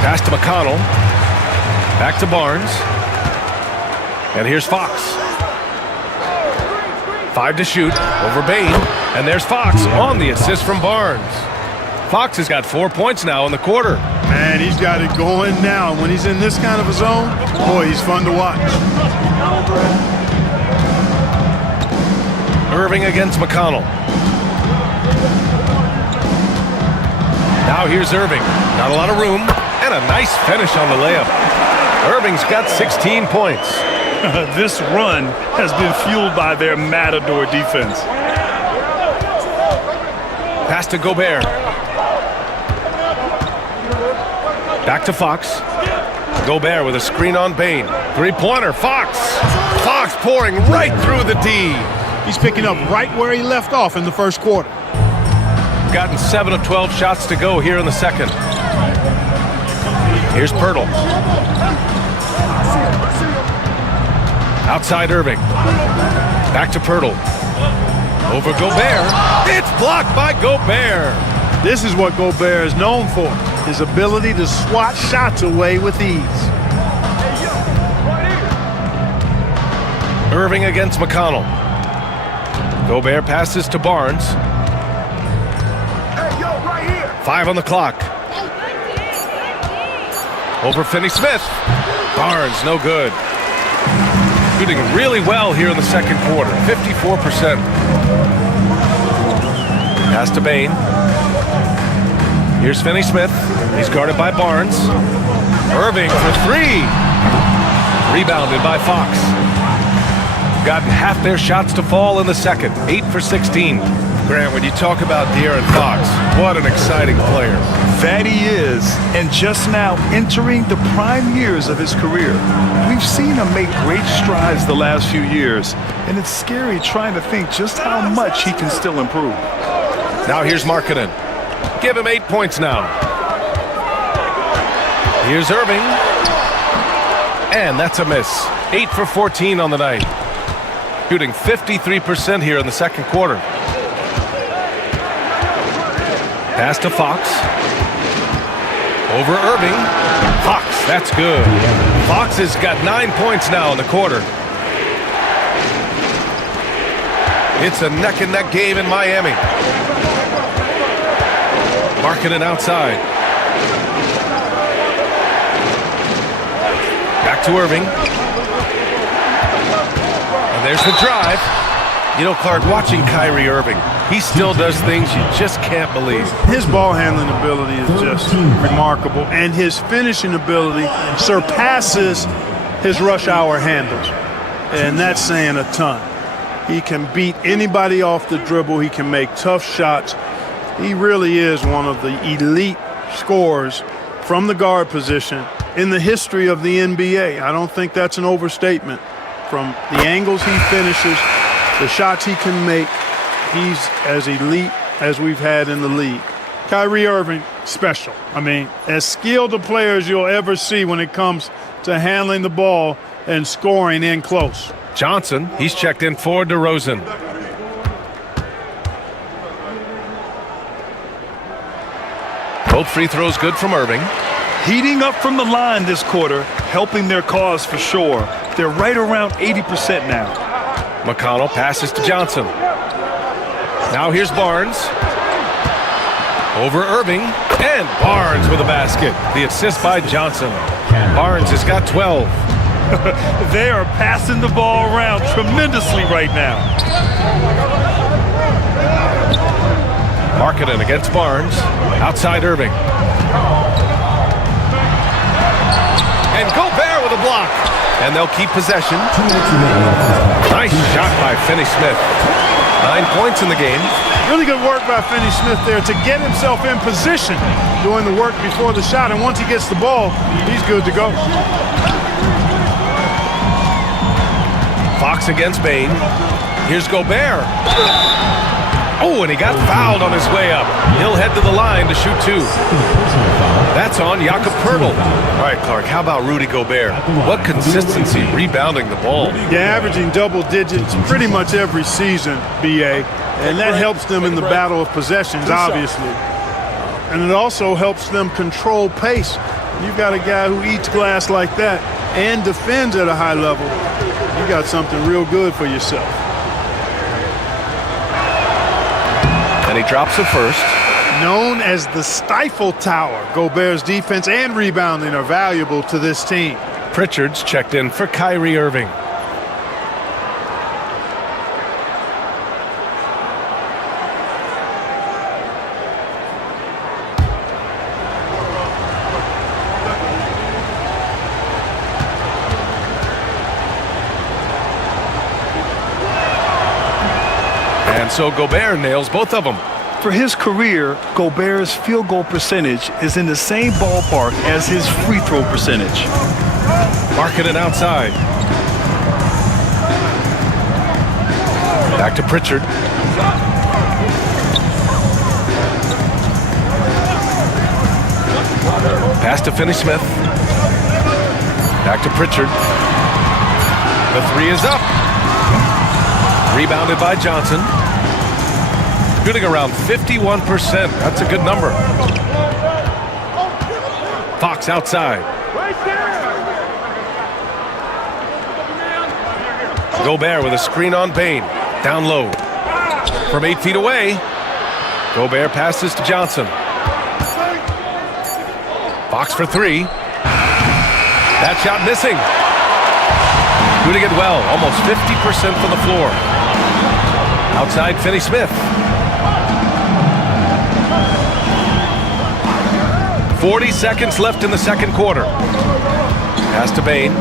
Pass to McConnell. Back to Barnes. And here's Fox. 5 to shoot over Bain. And there's Fox on the assist from Barnes. Fox has got 4 points now in the quarter. Man, he's got it going now. When he's in this kind of a zone, boy, he's fun to watch. Irving against McConnell. Now here's Irving. Not a lot of room, and a nice finish on the layup. Irving's got 16 points. This run has been fueled by their matador defense. Pass to Gobert. Back to Fox. Gobert with a screen on Bain. Three-pointer, Fox. Fox pouring right through the D. He's picking up right where he left off in the first quarter. Gotten 7 of 12 shots to go here in the second. Here's Pirtle. Outside Irving. Back to Pirtle. Over Gobert. It's blocked by Gobert. This is what Gobert is known for, his ability to swat shots away with ease. Irving against McConnell. Gobert passes to Barnes. 5 on the clock. Over Finney-Smith. Barnes, no good. Shooting really well here in the second quarter, 54%. Pass to Bain. Here's Finney-Smith. He's guarded by Barnes. Irving for three. Rebounded by Fox. Gotten half their shots to fall in the second, 8 for 16. Grant, when you talk about De'Aaron Fox, what an exciting player. That he is, and just now entering the prime years of his career. We've seen him make great strides the last few years, and it's scary trying to think just how much he can still improve. Now here's Markkanen. Give him 8 points now. Here's Irving. And that's a miss. 8 for 14 on the night. Shooting 53% here in the second quarter. Pass to Fox. Over Irving. Fox, that's good. Fox has got 9 points now in the quarter. It's a neck-and-neck game in Miami. Markkanen outside. Back to Irving. And there's the drive. You know, Clark, watching Kyrie Irving, he still does things you just can't believe. His ball handling ability is just remarkable, and his finishing ability surpasses his rush hour handles. And that's saying a ton. He can beat anybody off the dribble. He can make tough shots. He really is one of the elite scorers from the guard position in the history of the NBA. I don't think that's an overstatement. From the angles he finishes, the shots he can make, he's as elite as we've had in the league. Kyrie Irving, special. I mean, as skilled a player as you'll ever see when it comes to handling the ball and scoring in close. Johnson, he's checked in for DeRozan. Both free throws good from Irving. Heating up from the line this quarter, helping their cause for sure. They're right around 80% now. McConnell passes to Johnson. Now here's Barnes. Over Irving, and Barnes with a basket. The assist by Johnson. Barnes has got 12. They are passing the ball around tremendously right now. Markkanen against Barnes. Outside Irving. And Gobert with a block. And they'll keep possession. Nice shot by Finney-Smith. 9 points in the game. Really good work by Finney-Smith there to get himself in position, doing the work before the shot. And once he gets the ball, he's good to go. Fox against Bain. Here's Gobert. Oh, and he got fouled on his way up. He'll head to the line to shoot 2. That's on Jakob Poeltl. All right, Clark, how about Rudy Gobert? What consistency rebounding the ball. Yeah, averaging double digits pretty much every season, BA. And that helps them in the battle of possessions, obviously. And it also helps them control pace. You've got a guy who eats glass like that and defends at a high level. You got something real good for yourself. And he drops it first. Known as the Stifle Tower, Gobert's defense and rebounding are valuable to this team. Pritchard's checked in for Kyrie Irving. And so Gobert nails both of them. For his career, Gobert's field goal percentage is in the same ballpark as his free throw percentage. Markkanen outside. Back to Pritchard. Pass to Finney-Smith. Back to Pritchard. The three is up. Rebounded by Johnson. Shooting around 51%. That's a good number. Fox outside. Gobert with a screen on Bane. Down low. From 8 feet away. Gobert passes to Johnson. Fox for three. That shot missing. Shooting it well. Almost 50% from the floor. Outside Finney-Smith. 40 seconds left in the second quarter. Pass to Bane.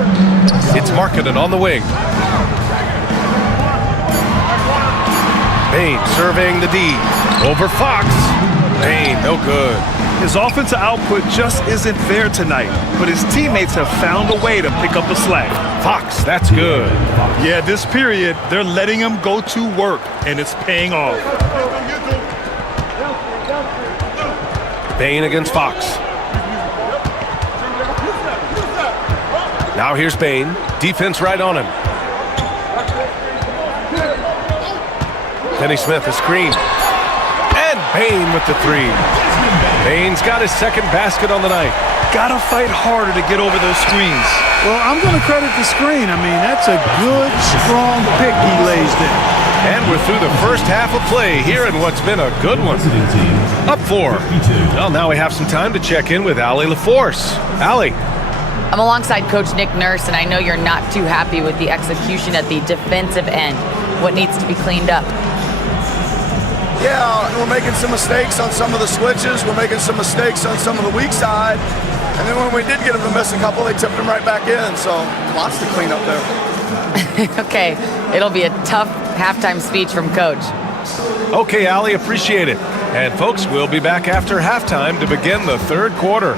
It's Markkanen on the wing. Bane surveying the D. Over Fox. Bane, no good. His offensive output just isn't there tonight, but his teammates have found a way to pick up the slack. Fox, that's good. Yeah, this period, they're letting him go to work, and it's paying off. Bane against Fox. Now here's Bane. Defense right on him. Finney-Smith, a screen. And Bane with the three. Bane's got his second basket on the night. Gotta fight harder to get over those screens. Well, I'm going to credit the screen. I mean, that's a good, strong pick he lays there. And we're through the first half of play here in what's been a good one. Up 4. Well, now we have some time to check in with Allie LaForce. Allie. I'm alongside Coach Nick Nurse, and I know you're not too happy with the execution at the defensive end. What needs to be cleaned up? Yeah, we're making some mistakes on some of the switches. We're making some mistakes on some of the weak side. And then when we did get them to miss a couple, they tipped them right back in. So lots to clean up there. Okay, it'll be a tough halftime speech from Coach. Okay, Allie, appreciate it. And folks, we'll be back after halftime to begin the third quarter.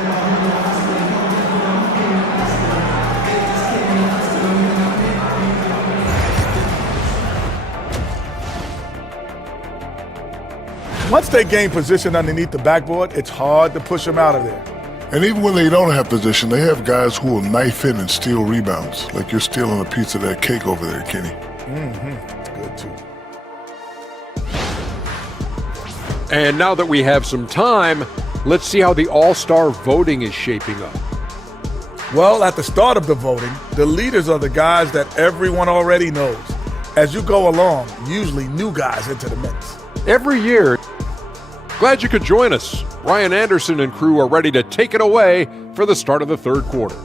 Once they gain position underneath the backboard, it's hard to push them out of there. And even when they don't have position, they have guys who will knife in and steal rebounds. Like you're stealing a piece of that cake over there, Kenny. That's good, too. And now that we have some time, let's see how the All-Star voting is shaping up. Well, at the start of the voting, the leaders are the guys that everyone already knows. As you go along, usually new guys enter the mix. Every year. Glad you could join us. Ryan Anderson and crew are ready to take it away for the start of the third quarter.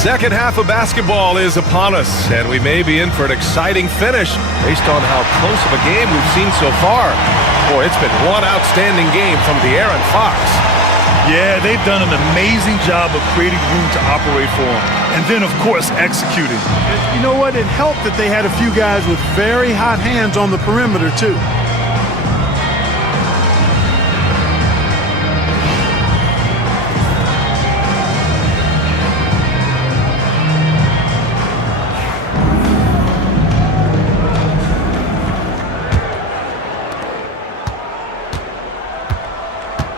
Second half of basketball is upon us, and we may be in for an exciting finish based on how close of a game we've seen so far. Boy, it's been one outstanding game from De'Aaron Fox. Yeah, they've done an amazing job of creating room to operate for him. And then, of course, executing. You know what? It helped that they had a few guys with very hot hands on the perimeter, too.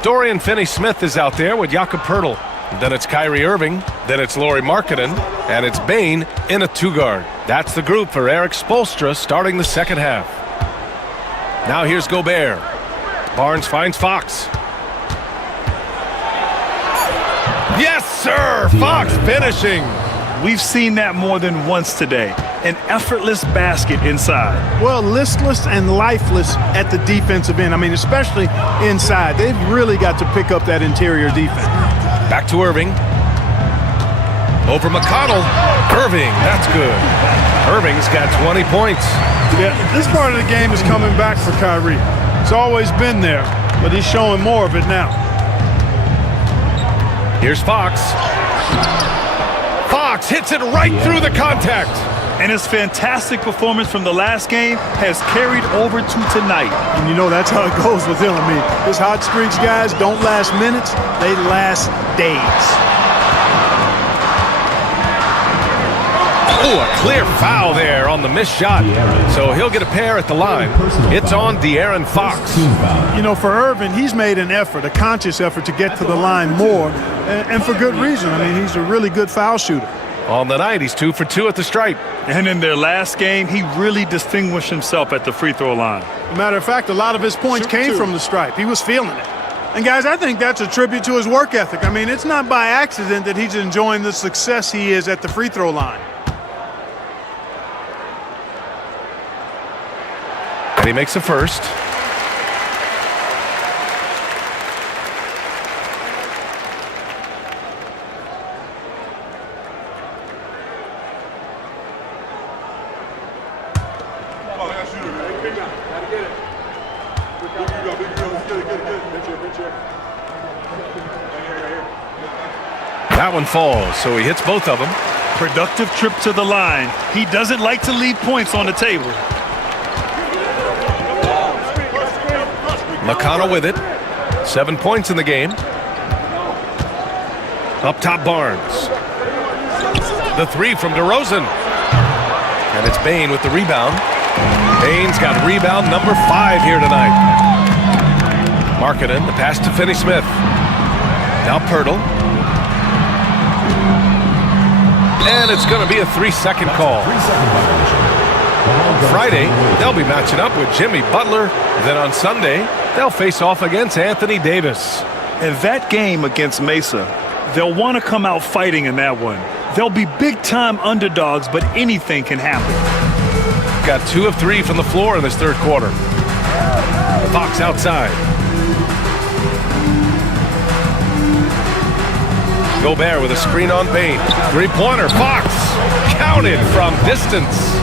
Dorian Finney-Smith is out there with Jakob Poeltl. Then it's Kyrie Irving. Then it's Lauri Markkanen. And it's Bane in a two-guard. That's the group for Eric Spoelstra starting the second half. Now here's Gobert. Barnes finds Fox. Yes, sir! Fox finishing. We've seen that more than once today. An effortless basket inside. Well, listless and lifeless at the defensive end. I mean, especially inside. They've really got to pick up that interior defense. Back to Irving. Over McConnell. Irving, that's good. Irving's got 20 points. Yeah, this part of the game is coming back for Kyrie. It's always been there, but he's showing more of it now. Here's Fox. Fox hits it right through the contact. And his fantastic performance from the last game has carried over to tonight. And you know that's how it goes with him. I mean, his hot streaks, guys, don't last minutes. They last days. Oh, a clear foul there on the missed shot. So he'll get a pair at the line. It's on De'Aaron Fox. You know, for Irvin, he's made an effort, a conscious effort to get to the line more, and for good reason. I mean, he's a really good foul shooter. On the night, he's 2 for 2 at the stripe. And in their last game, he really distinguished himself at the free throw line. Matter of fact, a lot of his points came from the stripe. He was feeling it. And, guys, I think that's a tribute to his work ethic. I mean, it's not by accident that he's enjoying the success he is at the free throw line. And he makes the first. That one falls, so he hits both of them. Productive trip to the line. He doesn't like to leave points on the table. McConnell with it. 7 points in the game. Up top, Barnes. The three from DeRozan. And it's Bane with the rebound. Bane's got rebound number 5 here tonight. Markkanen, the pass to Finney-Smith. Now Pirtle. And it's going to be a 3-second call. Friday, they'll be matching up with Jimmy Butler. Then on Sunday, they'll face off against Anthony Davis. In that game against Mesa, they'll want to come out fighting in that one. They'll be big-time underdogs, but anything can happen. Got 2 of 3 from the floor in this third quarter. Fox outside. Gobert with a screen on Bane. Three-pointer, Fox. Counted from distance.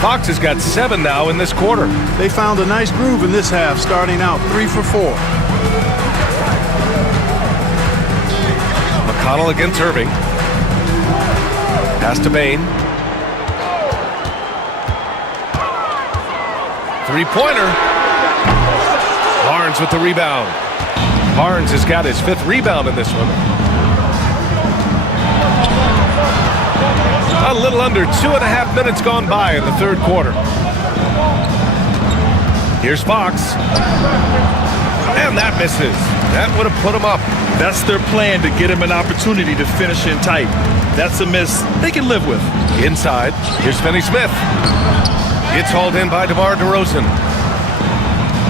Fox has got 7 now in this quarter. They found a nice groove in this half, starting out 3 for 4. McConnell against Irving. Pass to Bane. Three-pointer. Barnes with the rebound. Barnes has got his 5th rebound in this one. A little under 2.5 minutes gone by in the third quarter. Here's Fox. And that misses. That would have put him up. That's their plan, to get him an opportunity to finish in tight. That's a miss they can live with. Inside, here's Finney-Smith. It's hauled in by DeMar DeRozan.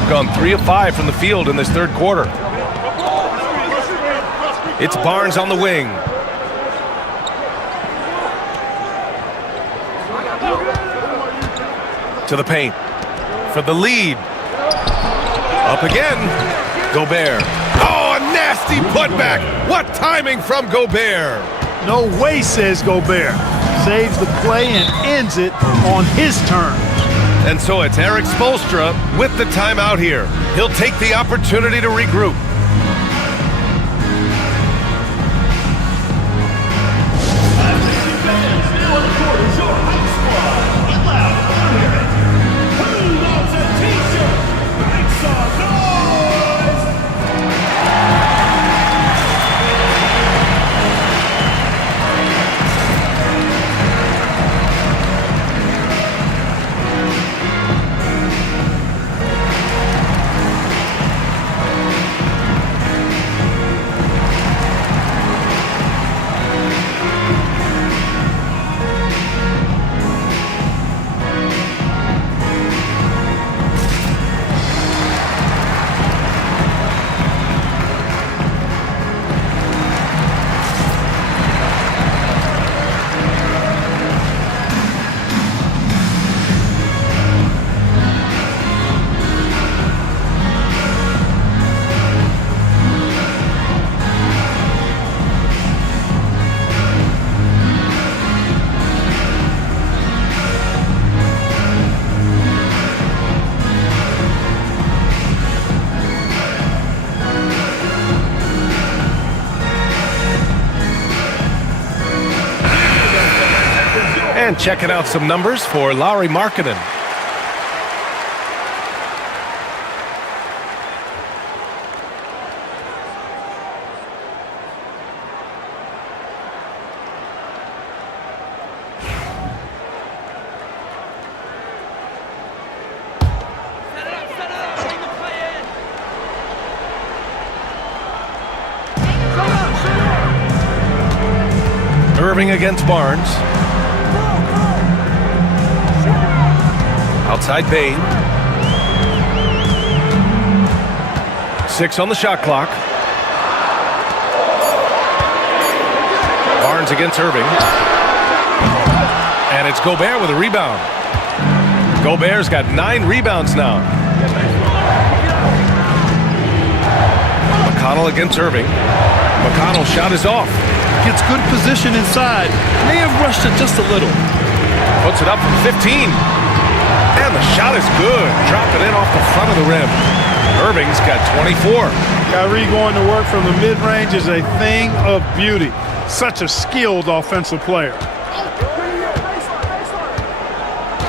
Gone 3 of 5 from the field in this third quarter. It's Barnes on the wing. To the paint for the lead. Up again. Gobert. Oh, a nasty putback. What timing from Gobert. No way, says Gobert. Saves the play and ends it on his turn. And so it's Eric Spoelstra with the timeout here. He'll take the opportunity to regroup. And checking out some numbers for Lauri Markkanen. Irving against Barnes. Outside Bain. 6 on the shot clock. Barnes against Irving. And it's Gobert with a rebound. Gobert's got 9 rebounds now. McConnell against Irving. McConnell's shot is off. Gets good position inside. May have rushed it just a little. Puts it up from 15. And the shot is good. Dropping in off the front of the rim. Irving's got 24. Kyrie going to work from the mid-range is a thing of beauty. Such a skilled offensive player.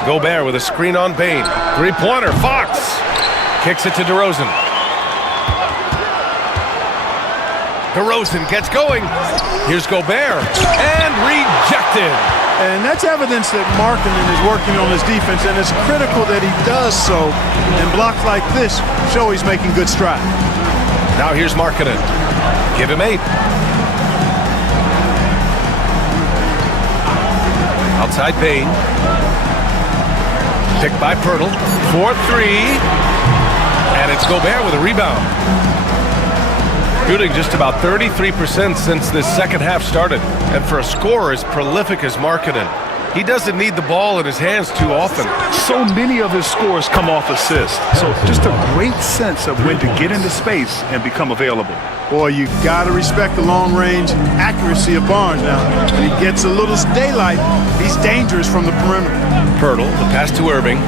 Gobert with a screen on Bain. Three-pointer. Fox kicks it to DeRozan. DeRozan gets going. Here's Gobert. And rejected. And that's evidence that Markkanen is working on his defense, and it's critical that he does so. And blocks like this show he's making good strides. Now here's Markkanen. Give him 8. Outside Bain. Picked by Pirtle. 4-3. And it's Gobert with a rebound. Shooting just about 33% since this second half started. And for a scorer as prolific as Markkanen, he doesn't need the ball in his hands too often. So many of his scores come off assists. So just a great sense of when to get into space and become available. Boy, you got to respect the long-range accuracy of Barnes now. When he gets a little daylight, he's dangerous from the perimeter. Pirtle, the pass to Irving.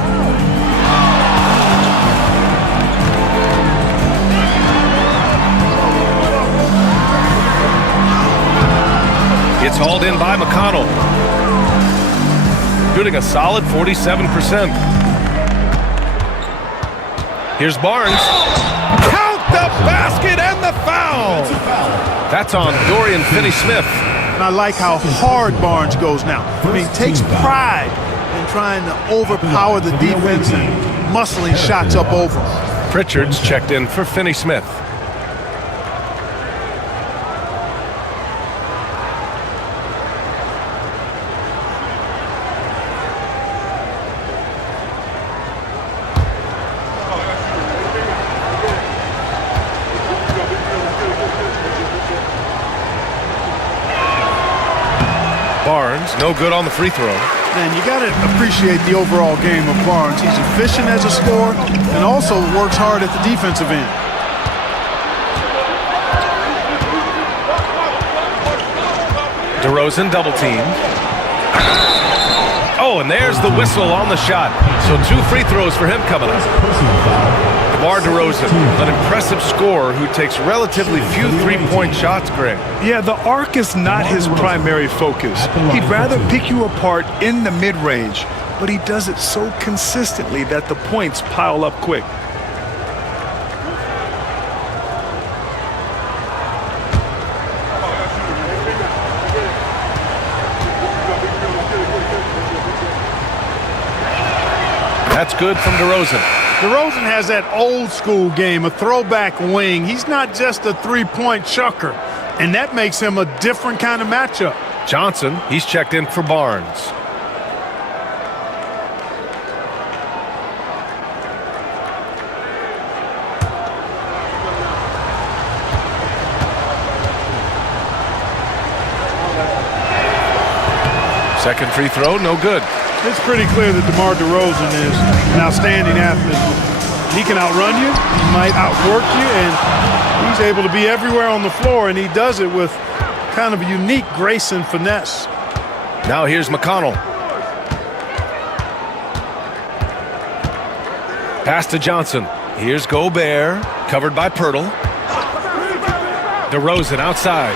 It's hauled in by McConnell. Shooting a solid 47%. Here's Barnes. Count the basket and the foul. That's on Dorian Finney-Smith. And I like how hard Barnes goes now. I mean, takes pride in trying to overpower the defense and muscling shots up over. Pritchard's checked in for Finney-Smith. Barnes, no good on the free throw. And you got to appreciate the overall game of Barnes. He's efficient as a scorer and also works hard at the defensive end. DeRozan double teamed. Oh, and there's the whistle on the shot. So 2 free throws for him coming up. DeMar DeRozan, an impressive scorer who takes relatively few three-point shots, Greg. Yeah, the arc is not his primary focus. He'd rather pick you apart in the mid-range, but he does it so consistently that the points pile up quick. That's good from DeRozan. DeRozan has that old school game, a throwback wing. He's not just a three-point chucker, and that makes him a different kind of matchup. Johnson, he's checked in for Barnes. Second free throw, no good. It's pretty clear that DeMar DeRozan is an outstanding athlete. He can outrun you, he might outwork you, and he's able to be everywhere on the floor, and he does it with kind of a unique grace and finesse. Now here's McConnell. Pass to Johnson. Here's Gobert, covered by Pirtle. DeRozan outside.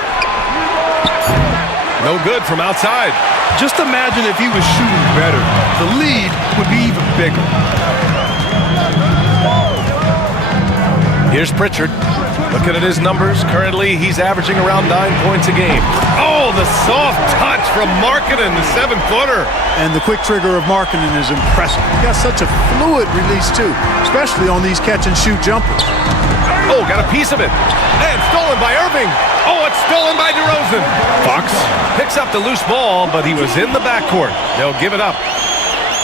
No good from outside. Just imagine if he was shooting better. The lead would be even bigger. Here's Pritchard. Looking at his numbers, currently he's averaging around 9 points a game. Oh, the soft touch from Markkanen, the 7-footer. And the quick trigger of Markkanen is impressive. He got such a fluid release, too, especially on these catch-and-shoot jumpers. Oh, got a piece of it. And stolen by Irving. Oh, it's stolen by DeRozan. Fox picks up the loose ball, but he was in the backcourt. They'll give it up.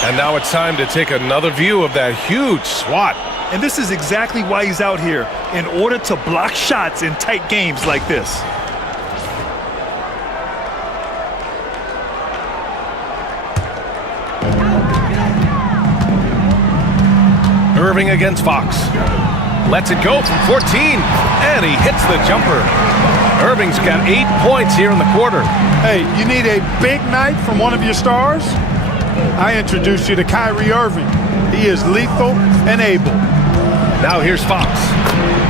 And now it's time to take another view of that huge swat. And this is exactly why he's out here, in order to block shots in tight games like this. Irving against Fox. Lets it go from 14, and he hits the jumper. Irving's got 8 points here in the quarter. Hey, you need a big night from one of your stars? I introduced you to Kyrie Irving. He is lethal and able. Now here's Fox.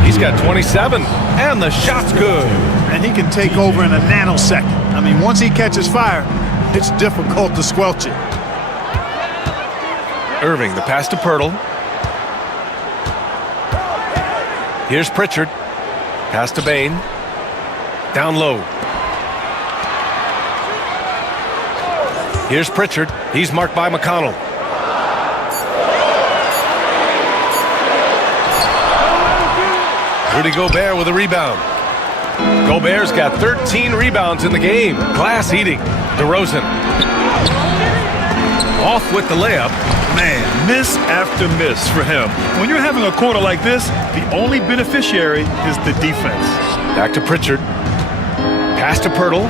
He's got 27, and the shot's good. And he can take over in a nanosecond. I mean, once he catches fire, it's difficult to squelch it. Irving, the pass to Pirtle. Here's Pritchard. Pass to Bane. Down low. Here's Pritchard. He's marked by McConnell. Rudy Gobert with a rebound. Gobert's got 13 rebounds in the game. Glass eating. DeRozan. Off with the layup. Man, miss after miss for him. When you're having a quarter like this, the only beneficiary is the defense. Back to Pritchard. Pass to Pirtle.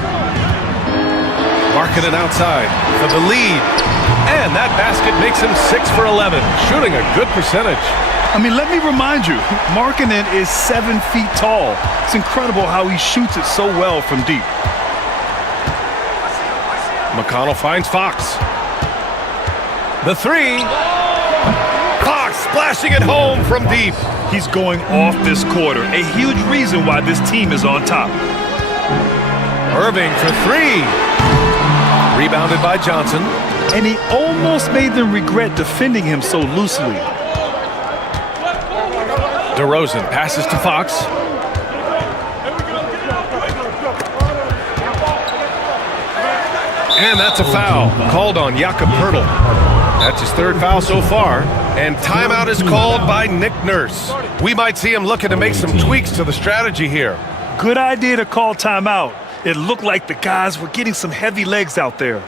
Markkanen outside for the lead. And that basket makes him 6 for 11, shooting a good percentage. I mean, let me remind you, Markkanen is 7 feet tall. It's incredible how he shoots it so well from deep. McConnell finds Fox. The three. Fox splashing it home from deep. He's going off this quarter. A huge reason why this team is on top. Irving for three. Rebounded by Johnson. And he almost made them regret defending him so loosely. DeRozan passes to Fox. And that's a foul called on Jakob Pirtle. That's his third foul so far. And timeout is called by Nick Nurse. We might see him looking to make some tweaks to the strategy here. Good idea to call timeout. It looked like the guys were getting some heavy legs out there.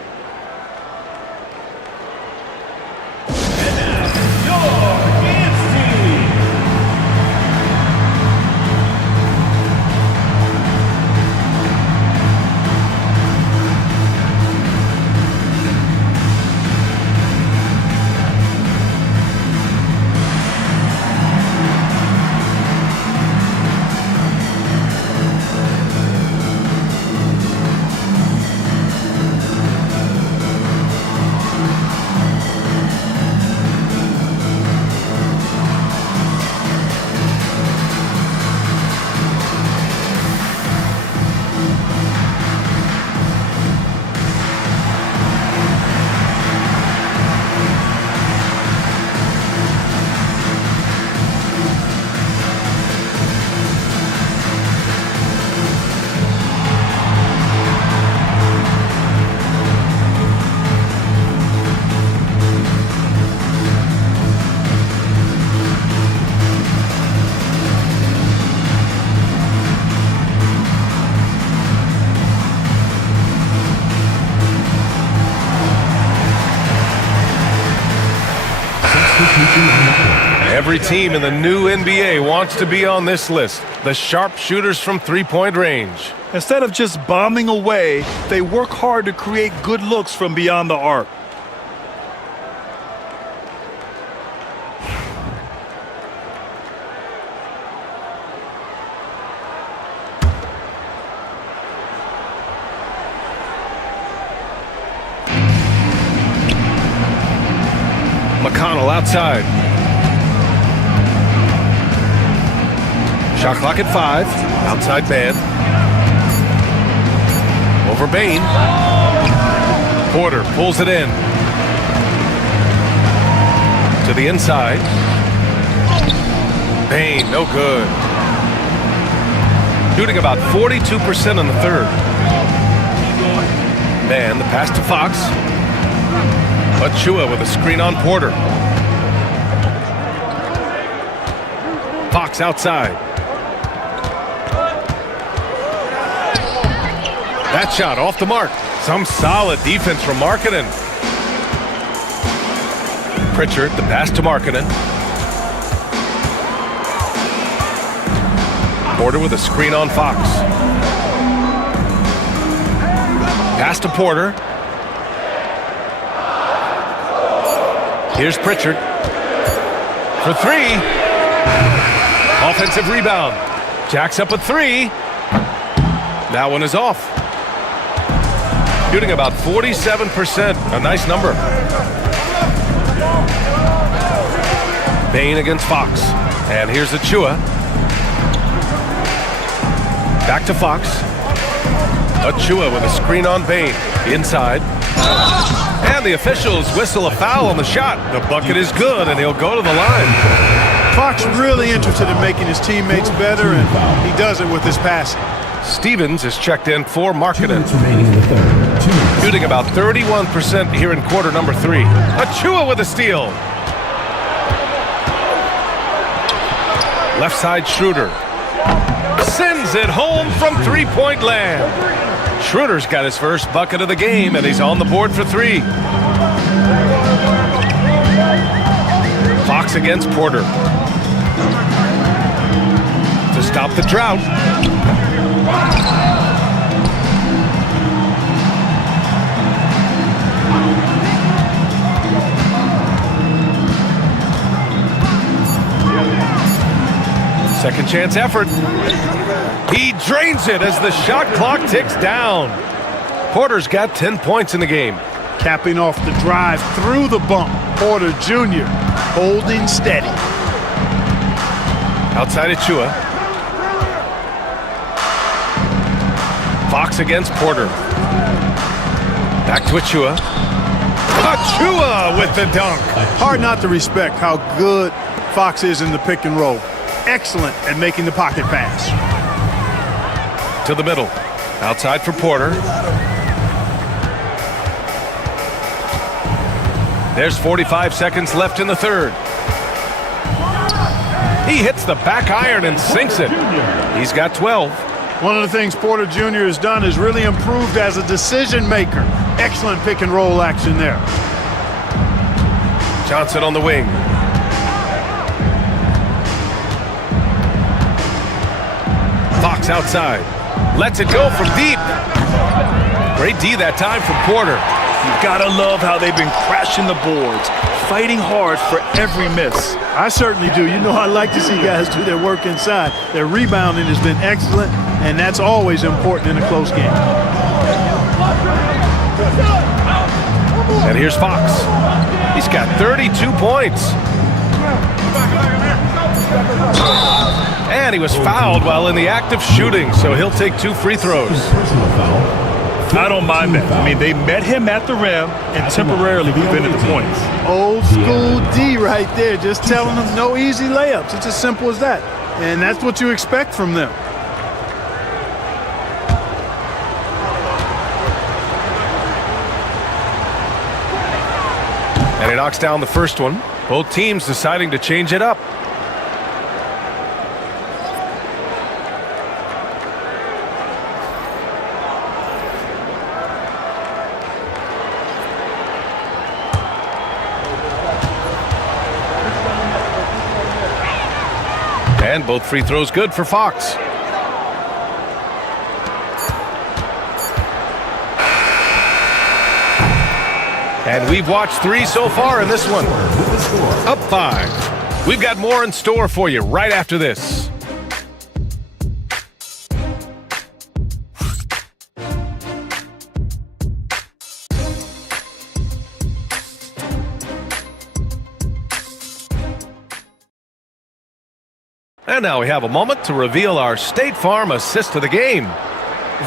Every team in the new NBA wants to be on this list. The sharpshooters from three-point range. Instead of just bombing away, they work hard to create good looks from beyond the arc. McConnell outside. Shot clock at 5. Outside man. Over Bane. Porter pulls it in. To the inside. Payne, no good. Shooting about 42% in the third. Man, the pass to Fox. Achua with a screen on Porter. Fox outside. That shot off the mark. Some solid defense from Markkanen. Pritchard, the pass to Markkanen. Porter with a screen on Fox. Pass to Porter. Here's Pritchard. For three. Offensive rebound. Jacks up a three. That one is off. Shooting about 47%. A nice number. Payne against Fox. And here's Achua. Back to Fox. Achua with a screen on Payne. Inside. And the officials whistle a foul on the shot. The bucket is good, and he'll go to the line. Fox really interested in making his teammates better, and he does it with his passing. Stevens is checked in for Markkanen. Shooting about 31% here in quarter number 3. Achua with a steal. Left side Schroeder. Sends it home from three-point land. Schroeder's got his first bucket of the game, and he's on the board for 3. Fox against Porter. To stop the drought. Second chance effort. He drains it as the shot clock ticks down. Porter's got 10 points in the game. Capping off the drive through the bump. Porter Jr. holding steady. Outside Achua. Fox against Porter. Back to Achua. Achua with the dunk. Hard not to respect how good Fox is in the pick and roll. Excellent at making the pocket pass. To the middle. Outside for Porter. There's 45 seconds left in the third. He hits the back iron and sinks it. He's got 12. One of the things Porter Jr. has done is really improved as a decision maker. Excellent pick and roll action there. Johnson on the wing. Fox outside. Lets it go from deep. Great D that time from Porter. You gotta love how they've been crashing the boards, fighting hard for every miss. I certainly do. You know, I like to see guys do their work inside. Their rebounding has been excellent, and that's always important in a close game. And here's Fox. He's got 32 points. And he was fouled while in the act of shooting, so he'll take 2 free throws. I don't mind that. I mean, they met him at the rim and temporarily prevented the points. Old school D right there, just telling them no easy layups. It's as simple as that. And that's what you expect from them. And he knocks down the first one. Both teams deciding to change it up. And both free throws good for Fox. And we've watched 3 so far in this one. Up 5. We've got more in store for you right after this. And now we have a moment to reveal our State Farm assist of the game.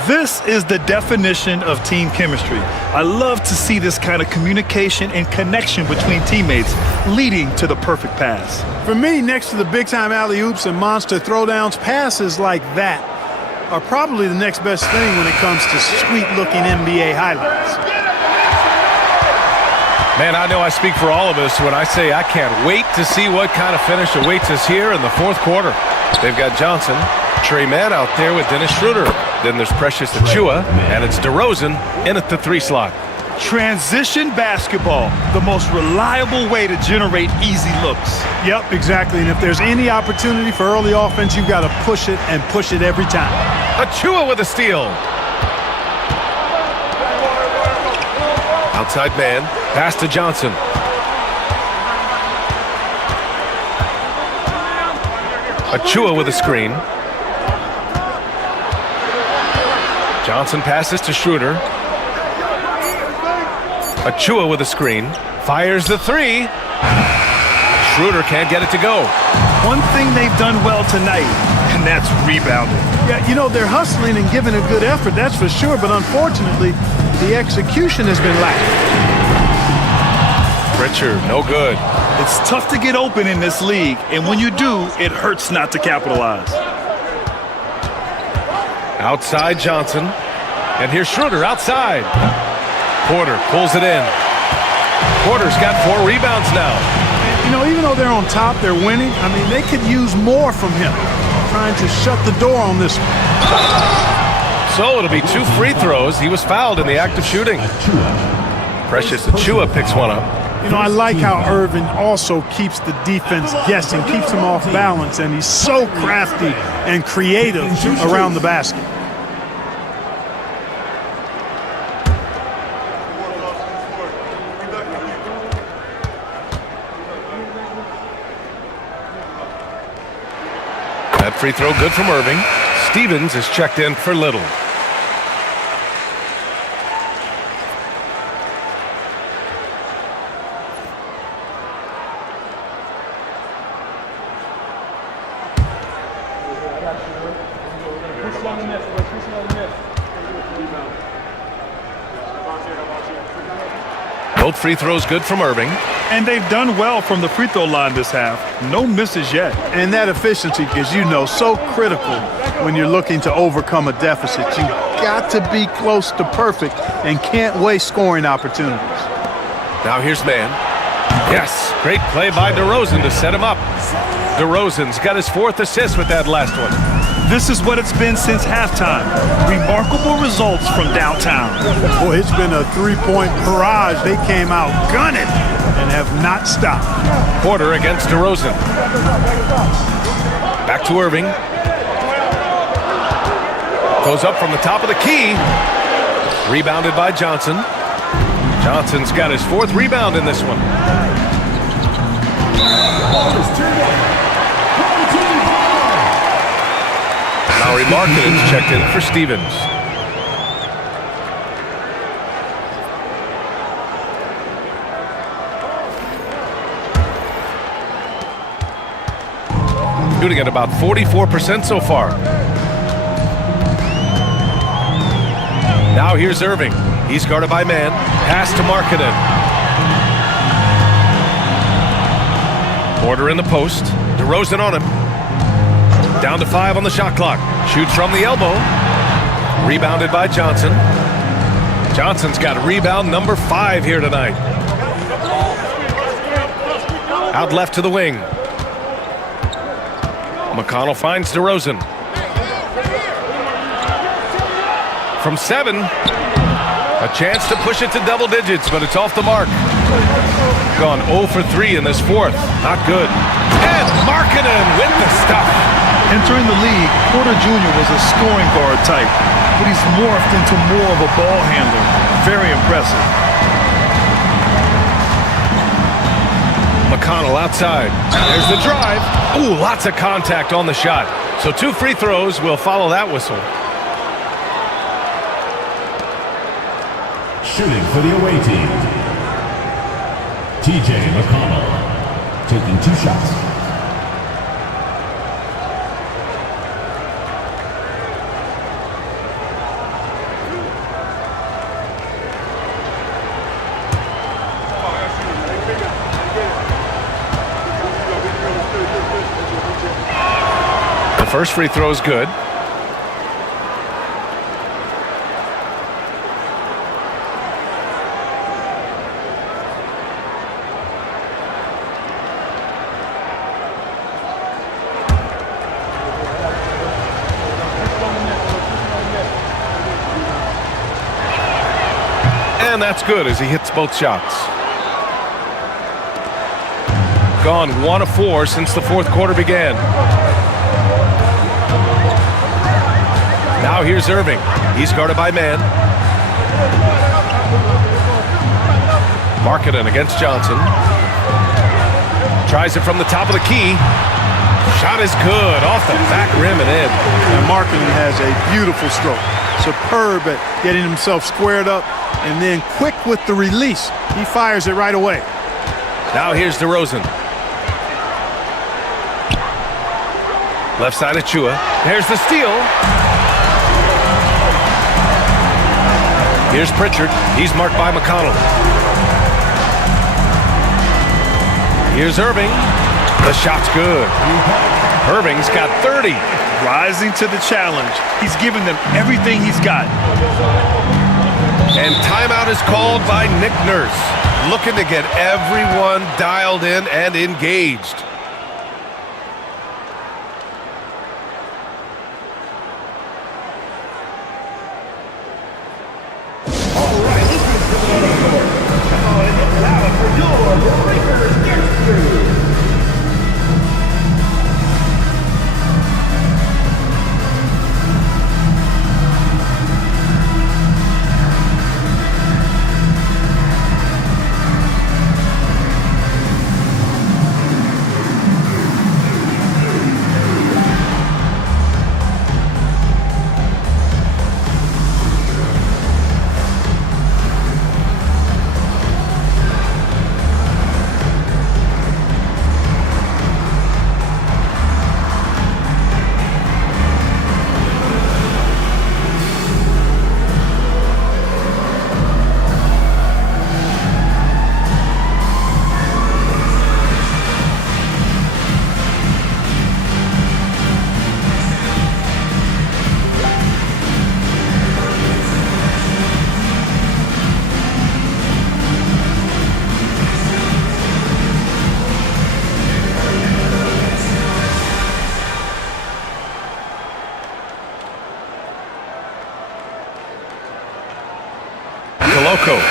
This is the definition of team chemistry. I love to see this kind of communication and connection between teammates leading to the perfect pass. For me, next to the big-time alley-oops and monster throwdowns, passes like that are probably the next best thing when it comes to sweet-looking NBA highlights. Man, I know I speak for all of us when I say I can't wait to see what kind of finish awaits us here in the fourth quarter. They've got Johnson, Trey Mann out there with Dennis Schroeder. Then there's Precious Achiuwa, and it's DeRozan in at the 3 slot. Transition basketball, the most reliable way to generate easy looks. Yep, exactly. And if there's any opportunity for early offense, you've got to push it and push it every time. Achiuwa with a steal. Outside man, pass to Johnson. Achiuwa with a screen. Johnson passes to Schroeder. Achiuwa with a screen. Fires the 3. Schroeder can't get it to go. One thing they've done well tonight, and that's rebounding. Yeah, you know, they're hustling and giving a good effort, that's for sure, but unfortunately, the execution has been lacking. Pritchard, no good. It's tough to get open in this league, and when you do, it hurts not to capitalize. Outside Johnson. And here's Schroeder outside. Porter pulls it in. Porter's got 4 rebounds now. And, you know, even though they're on top, they're winning. I mean, they could use more from him. Trying to shut the door on this one. So it'll be 2 free throws. He was fouled in the act of shooting. Precious Achiuwa picks one up. You know, I like how Irvin also keeps the defense guessing, keeps them off balance, and he's so crafty and creative around the basket. That free throw good from Irving. Stevens is checked in for Little. Both free throws good from Irving. And they've done well from the free throw line this half. No misses yet. And that efficiency, as you know, so critical when you're looking to overcome a deficit. You got to be close to perfect and can't waste scoring opportunities. Now here's Mann. Yes, great play by DeRozan to set him up. DeRozan's got his 4th assist with that last one. This is what it's been since halftime. Remarkable results from downtown. Boy, it's been a 3-point barrage. They came out gunning and have not stopped. Porter against DeRozan. Back to Irving. Goes up from the top of the key. Rebounded by Johnson. Johnson's got his 4th rebound in this one. Lowry Markkanen's checked in for Stevens. Shooting at about 44% so far. Now here's Irving. He's guarded by Mann. Pass to Markkanen. Porter in the post. DeRozan on him. Down to 5 on the shot clock. Shoots from the elbow. Rebounded by Johnson. Johnson's got rebound number 5 here tonight. Out left to the wing. McConnell finds DeRozan. From 7. A chance to push it to double digits, but it's off the mark. Gone 0 for 3 in this 4th. Not good. And Markkanen with the stuff. Entering the league, Porter Jr. was a scoring guard type, but he's morphed into more of a ball handler. Very impressive. McConnell outside. There's the drive. Ooh, lots of contact on the shot. So 2 free throws will follow that whistle. Shooting for the away team, TJ McConnell, taking 2 shots. First free throw is good. And that's good as he hits both shots. Gone 1 of 4 since the fourth quarter began. Now here's Irving. He's guarded by man. Markkanen against Johnson. Tries it from the top of the key. Shot is good off the back rim and in. And Markkanen has a beautiful stroke. Superb at getting himself squared up and then quick with the release. He fires it right away. Now here's DeRozan. Left side of Chua. There's the steal. Here's Pritchard. He's marked by McConnell. Here's Irving. The shot's good. Irving's got 30. Rising to the challenge. He's giving them everything he's got. And timeout is called by Nick Nurse, looking to get everyone dialed in and engaged.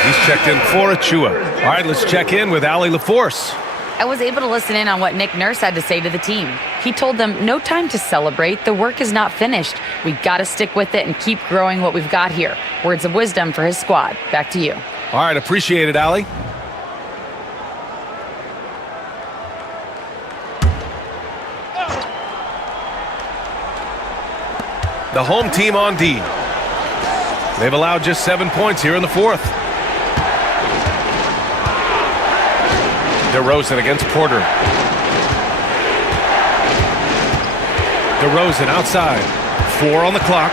He's checked in for Achua. All right, let's check in with Allie LaForce. I was able to listen in on what Nick Nurse had to say to the team. He told them, no time to celebrate. The work is not finished. We got to stick with it and keep growing what we've got here. Words of wisdom for his squad. Back to you. All right, appreciate it, Allie. The home team on D. They've allowed just 7 points here in the fourth. DeRozan against Porter. DeRozan outside. 4 on the clock.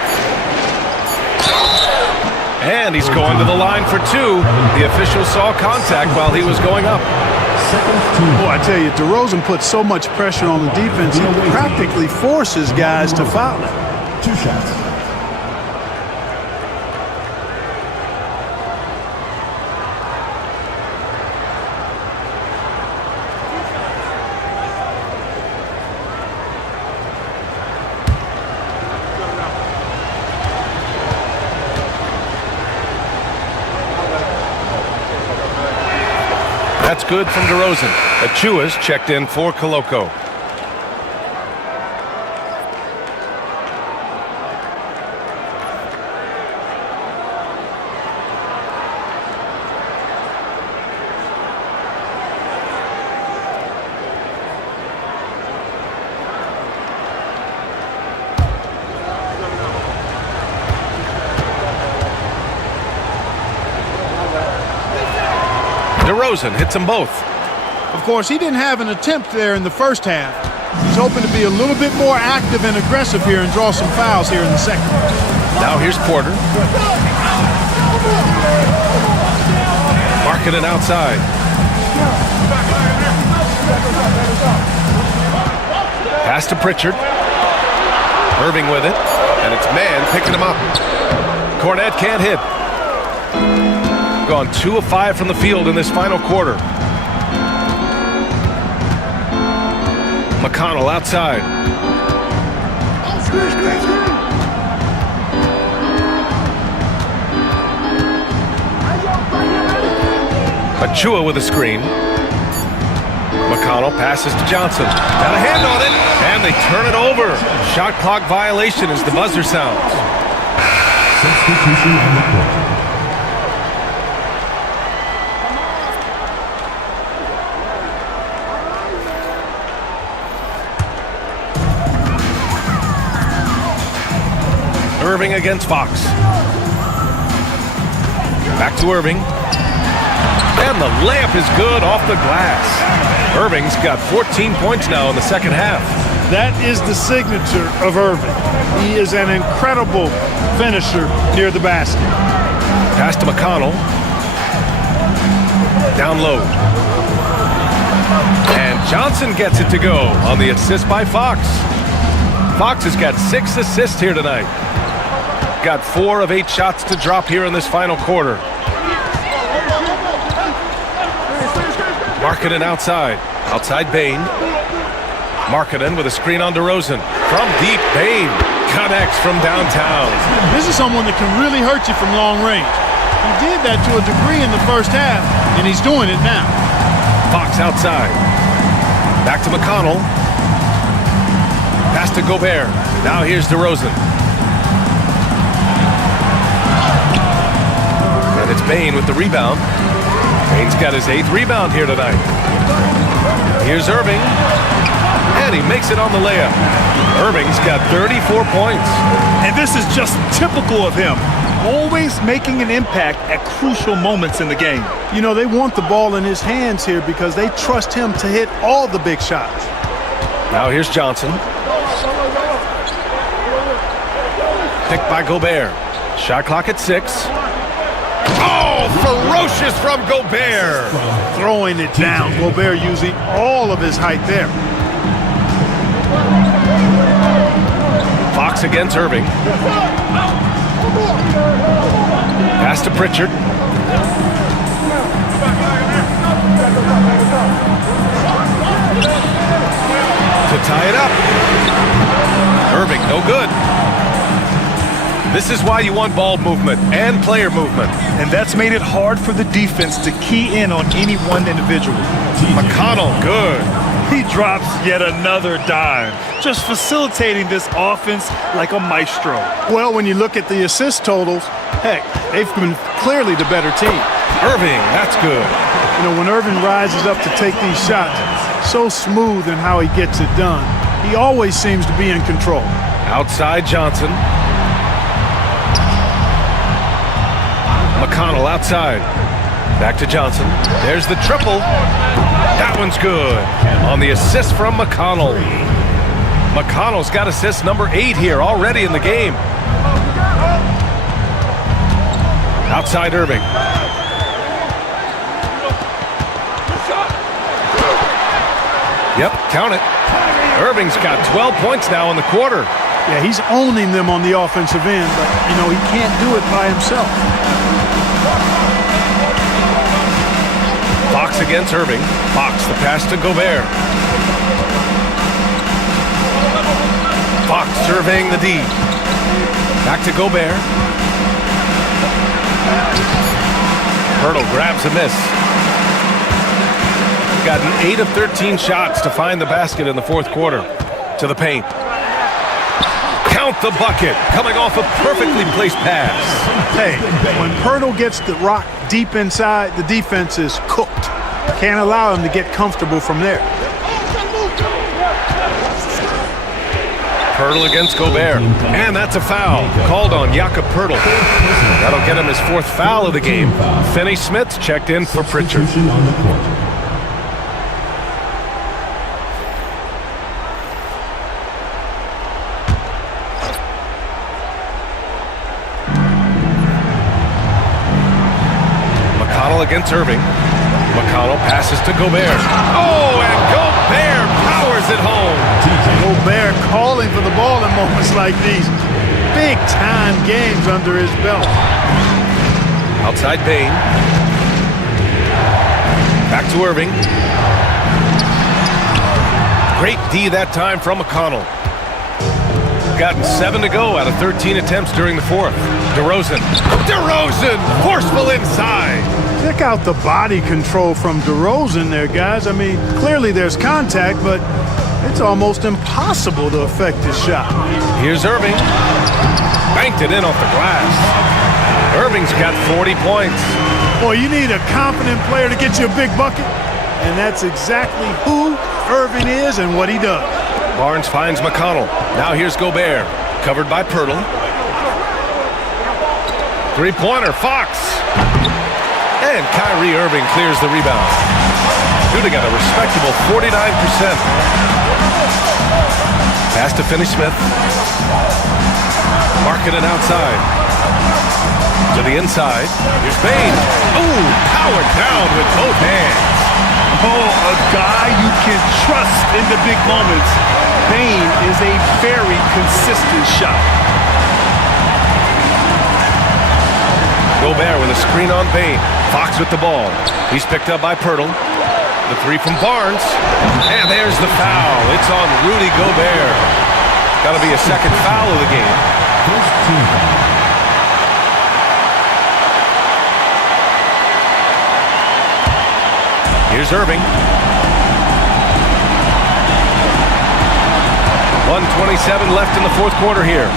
And he's going to the line for 2. The official saw contact while he was going up. Boy, I tell you, DeRozan puts so much pressure on the defense, he practically forces guys to foul him. 2 shots. That's good from DeRozan. Achua's checked in for Koloko. DeRozan hits them both. Of course, he didn't have an attempt there in the first half. He's hoping to be a little bit more active and aggressive here and draw some fouls here in the second. Now here's Porter. Markkanen outside. Pass to Pritchard. Irving with it, and it's man picking him up. Cornette can't hit. Gone 2 of 5 from the field in this final quarter. McConnell outside. Achua with a screen. McConnell passes to Johnson. Got a hand on it, and they turn it over. Shot clock violation as the buzzer sounds. Substitution on the court. Irving against Fox. Back to Irving. And the layup is good off the glass. Irving's got 14 points now in the second half. That is the signature of Irving. He is an incredible finisher near the basket. Pass to McConnell. Down low. And Johnson gets it to go on the assist by Fox. Fox has got 6 assists here tonight. Got 4 of 8 shots to drop here in this final quarter. Markkanen outside. Outside Bain. Markkanen with a screen on DeRozan. From deep, Bain connects from downtown. This is someone that can really hurt you from long range. He did that to a degree in the first half, and he's doing it now. Fox outside. Back to McConnell. Pass to Gobert. Now here's DeRozan. And it's Bain with the rebound. Bain's got his 8th rebound here tonight. Here's Irving. And he makes it on the layup. Irving's got 34 points. And this is just typical of him. Always making an impact at crucial moments in the game. You know, they want the ball in his hands here because they trust him to hit all the big shots. Now here's Johnson. Picked by Gobert. Shot clock at 6. Oh, ferocious from Gobert. Throwing it down. Gobert using all of his height there. Fox against Irving. Pass to Pritchard. To tie it up. Irving, no good. This is why you want ball movement and player movement. And that's made it hard for the defense to key in on any one individual. McConnell, good. He drops yet another dime, just facilitating this offense like a maestro. Well, when you look at the assist totals, heck, they've been clearly the better team. Irving, that's good. You know, when Irving rises up to take these shots, so smooth in how he gets it done. He always seems to be in control. Outside Johnson. McConnell outside. Back to Johnson. There's the triple. That one's good. On the assist from McConnell. McConnell's got assist number 8 here already in the game. Outside Irving. Yep, count it. Irving's got 12 points now in the quarter. Yeah, he's owning them on the offensive end, but, you know, he can't do it by himself. Fox against Irving. Fox, the pass to Gobert. Fox surveying the D. Back to Gobert. Hurdle grabs a miss. Gotten 8 of 13 shots to find the basket in the fourth quarter. To the paint. Count the bucket. Coming off a perfectly placed pass. Hey, when Pirtle gets the rock deep inside, the defense is cooked. Can't allow him to get comfortable from there. Pirtle against Gobert. And that's a foul. Called on Jakob Pirtle. That'll get him his 4th foul of the game. Finney-Smith checked in for Pritchard. McConnell against Irving. McConnell passes to Gobert. Oh, and Gobert powers hammers it home. Gobert calling for the ball in moments like these. Big-time games under his belt. Outside Bain. Back to Irving. Great D that time from McConnell. Gotten 7 to go out of 13 attempts during the fourth. DeRozan, forceful inside. Check out the body control from DeRozan there, guys. I mean, clearly there's contact, but it's almost impossible to affect his shot. Here's Irving. Banked it in off the glass. Irving's got 40 points. Boy, you need a confident player to get you a big bucket, and that's exactly who Irving is and what he does. Barnes finds McConnell. Now here's Gobert. Covered by Pirtle. Three-pointer, Fox. And Kyrie Irving clears the rebound. Shooting at a respectable 49%. Pass to Finney-Smith. Marking it outside. To the inside. Here's Bain. Ooh, powered down with both hands. Oh, a guy you can trust in the big moments. Bain is a very consistent shot. Gobert with a screen on Bain. Fox with the ball. He's picked up by Pirtle. The three from Barnes. And there's the foul. It's on Rudy Gobert. Got to be a second foul of the game. Here's Irving. 1:27 left in the fourth quarter here.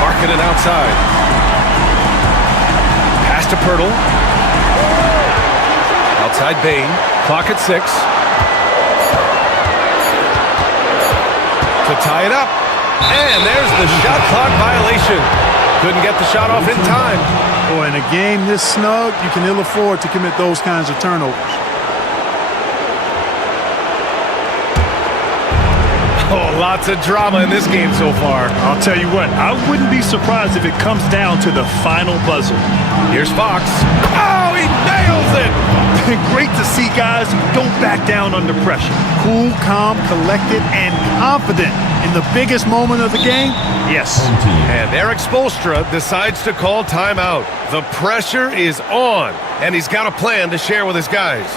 Marking it outside. Pass to Pirtle. Outside Bain. Clock at 6. To tie it up. And there's the shot clock violation. Couldn't get the shot off in time. Boy, in a game this snug, you can ill afford to commit those kinds of turnovers. Oh, lots of drama in this game so far. I'll tell you what, I wouldn't be surprised if it comes down to the final buzzer. Here's Fox. Oh, he nails it! Great to see guys who don't back down under pressure. Cool, calm, collected, and confident in the biggest moment of the game. Yes. And Eric Spoelstra decides to call timeout. The pressure is on, and he's got a plan to share with his guys.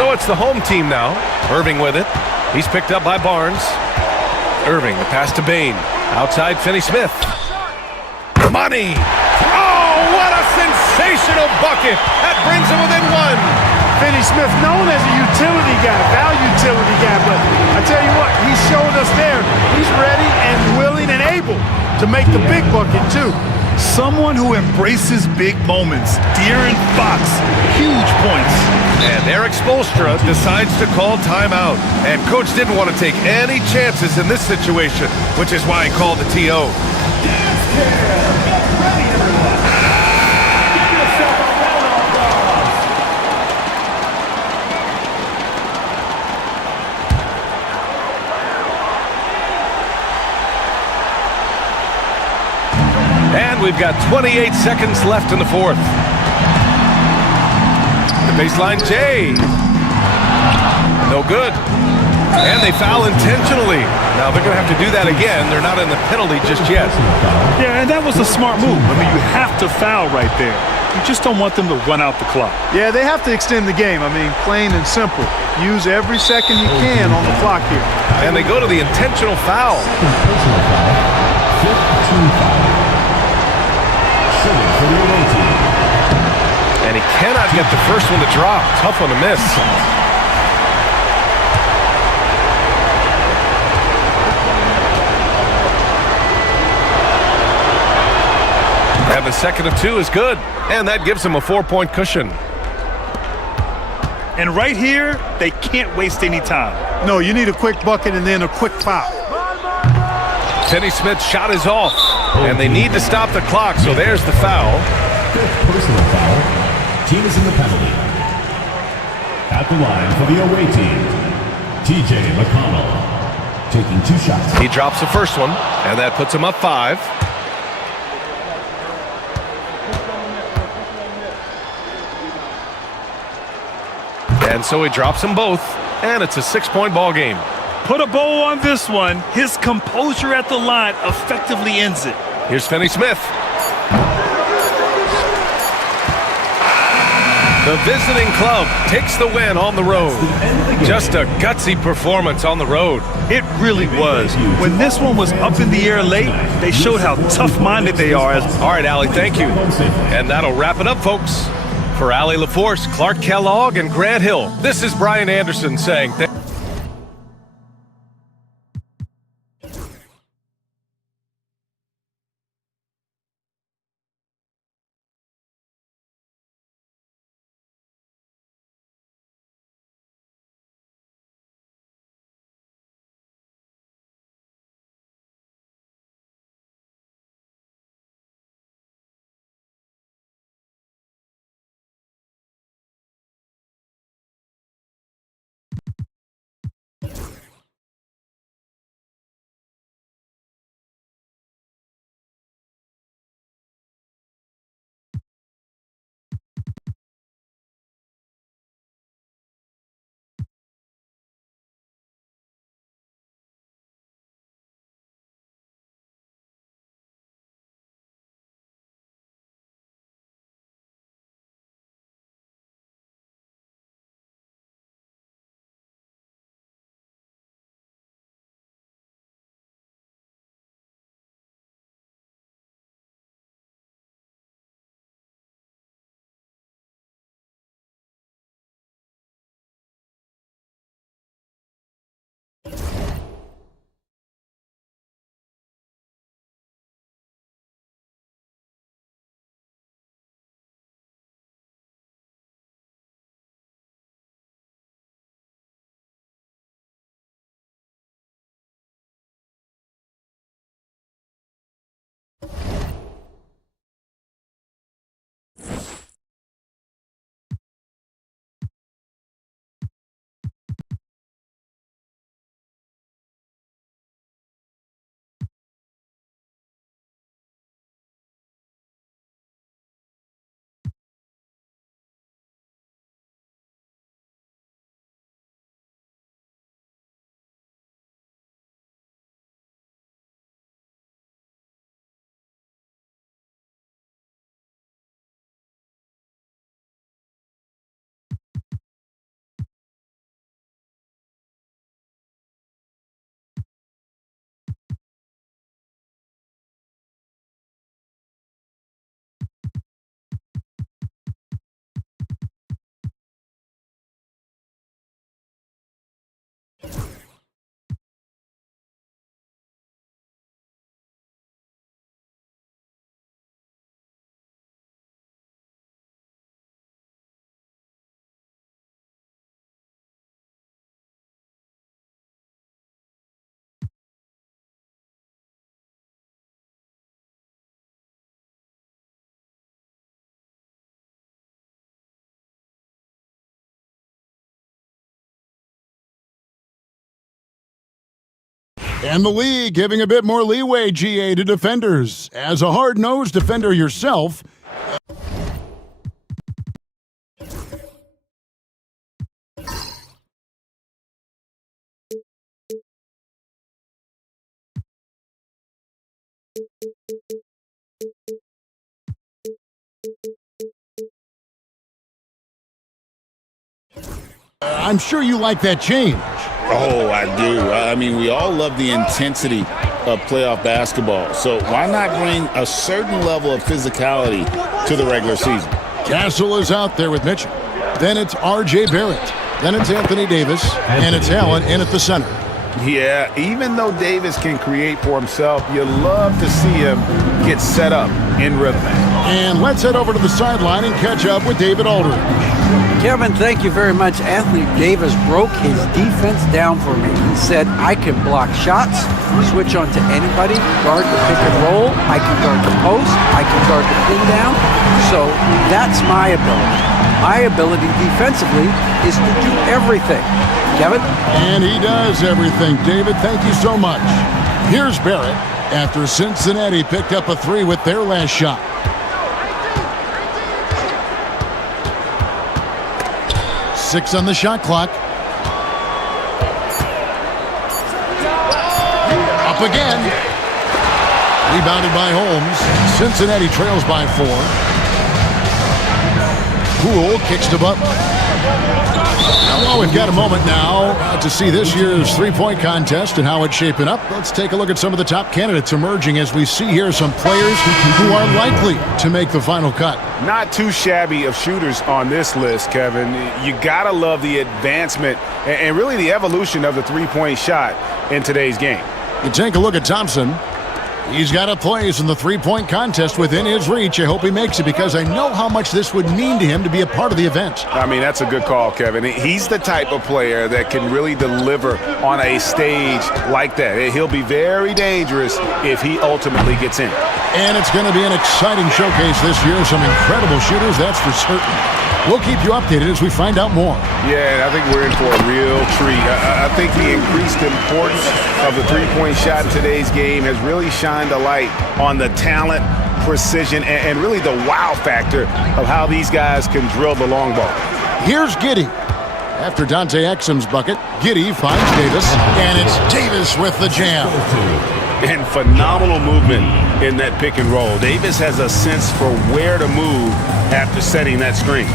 So it's the home team now. Irving with it. He's picked up by Barnes. Irving, the pass to Bain. Outside Finney-Smith. Money! Oh, what a sensational bucket! That brings him within one. Finney-Smith, known as a utility guy, value utility guy, but I tell you what, he showed us there. He's ready and willing and able to make the big bucket too. Someone who embraces big moments. De'Aaron Fox, huge points. And Eric Spoelstra decides to call timeout. And coach didn't want to take any chances in this situation, which is why he called the TO. And we've got 28 seconds left in the fourth. The baseline J. No good. And they foul intentionally. Now they're going to have to do that again. They're not in the penalty just yet. Yeah, and that was a smart move. I mean, you have to foul right there. You just don't want them to run out the clock. Yeah, they have to extend the game. I mean, plain and simple. Use every second you can on the clock here. And they go to the intentional foul. And he cannot get the first one to drop. Tough one to miss. And the second of two is good. And that gives him a 4-point cushion. And right here, they can't waste any time. No, you need a quick bucket and then a quick foul. Finney Smith's shot is off. And they need to stop the clock, so there's the foul. Fifth personal foul. Team is in the penalty. At the line for the away team, TJ McConnell. Taking 2 shots. He drops the first one, and that puts him up 5. And so he drops them both, and it's a 6-point ball game. Put a bow on this one. His composure at the line effectively ends it. Here's Finney Smith. The visiting club takes the win on the road. Just a gutsy performance on the road. It really was. When this one was up in the air late, they showed how tough-minded they are. All right, Allie, thank you. And that'll wrap it up, folks. For Allie LaForce, Clark Kellogg, and Grant Hill, this is Brian Anderson saying thank you. And the league giving a bit more leeway, GA, to defenders. As a hard-nosed defender yourself, I'm sure you like that change. Oh, I do. I mean, we all love the intensity of playoff basketball. So why not bring a certain level of physicality to the regular season? Castle is out there with Mitchell. Then it's R.J. Barrett. Then it's Anthony Davis. And it's Allen in at the center. Yeah, even though Davis can create for himself, you love to see him get set up in rhythm. And let's head over to the sideline and catch up with David Aldridge. Kevin, thank you very much. Anthony Davis broke his defense down for me. He said, I can block shots, switch on to anybody, guard the pick and roll, I can guard the post, I can guard the pin down. So that's my ability. My ability defensively is to do everything. Kevin? And he does everything. David, thank you so much. Here's Barrett after Cincinnati picked up a 3 with their last shot. Six on the shot clock. Up again. Rebounded by Holmes. Cincinnati trails by 4. Poole kicks to Butler. Well, we've got a moment now to see this year's three-point contest and how it's shaping up. Let's take a look at some of the top candidates emerging as we see here some players who are likely to make the final cut. Not too shabby of shooters on this list, Kevin. You gotta love the advancement and really the evolution of the three-point shot in today's game. You take a look at Thompson. He's got a place in the three-point contest within his reach. I hope he makes it because I know how much this would mean to him to be a part of the event. I mean, that's a good call, Kevin. He's the type of player that can really deliver on a stage like that. He'll be very dangerous if he ultimately gets in. And it's going to be an exciting showcase this year. Some incredible shooters, that's for certain. We'll keep you updated as we find out more. Yeah, I think we're in for a real treat. I think the increased importance of the three-point shot in today's game has really shined a light on the talent, precision, and really the wow factor of how these guys can drill the long ball. Here's Giddey. After Dante Exum's bucket, Giddey finds Davis, and it's Davis with the jam. And phenomenal movement in that pick and roll. Davis has a sense for where to move after setting that screen.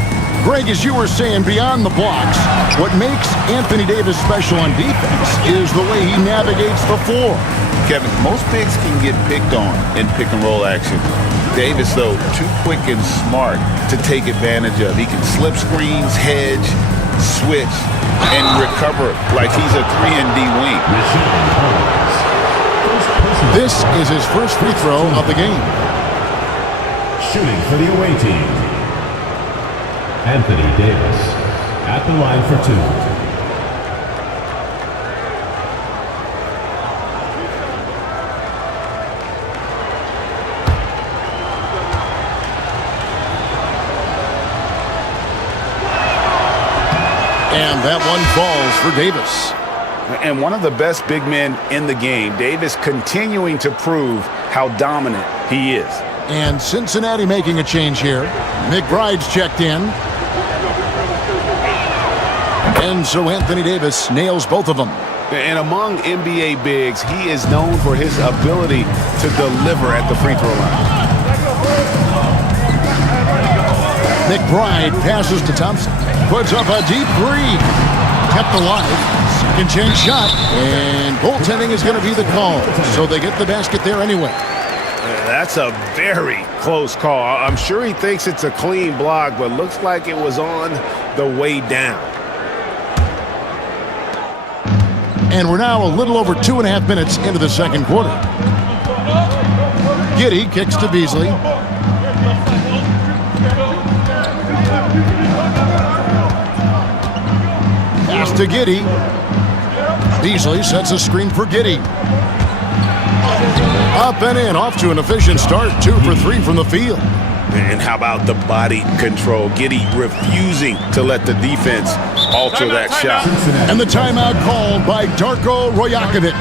Greg, as you were saying, beyond the blocks, what makes Anthony Davis special on defense is the way he navigates the floor. Kevin, most bigs can get picked on in pick and roll action. Davis, though, too quick and smart to take advantage of. He can slip screens, hedge, switch, and recover like he's a 3-and-D wing. This is his first free throw of the game. Shooting for the away team, Anthony Davis at the line for 2. And that one falls for Davis. And one of the best big men in the game, Davis continuing to prove how dominant he is. And Cincinnati making a change here. McBride's checked in. And so Anthony Davis nails both of them. And among NBA bigs, he is known for his ability to deliver at the free throw line. McBride passes to Thompson. Puts up a deep three. Kept alive. Second chance shot. And goaltending is going to be the call. So they get the basket there anyway. That's a very close call. I'm sure he thinks it's a clean block, but looks like it was on the way down. And we're now a little over 2.5 minutes into the second quarter. Giddey kicks to Beasley. Pass to Giddey. Beasley sets a screen for Giddey. Up and in, off to an efficient start. 2 for 3 from the field. And how about the body control? Giddey refusing to let the defense alter that shot. And the timeout called by Darko Rajakovic.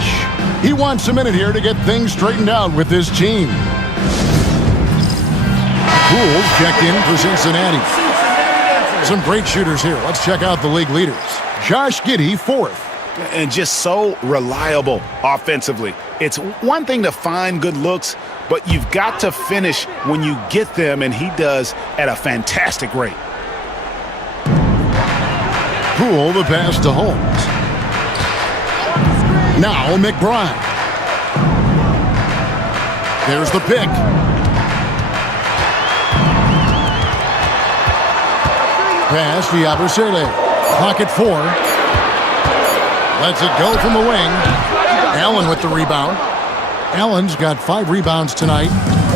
He wants a minute here to get things straightened out with his team. Poole's checked in for Cincinnati. Some great shooters here. Let's check out the league leaders. Josh Giddey, 4th. And just so reliable offensively. It's one thing to find good looks, but you've got to finish when you get them, and he does at a fantastic rate. Poole, the pass to Holmes. Now McBride. There's the pick. Pass to Yabusele. Clock at 4. Lets it go from the wing. Allen with the rebound. Allen's got 5 rebounds tonight.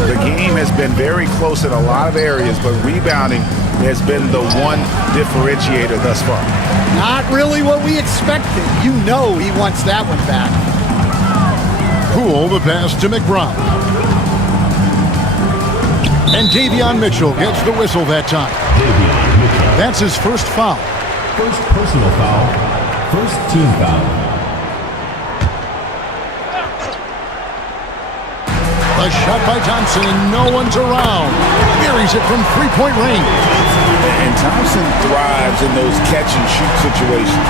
The game has been very close in a lot of areas, but rebounding has been the one differentiator thus far. Not really what we expected. You know he wants that one back. Poole, the pass to McBride. And Davion Mitchell gets the whistle that time. That's his first foul. First personal foul. First team foul. A shot by Thompson, and no one's around. Buries it from three-point range. And Thompson thrives in those catch-and-shoot situations.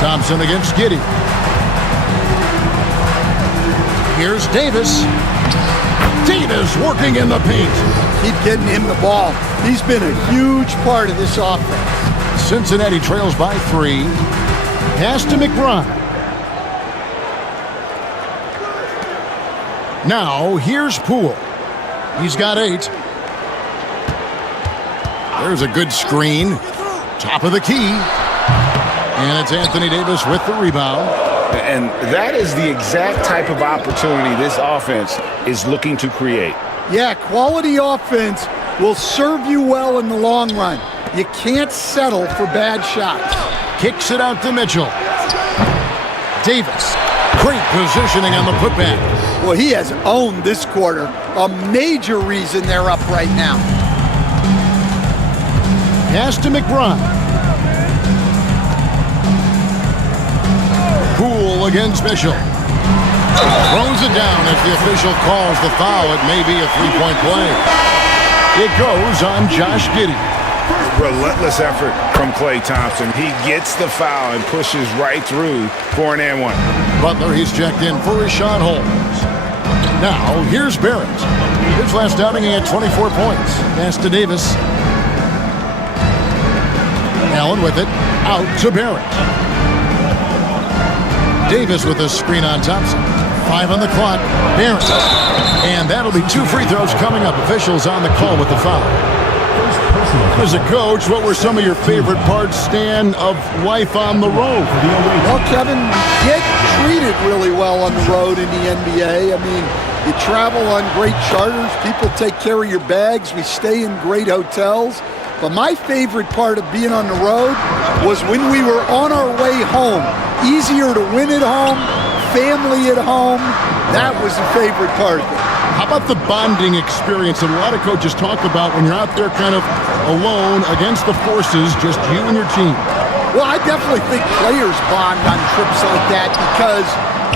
Thompson against Giddey. Here's Davis. Davis working in the paint. Keep getting him the ball. He's been a huge part of this offense. Cincinnati trails by 3. Pass to McBride. Now, here's Poole. He's got 8. There's a good screen. Top of the key. And it's Anthony Davis with the rebound. And that is the exact type of opportunity this offense is looking to create. Yeah, quality offense will serve you well in the long run. You can't settle for bad shots. Kicks it out to Mitchell. Davis. Great positioning on the putback. Well, he has owned this quarter. A major reason they're up right now. Pass to McBride. Poole against Mitchell. Throws it down as the official calls the foul. It may be a three-point play. It goes on Josh Giddey. Relentless effort from Klay Thompson. He gets the foul and pushes right through for an and one. Butler, he's checked in for Rashawn Holmes. Now, here's Barrett. His last outing, he had 24 points. Pass to Davis. Allen with it. Out to Barrett. Davis with a screen on Thompson. 5 on the clock. Barrett. And that'll be 2 free throws coming up. Officials on the call with the foul. As a coach, what were some of your favorite parts, Stan, of life on the road? Well, Kevin, get treated really well on the road in the NBA. I mean, you travel on great charters. People take care of your bags. We stay in great hotels. But my favorite part of being on the road was when we were on our way home. Easier to win at home, family at home. That was the favorite part of it. How about the bonding experience that a lot of coaches talk about when you're out there kind of alone against the forces, just you and your team? Well, I definitely think players bond on trips like that because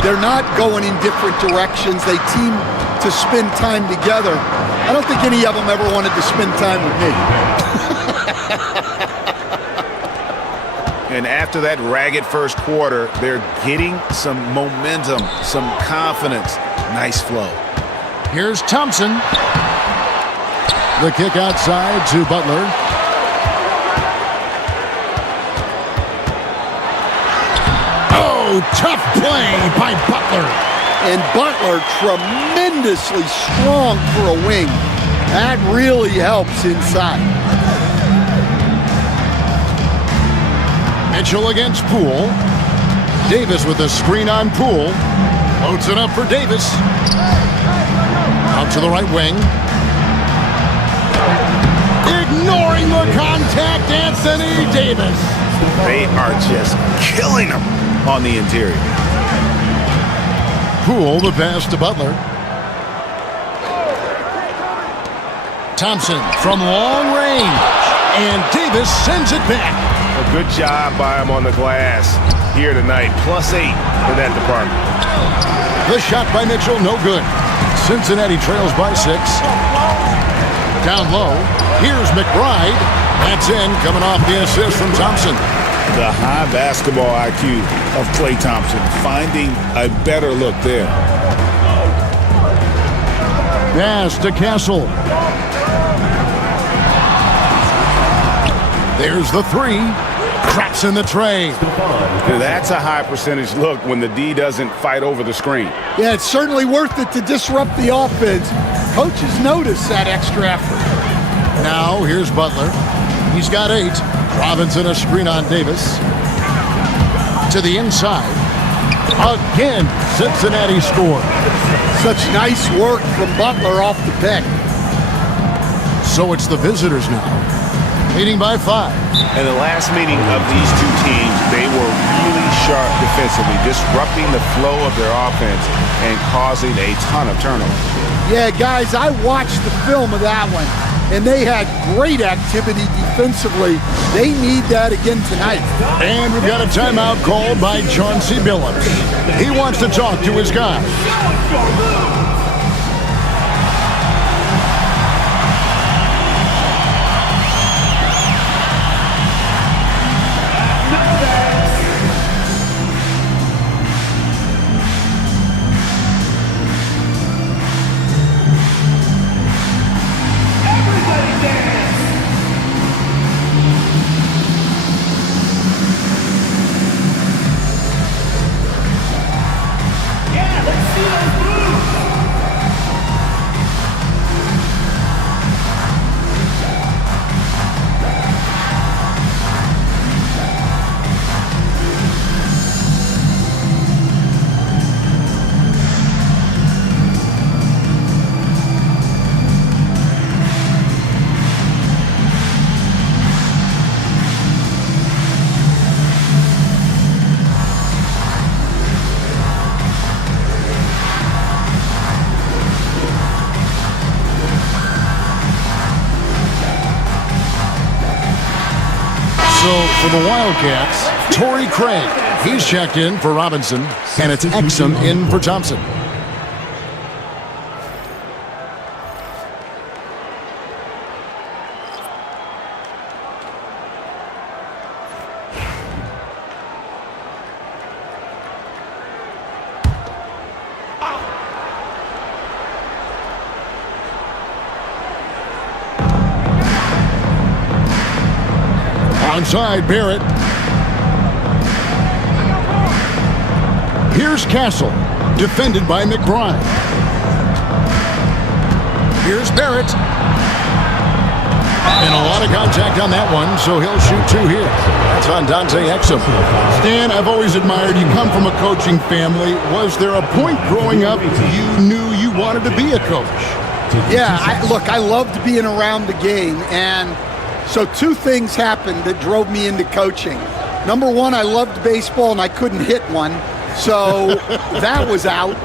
they're not going in different directions. They team to spend time together. I don't think any of them ever wanted to spend time with me. And after that ragged first quarter, they're getting some momentum, some confidence. Nice flow. Here's Thompson. The kick outside to Butler. Oh, tough play by Butler. And Butler tremendously strong for a wing. That really helps inside. Mitchell against Poole. Davis with a screen on Poole. Loads it up for Davis. Out to the right wing. Ignoring the contact, Anthony Davis. They are just killing him on the interior. Poole, the pass to Butler. Thompson from long range. And Davis sends it back. A good job by him on the glass here tonight. +8 in that department. The shot by Mitchell, no good. Cincinnati trails by 6. Down low, here's McBride. That's in, coming off the assist from Thompson. The high basketball IQ of Klay Thompson, finding a better look there. Pass to Castle. There's the 3. Traps in the tray. That's a high percentage look when the D doesn't fight over the screen. Yeah, it's certainly worth it to disrupt the offense. Coaches notice that extra effort. Now, here's Butler. He's got 8. Robinson a screen on Davis. To the inside. Again, Cincinnati scores. Such nice work from Butler off the pick. So it's the visitors now, leading by 5. In the last meeting of these two teams, they were really sharp defensively, disrupting the flow of their offense and causing a ton of turnovers. Yeah, guys, I watched the film of that one, and they had great activity defensively. They need that again tonight. And we've got a timeout called by Chauncey Billups. He wants to talk to his guys. So for the Wildcats, Torrey Craig. He's checked in for Robinson, and it's Exum in for Thompson. Onside, Barrett. Here's Castle, defended by McBride. Here's Barrett. And a lot of contact on that one, so he'll shoot 2 here. That's on Dante Exum. Stan, I've always admired you. Come from a coaching family. Was there a point growing up you knew you wanted to be a coach? Yeah, I loved being around the game, and so 2 things happened that drove me into coaching. Number 1, I loved baseball and I couldn't hit one, so that was out.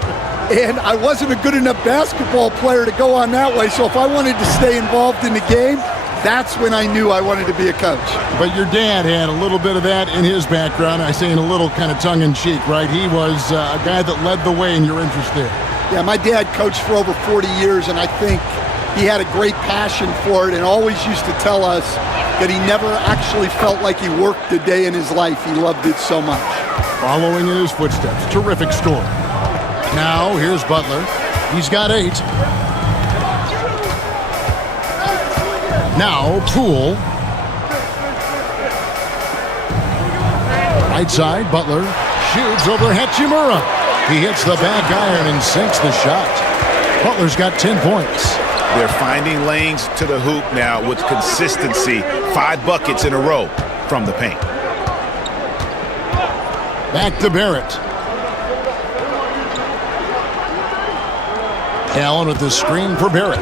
And I wasn't a good enough basketball player to go on that way, so if I wanted to stay involved in the game, that's when I knew I wanted to be a coach. But your dad had a little bit of that in his background. I say in a little kind of tongue-in-cheek, right? He was a guy that led the way in your interest there. Yeah, my dad coached for over 40 years, and I think he had a great passion for it and always used to tell us that he never actually felt like he worked a day in his life. He loved it so much. Following in his footsteps. Terrific story. Now, here's Butler. He's got 8. Now, Poole. Right side, Butler shoots over Hachimura. He hits the back iron and sinks the shot. Butler's got 10 points. They're finding lanes to the hoop now with consistency. 5 buckets in a row from the paint. Back to Barrett. Allen with the screen for Barrett.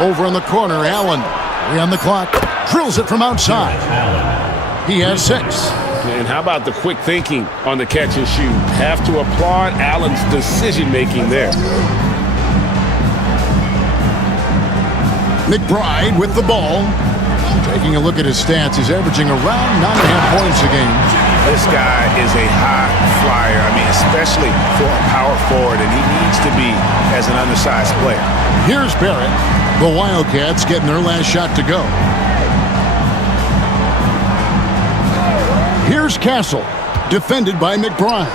Over in the corner, Allen. 3 on the clock. Drills it from outside. He has 6. And how about the quick thinking on the catch and shoot? Have to applaud Allen's decision-making there. McBride with the ball. taking a look at his stats, he's averaging around 9.5 points a game. This guy is a high flyer. I mean, especially for a power forward, and he needs to be as an undersized player. Here's Barrett. The Wildcats getting their last shot to go. Here's Castle, defended by McBride.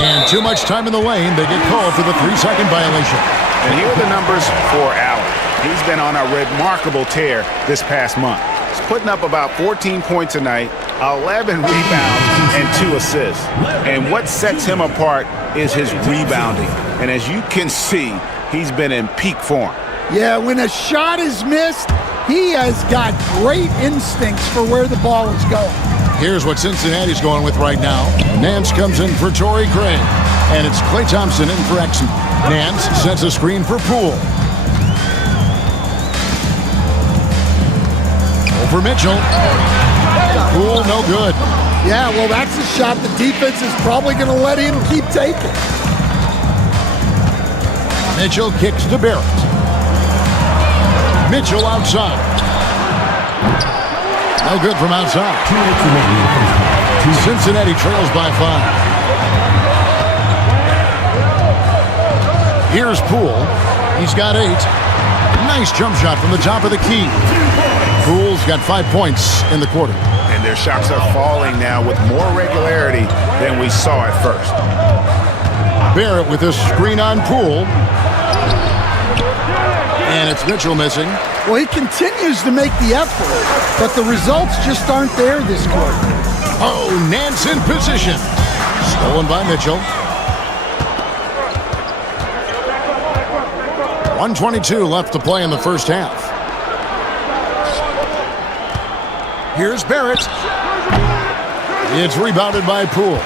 And too much time in the lane. They get called for the 3-second violation. And here are the numbers for Allen. He's been on a remarkable tear this past month. He's putting up about 14 points a night, 11 rebounds, and 2 assists. And what sets him apart is his rebounding. And as you can see, he's been in peak form. Yeah, when a shot is missed, he has got great instincts for where the ball is going. Here's what Cincinnati's going with right now. Nance comes in for Torrey Craig. And it's Klay Thompson in for Exum. Nance sets a screen for Poole. Over Mitchell. Poole, no good. Yeah, well, that's a shot the defense is probably going to let him keep taking. Mitchell kicks to Barrett. Mitchell outside. No good from outside. Cincinnati trails by 5. Here's Poole. He's got 8. Nice jump shot from the top of the key. Poole's got 5 points in the quarter. And their shots are falling now with more regularity than we saw at first. Barrett with a screen on Poole. And it's Mitchell missing. Well, he continues to make the effort, but the results just aren't there this quarter. Oh, Nance in position. Stolen by Mitchell. 1:22 left to play in the first half. Here's Barrett. It's rebounded by Poole.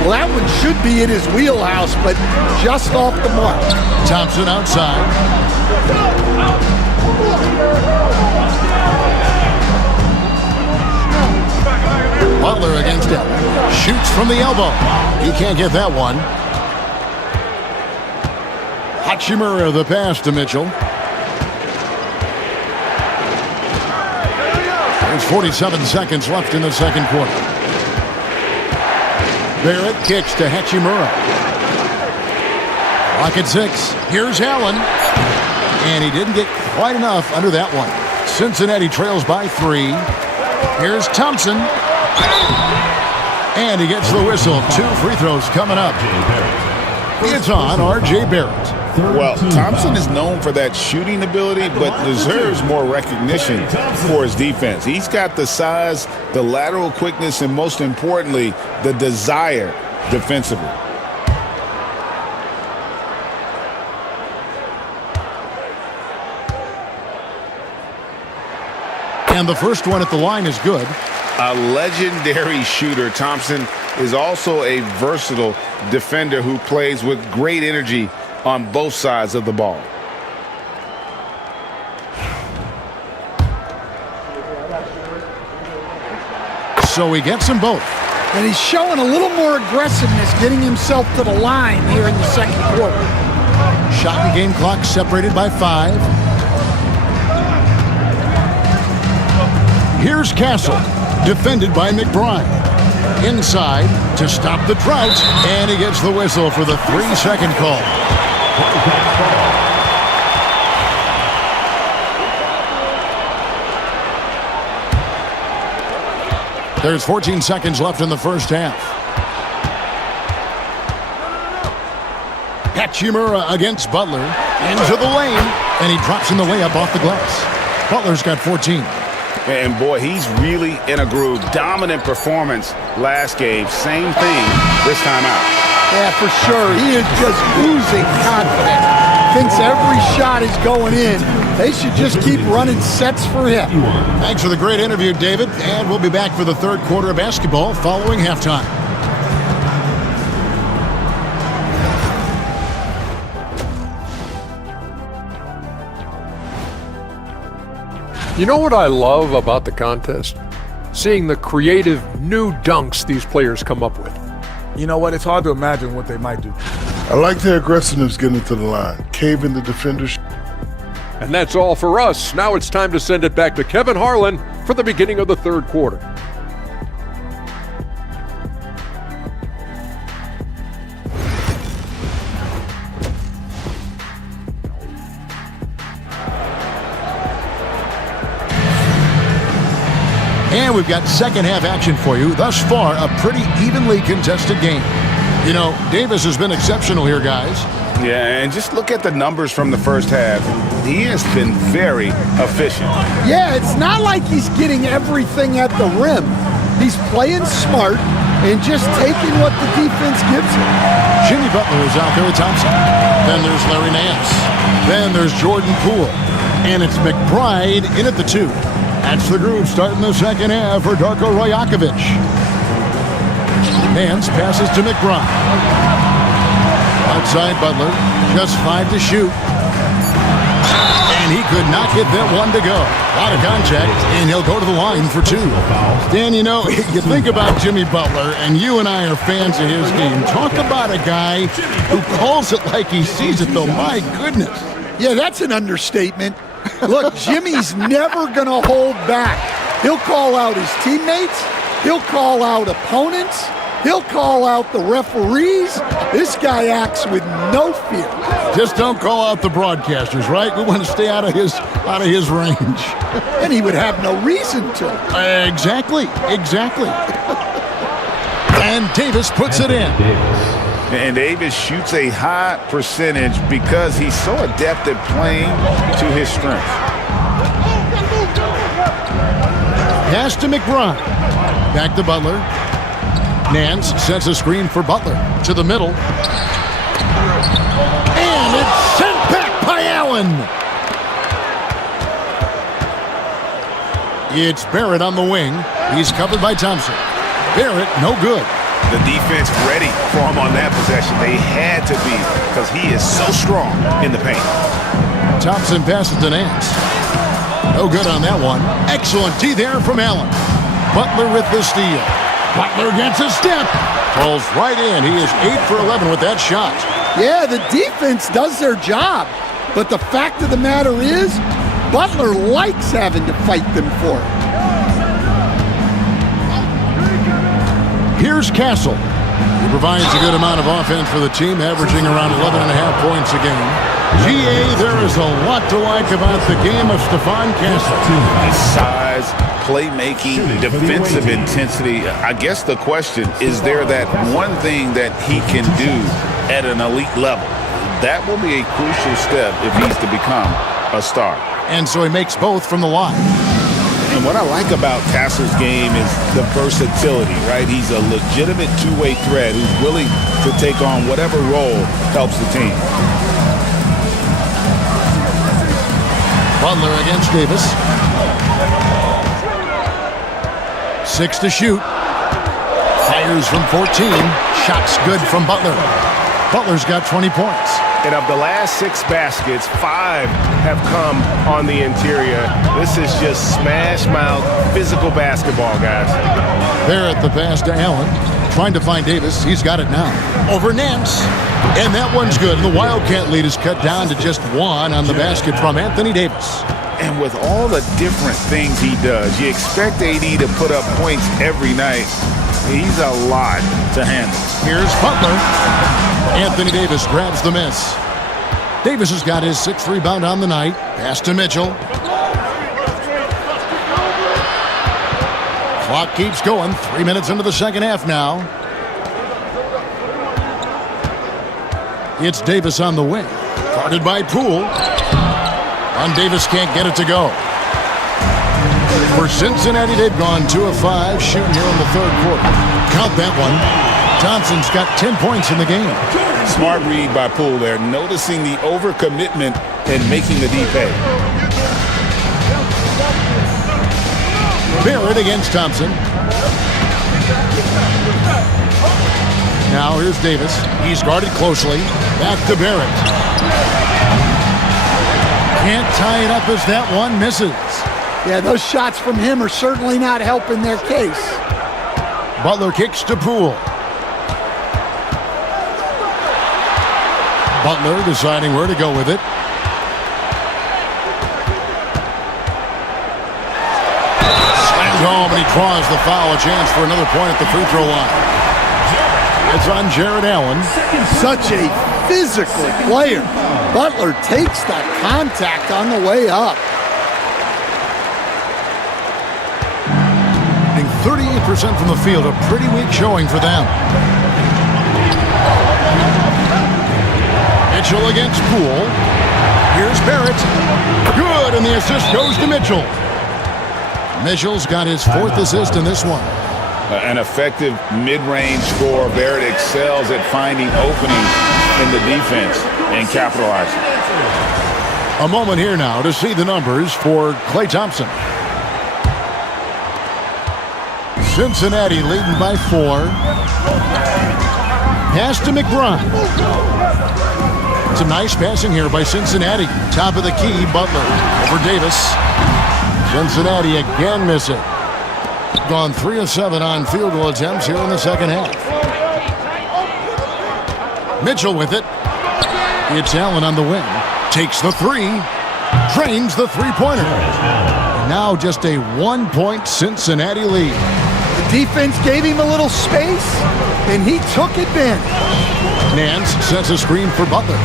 Well, that one should be in his wheelhouse, but just off the mark. Thompson outside. Butler against him. Shoots from the elbow. He can't get that one. Hachimura the pass to Mitchell. There's 47 seconds left in the second quarter. Barrett kicks to Hachimura. Clock at 6. Here's Allen. And he didn't get quite enough under that one. Cincinnati trails by 3. Here's Thompson. And he gets the whistle. 2 free throws coming up. It's on R.J. Barrett. Well, Thompson is known for that shooting ability, but deserves more recognition for his defense. He's got the size, the lateral quickness, and most importantly, the desire defensively. And the first one at the line is good. A legendary shooter, Thompson is also a versatile defender who plays with great energy on both sides of the ball. So he gets them both. And he's showing a little more aggressiveness getting himself to the line here in the second quarter. Shot and game clock separated by 5. Here's Castle, defended by McBride. Inside to stop the drought, and he gets the whistle for the 3-second call. There's 14 seconds left in the first half. Hachimura against Butler. Into the lane, and he drops in the layup off the glass. Butler's got 14. And boy, he's really in a groove. Dominant performance last game. Same thing this time out. Yeah, for sure. He is just oozing confidence. Thinks every shot is going in. They should just keep running sets for him. Thanks for the great interview, David. And we'll be back for the third quarter of basketball following halftime. You know what I love about the contest? Seeing the creative new dunks these players come up with. You know what? It's hard to imagine what they might do. I like their aggressiveness getting to the line, caving the defenders. And that's all for us. Now it's time to send it back to Kevin Harlan for the beginning of the third quarter. And we've got second half action for you. Thus far, a pretty evenly contested game. You know, Davis has been exceptional here, guys. Yeah, and just look at the numbers from the first half. He has been very efficient. Yeah, it's not like he's getting everything at the rim. He's playing smart and just taking what the defense gives him. Jimmy Butler is out there with Thompson. Then there's Larry Nance. Then there's Jordan Poole. And it's McBride in at the 2. That's the groove starting the second half for Darko Rajakovic. Nance passes to McBride. Outside Butler, just 5 to shoot. And he could not get that one to go. A lot of contact, and he'll go to the line for 2. Dan, you know, you think about Jimmy Butler, and you and I are fans of his game. Talk about a guy who calls it like he sees it, though. My goodness. Yeah, that's an understatement. Look, Jimmy's never going to hold back. He'll call out his teammates. He'll call out opponents. He'll call out the referees. This guy acts with no fear. Just don't call out the broadcasters, right? We want to stay out of his range. And he would have no reason to. Exactly. And Davis puts it in. And Davis shoots a high percentage because he's so adept at playing to his strengths. Pass to McBride. Back to Butler. Nance sets a screen for Butler to the middle. And it's sent back by Allen. It's Barrett on the wing. He's covered by Thompson. Barrett, no good. The defense ready for him on that possession. They had to be because he is so strong in the paint. Thompson passes to Nance. No good on that one. Excellent D there from Allen. Butler with the steal. Butler gets a step. Falls right in. He is 8 for 11 with that shot. Yeah, the defense does their job. But the fact of the matter is, Butler likes having to fight them for it. Here's Castle. He provides a good amount of offense for the team, averaging around 11.5 points a game. GA, there is a lot to like about the game of Stephon Castle. His size, playmaking, defensive intensity. I guess the question, is there that one thing that he can do at an elite level? That will be a crucial step if he's to become a star. And so he makes both from the line. And what I like about Castle's game is the versatility, right? He's a legitimate two-way threat who's willing to take on whatever role helps the team. Butler against Davis. 6 to shoot. Fires from 14. Shots good from Butler. Butler's got 20 points. And of the last 6 baskets, 5 have come on the interior. This is just smash mouth physical basketball, guys. Barrett the pass to Allen. Trying to find Davis. He's got it now. Over Nance. And that one's good. The Wildcat lead is cut down to just 1 on the basket from Anthony Davis. And with all the different things he does, you expect AD to put up points every night. He's a lot to handle. Here's Butler. Anthony Davis grabs the miss. Davis has got his 6th rebound on the night. Pass to Mitchell. Clock keeps going. 3 minutes into the second half now. It's Davis on the wing. Guarded by Poole. And Davis can't get it to go. For Cincinnati, they've gone 2 of 5 shooting here in the third quarter. Count that one. Thompson's got 10 points in the game. Smart read by Poole there, noticing the overcommitment and making the D pay. Barrett against Thompson. Now here's Davis. He's guarded closely. Back to Barrett. Can't tie it up as that one misses. Yeah, those shots from him are certainly not helping their case. Butler kicks to Poole. Butler deciding where to go with it. home, and he draws the foul. A chance for another point at the free throw line. It's on Jared Allen. Such a physical player. Butler takes that contact on the way up. 38% from the field, a pretty weak showing for them. Mitchell against Poole. Here's Barrett. Good, and the assist goes to Mitchell. Mitchell's got his 4th assist in this one. An effective mid-range scorer. Barrett excels at finding openings in the defense and capitalizing. A moment here now to see the numbers for Klay Thompson. Cincinnati leading by 4. Pass to McBride. Some nice passing here by Cincinnati. Top of the key, Butler over Davis. Cincinnati again missing. Gone 3 of 7 on field goal attempts here in the second half. Mitchell with it. It's Allen on the wing. Takes the 3. Drains the three-pointer. Now just a 1-point Cincinnati lead. The defense gave him a little space, and he took advantage. Nance sets a screen for Butler.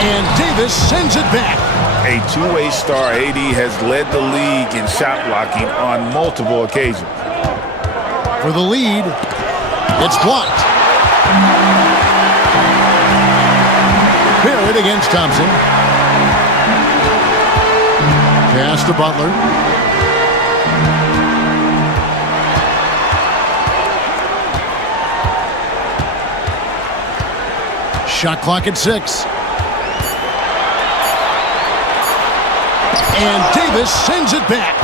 And Davis sends it back. A two-way star, AD has led the league in shot blocking on multiple occasions. For the lead, it's blocked. Barrett against Thompson. Pass to Butler. Shot clock at 6. And Davis sends it back.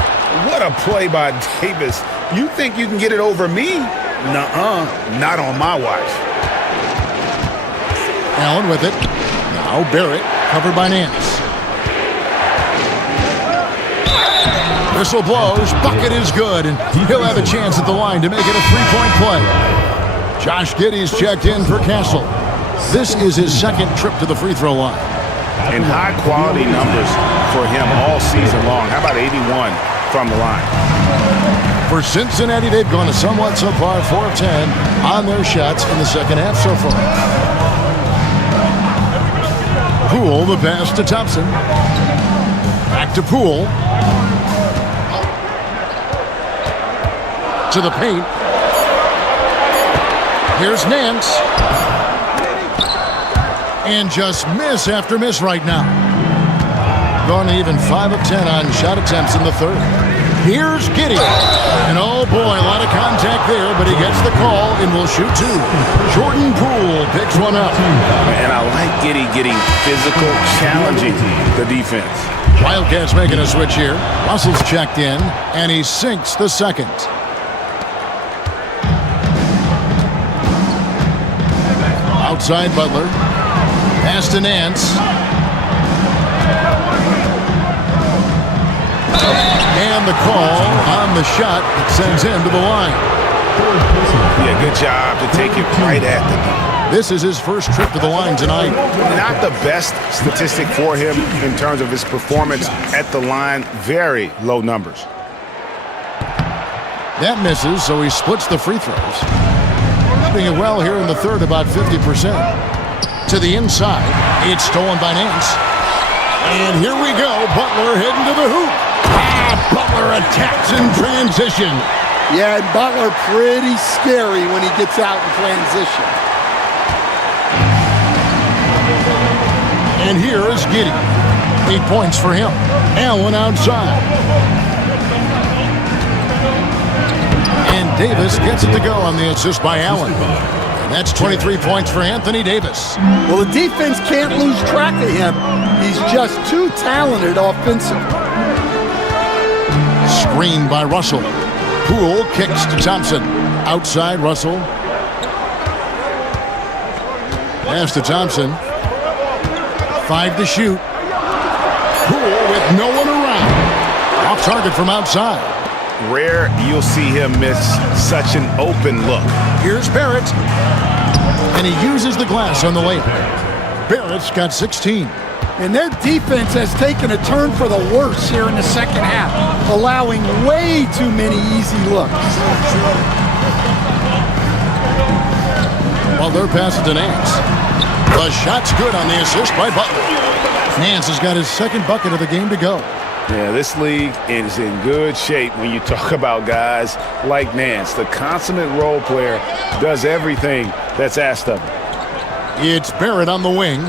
What a play by Davis. You think you can get it over me? Nuh-uh. Not on my watch. Allen with it. Now Barrett, covered by Nance. Whistle blows. Bucket is good, and he'll have a chance at the line to make it a 3-point play. Josh Giddey's checked in for Castle. This is his 2nd trip to the free throw line. And high-quality numbers for him all season long. How about 81 from the line? For Cincinnati, they've gone a somewhat subpar 4 of 10 on their shots in the second half so far. Poole, the pass to Thompson. Back to Poole. To the paint. Here's Nance. And just miss after miss right now. Gone even 5 of 10 on shot attempts in the third. Here's Giddey. And oh boy, a lot of contact there, but he gets the call and will shoot 2. Jordan Poole picks one up. And I like Giddey getting physical, challenging the defense. Wildcats making a switch here. Russell's checked in, and he sinks the second. Outside Butler. Pass to Nance. And the call on the shot that sends him to the line. Yeah, good job to take it right at the knee. This is his first trip to the line tonight. Not the best statistic for him in terms of his performance at the line. Very low numbers. That misses, so he splits the free throws. Doing it well here in the third, about 50%. To the inside. It's stolen by Nance. And here we go. Butler heading to the hoop. Butler attacks in transition. Yeah, and Butler pretty scary when he gets out in transition. And here is Giddey. 8 points for him. Allen outside. And Davis gets it to go on the assist by Allen. And that's 23 points for Anthony Davis. Well, the defense can't lose track of him. He's just too talented offensively. Screened by Russell. Poole kicks to Thompson. Outside Russell. Pass to Thompson. 5 to shoot. Poole with no one around. Off target from outside. Rare you'll see him miss such an open look. Here's Barrett. And he uses the glass on the layup. Barrett's got 16. And their defense has taken a turn for the worse here in the second half, allowing way too many easy looks. Butler passes to Nance. The shot's good on the assist by Butler. Nance has got his second bucket of the game to go. Yeah, this league is in good shape when you talk about guys like Nance. The consummate role player does everything that's asked of him. It's Barrett on the wing.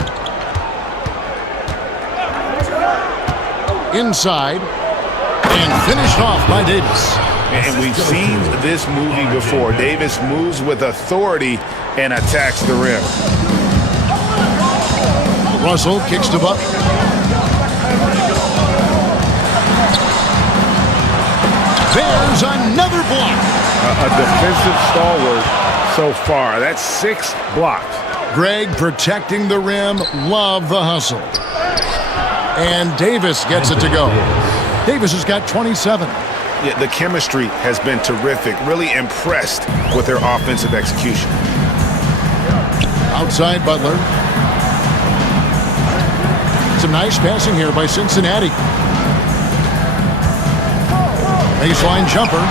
Inside. And finished off by Davis. And we've seen this movie before. Davis moves with authority and attacks the rim. Russell kicks to Butler. There's another block. A defensive stalwart so far. That's 6 blocks. Greg protecting the rim. Love the hustle. And Davis gets it to go. Davis has got 27. Yeah, the chemistry has been terrific. Really impressed with their offensive execution. Outside Butler. Some nice passing here by Cincinnati. Baseline jumper.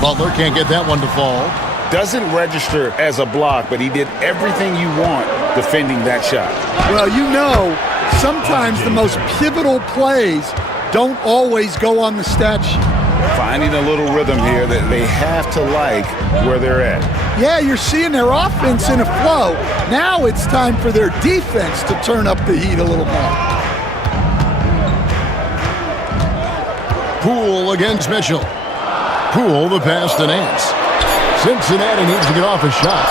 Butler can't get that one to fall. Doesn't register as a block, but he did everything you want defending that shot. Well, you know, sometimes the most pivotal plays don't always go on the stat sheet. Finding a little rhythm here that they have to like where they're at. Yeah, you're seeing their offense in a flow. Now it's time for their defense to turn up the heat a little more. Poole against Mitchell. Poole the pass to Nance. Cincinnati needs to get off a shot.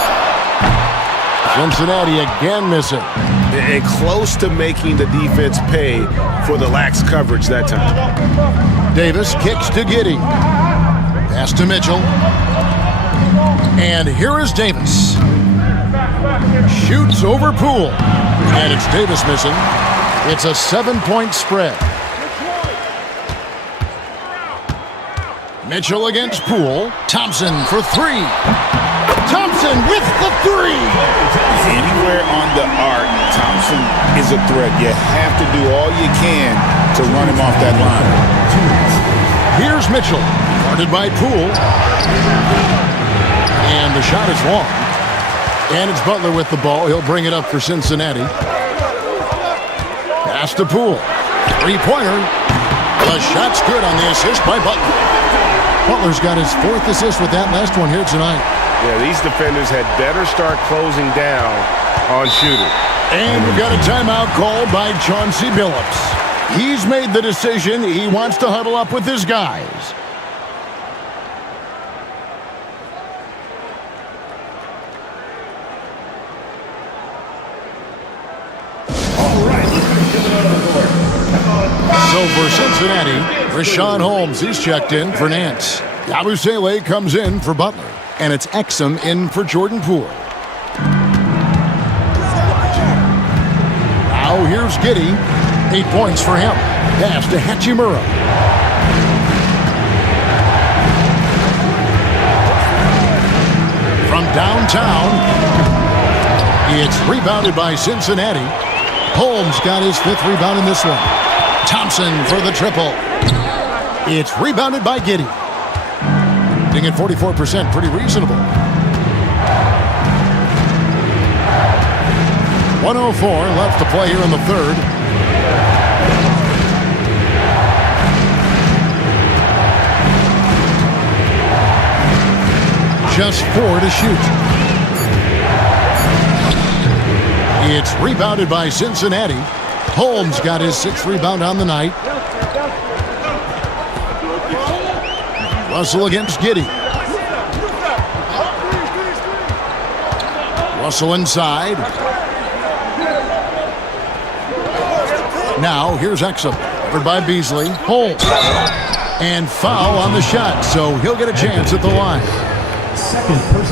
Cincinnati again missing. And close to making the defense pay for the lax coverage that time. Davis kicks to Giddey. Pass to Mitchell. And here is Davis. Shoots over Poole. And it's Davis missing. It's a 7-point spread. Mitchell against Poole. Thompson for 3. Thompson with the 3. Anywhere on the arc, Thompson is a threat. You have to do all you can to run him off that line. Here's Mitchell, guarded by Poole. And the shot is long. And it's Butler with the ball. He'll bring it up for Cincinnati. Pass to Poole. 3-pointer. The shot's good on the assist by Butler. Butler's got his 4th assist with that last one here tonight. Yeah, these defenders had better start closing down on shooting. And we've got a timeout called by Chauncey Billups. He's made the decision. He wants to huddle up with his guys. So for Cincinnati, Rashawn Holmes, he's checked in for Nance. Yabusele comes in for Butler. And it's Exum in for Jordan Poole. Now here's Giddey. 8 points for him. Pass to Hachimura. From downtown, it's rebounded by Cincinnati. Holmes got his 5th rebound in this one. Thompson for the triple. It's rebounded by Giddey. At 44%, pretty reasonable. 1:04 left to play here in the third. Just 4 to shoot. It's rebounded by Cincinnati. Holmes got his 6th rebound on the night. Russell against Giddey. Russell inside. Now here's Exum. Covered by Beasley. Holmes. And foul on the shot, so he'll get a chance at the line.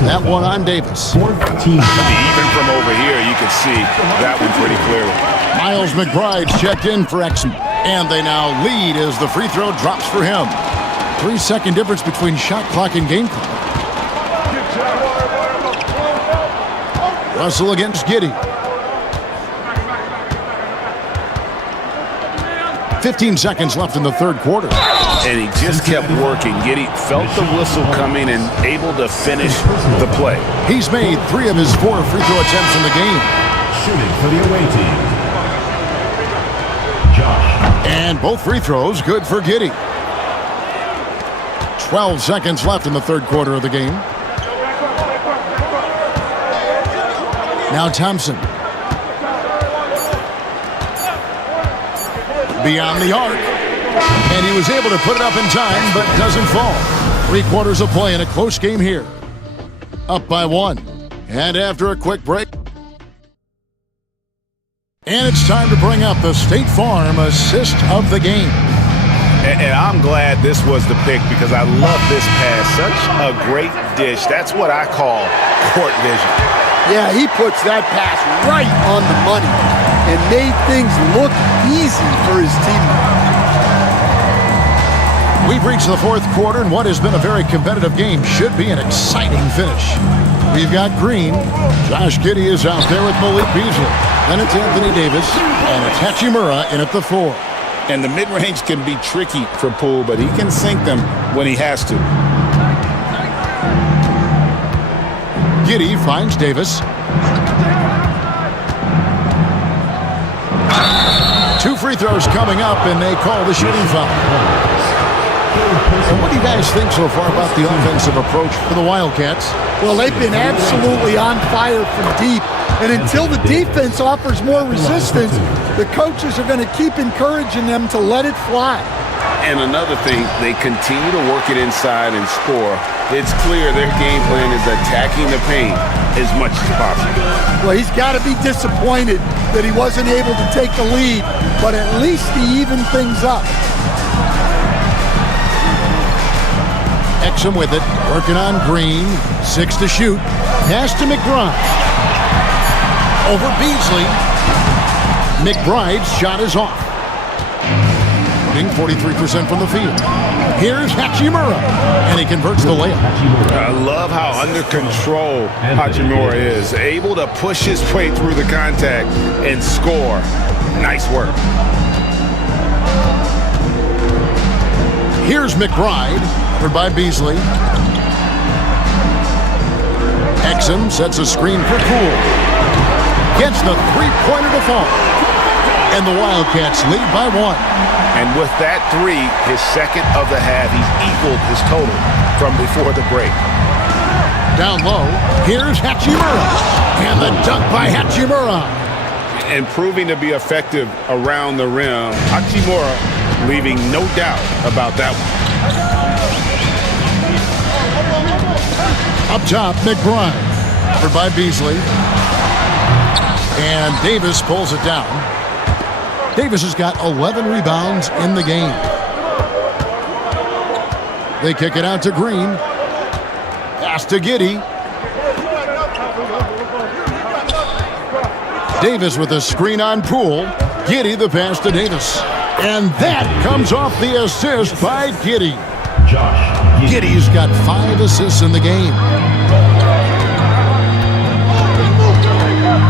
That one on Davis. Even from over here, you can see that one pretty clearly. Miles McBride's checked in for Exum. And they now lead as the free throw drops for him. 3-second difference between shot clock and game clock. Russell against Giddey. 15 seconds left in the third quarter. And he just kept working. Giddy felt the whistle coming and able to finish the play. He's made 3 of his 4 free throw attempts in the game. Shooting for the away team, Josh. And both free throws good for Giddy. 12 seconds left in the third quarter of the game. Now Thompson. Beyond the arc. And he was able to put it up in time, but doesn't fall. 3 quarters of play in a close game here. Up by 1. And after a quick break. And it's time to bring up the State Farm assist of the game. And I'm glad this was the pick because I love this pass. Such a great dish. That's what I call court vision. Yeah, he puts that pass right on the money and made things look easy for his teammates. We've reached the fourth quarter, and what has been a very competitive game should be an exciting finish. We've got Green. Josh Giddey is out there with Malik Beasley. Then it's Anthony Davis, and it's Hachimura in at the 4. And the mid-range can be tricky for Poole, but he can sink them when he has to. Giddey finds Davis. 2 free throws coming up, and they call the shooting foul. And what do you guys think so far about the offensive approach for the Wildcats? Well, they've been absolutely on fire from deep. And until the defense offers more resistance, the coaches are going to keep encouraging them to let it fly. And another thing, they continue to work it inside and score. It's clear their game plan is attacking the paint as much as possible. Well, he's got to be disappointed that he wasn't able to take the lead, but at least he evened things up. Exum with it, working on Green. 6 to shoot. Pass to McBride. Over Beasley. McBride's shot is off. Shooting 43% from the field. Here's Hachimura, and he converts the layup. I love how under control Hachimura is. Able to push his way through the contact and score. Nice work. Here's McBride, covered by Beasley. Exum sets a screen for Poole. Gets the three-pointer to fall. And the Wildcats lead by 1. And with that 3, his second of the half, he's equaled his total from before the break. Down low, here's Hachimura. And the dunk by Hachimura. And proving to be effective around the rim, Hachimura leaving no doubt about that one. Up top, McBride. Covered by Beasley. And Davis pulls it down. Davis has got 11 rebounds in the game. They kick it out to Green. Pass to Giddey. Davis with a screen on Poole. Giddey the pass to Davis. And that comes off the assist by Giddey. Giddey's got 5 assists in the game.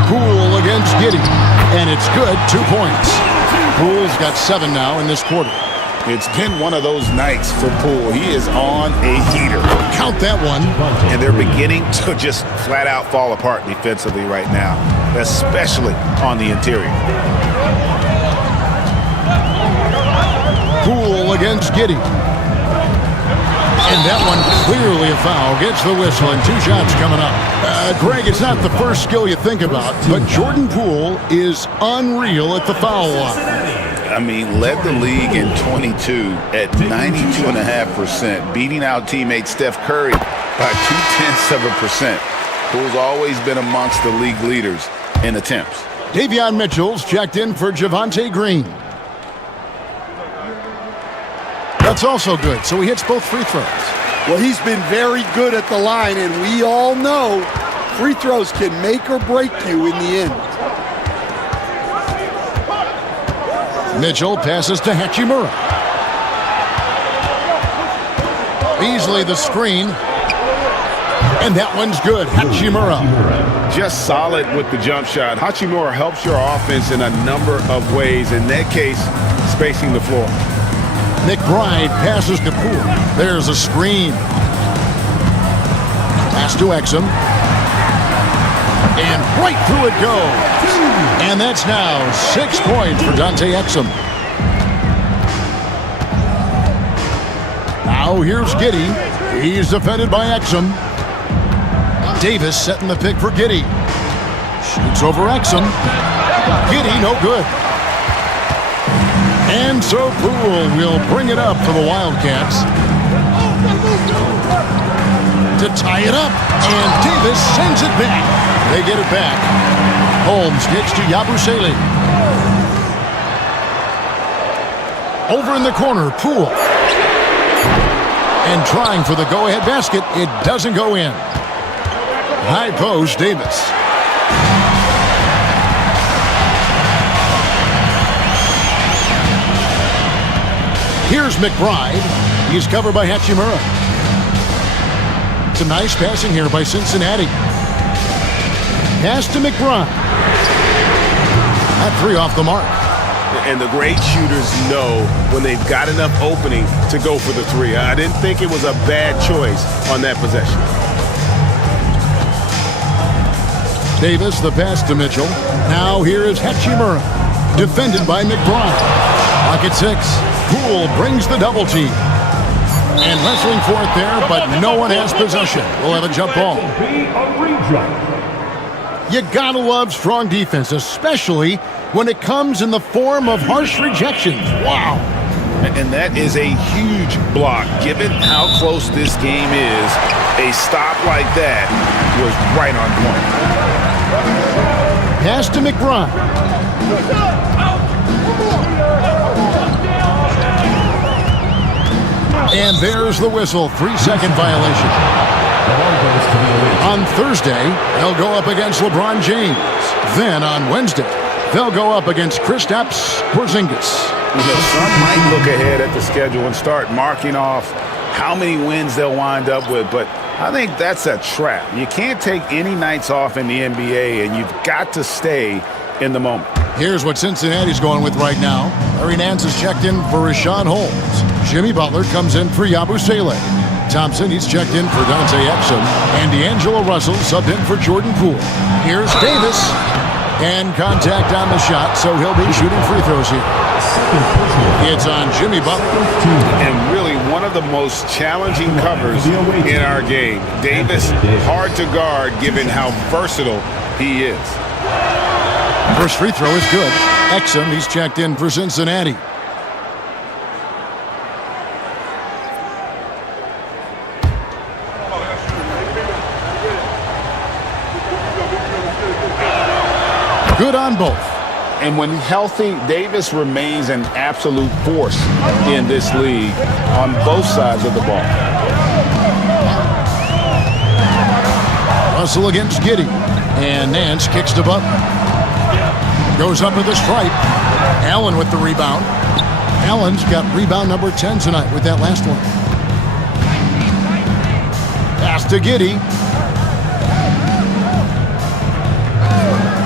Poole against Giddey. And it's good, 2 points. Poole's got 7 now in this quarter. It's been one of those nights for Poole. He is on a heater. Count that one. And they're beginning to just flat out fall apart defensively right now, especially on the interior. Poole against Giddey. And that one clearly a foul. Gets the whistle and 2 shots coming up. Greg, it's not the first skill you think about, but Jordan Poole is unreal at the foul line. I mean, led the league in 22 at 92.5%, beating out teammate Steph Curry by 0.2%. Poole's always been amongst the league leaders in attempts. Davion Mitchell's checked in for Javonte Green. That's also good, so he hits both free throws. Well, he's been very good at the line, and we all know free throws can make or break you in the end. Mitchell passes to Hachimura. Beasley the screen. And that one's good. Hachimura just solid with the jump shot. Hachimura helps your offense in a number of ways. In that case, spacing the floor. McBride passes to Poole. There's a screen. Pass to Exum. And right through it goes. And that's now 6 points for Dante Exum. Now here's Giddey. He's defended by Exum. Davis setting the pick for Giddey. Shoots over Exum. Giddey, no good. And so Poole will bring it up for the Wildcats to tie it up. And Davis sends it back. They get it back. Holmes gets to Yabusele. Over in the corner, Poole. And trying for the go-ahead basket. It doesn't go in. High post, Davis. Here's McBride. He's covered by Hachimura. Some nice passing here by Cincinnati. Pass to McBride. That three off the mark. And the great shooters know when they've got enough opening to go for the three. I didn't think it was a bad choice on that possession. Davis, the pass to Mitchell. Now here is Hachimura. Defended by McBride. Lock at 6. Poole brings the double team. And wrestling for it there, but no one has possession. We'll have a jump ball. You gotta love strong defense, especially when it comes in the form of harsh rejections. Wow. And that is a huge block. Given how close this game is, a stop like that was right on point. Pass to McBride. And there's the whistle. 3-second violation. On Thursday, they'll go up against LeBron James. Then on Wednesday, they'll go up against Kristaps Porzingis. Some might look ahead at the schedule and start marking off how many wins they'll wind up with, but I think that's a trap. You can't take any nights off in the NBA, and you've got to stay in the moment. Here's what Cincinnati's going with right now. Larry Nance is checked in for Rashawn Holmes. Jimmy Butler comes in for Yabusele. Thompson, he's checked in for Dante Exum. And D'Angelo Russell subbed in for Jordan Poole. Here's Davis. And contact on the shot, so he'll be shooting free throws here. It's on Jimmy Butler. And really one of the most challenging covers in our game. Davis, hard to guard given how versatile he is. First free throw is good. Exum, he's checked in for Cincinnati. Good on both. And when healthy, Davis remains an absolute force in this league on both sides of the ball. Russell against Giddey. And Nance kicks to Butler. Goes up with the stripe. Allen with the rebound. Allen's got rebound number 10 tonight with that last one. Pass to Giddey.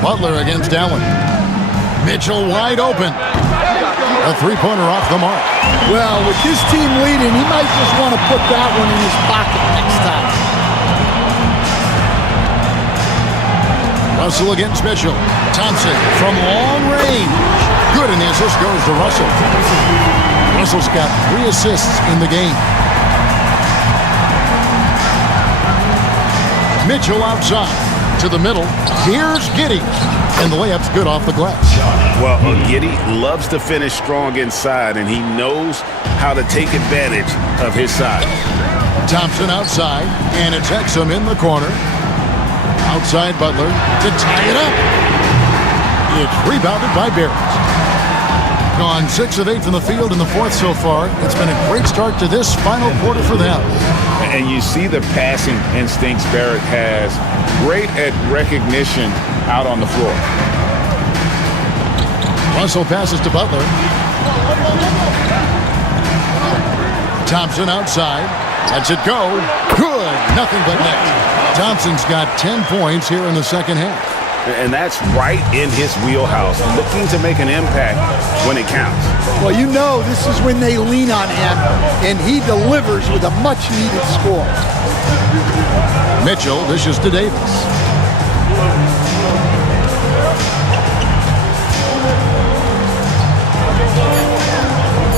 Butler against Allen. Mitchell wide open. A three-pointer off the mark. Well, with his team leading, he might just want to put that one in his pocket next time. Russell against Mitchell. Thompson from long range. Good, and the assist goes to Russell. Russell's got 3 assists in the game. Mitchell outside to the middle. Here's Giddey. And the layup's good off the glass. Well, Giddey loves to finish strong inside, and he knows how to take advantage of his size. Thompson outside, and it's Exum in the corner. Outside Butler to tie it up. It's rebounded by Barrett. Gone 6 of 8 from the field in the fourth so far. It's been a great start to this final quarter for them. And you see the passing instincts Barrett has. Great at recognition out on the floor. Russell passes to Butler. Thompson outside. Lets it go. Good. Nothing but net. Thompson's got 10 points here in the second half. And that's right in his wheelhouse, looking to make an impact when it counts. Well, you know this is when they lean on him, and he delivers with a much-needed score. Mitchell dishes to Davis.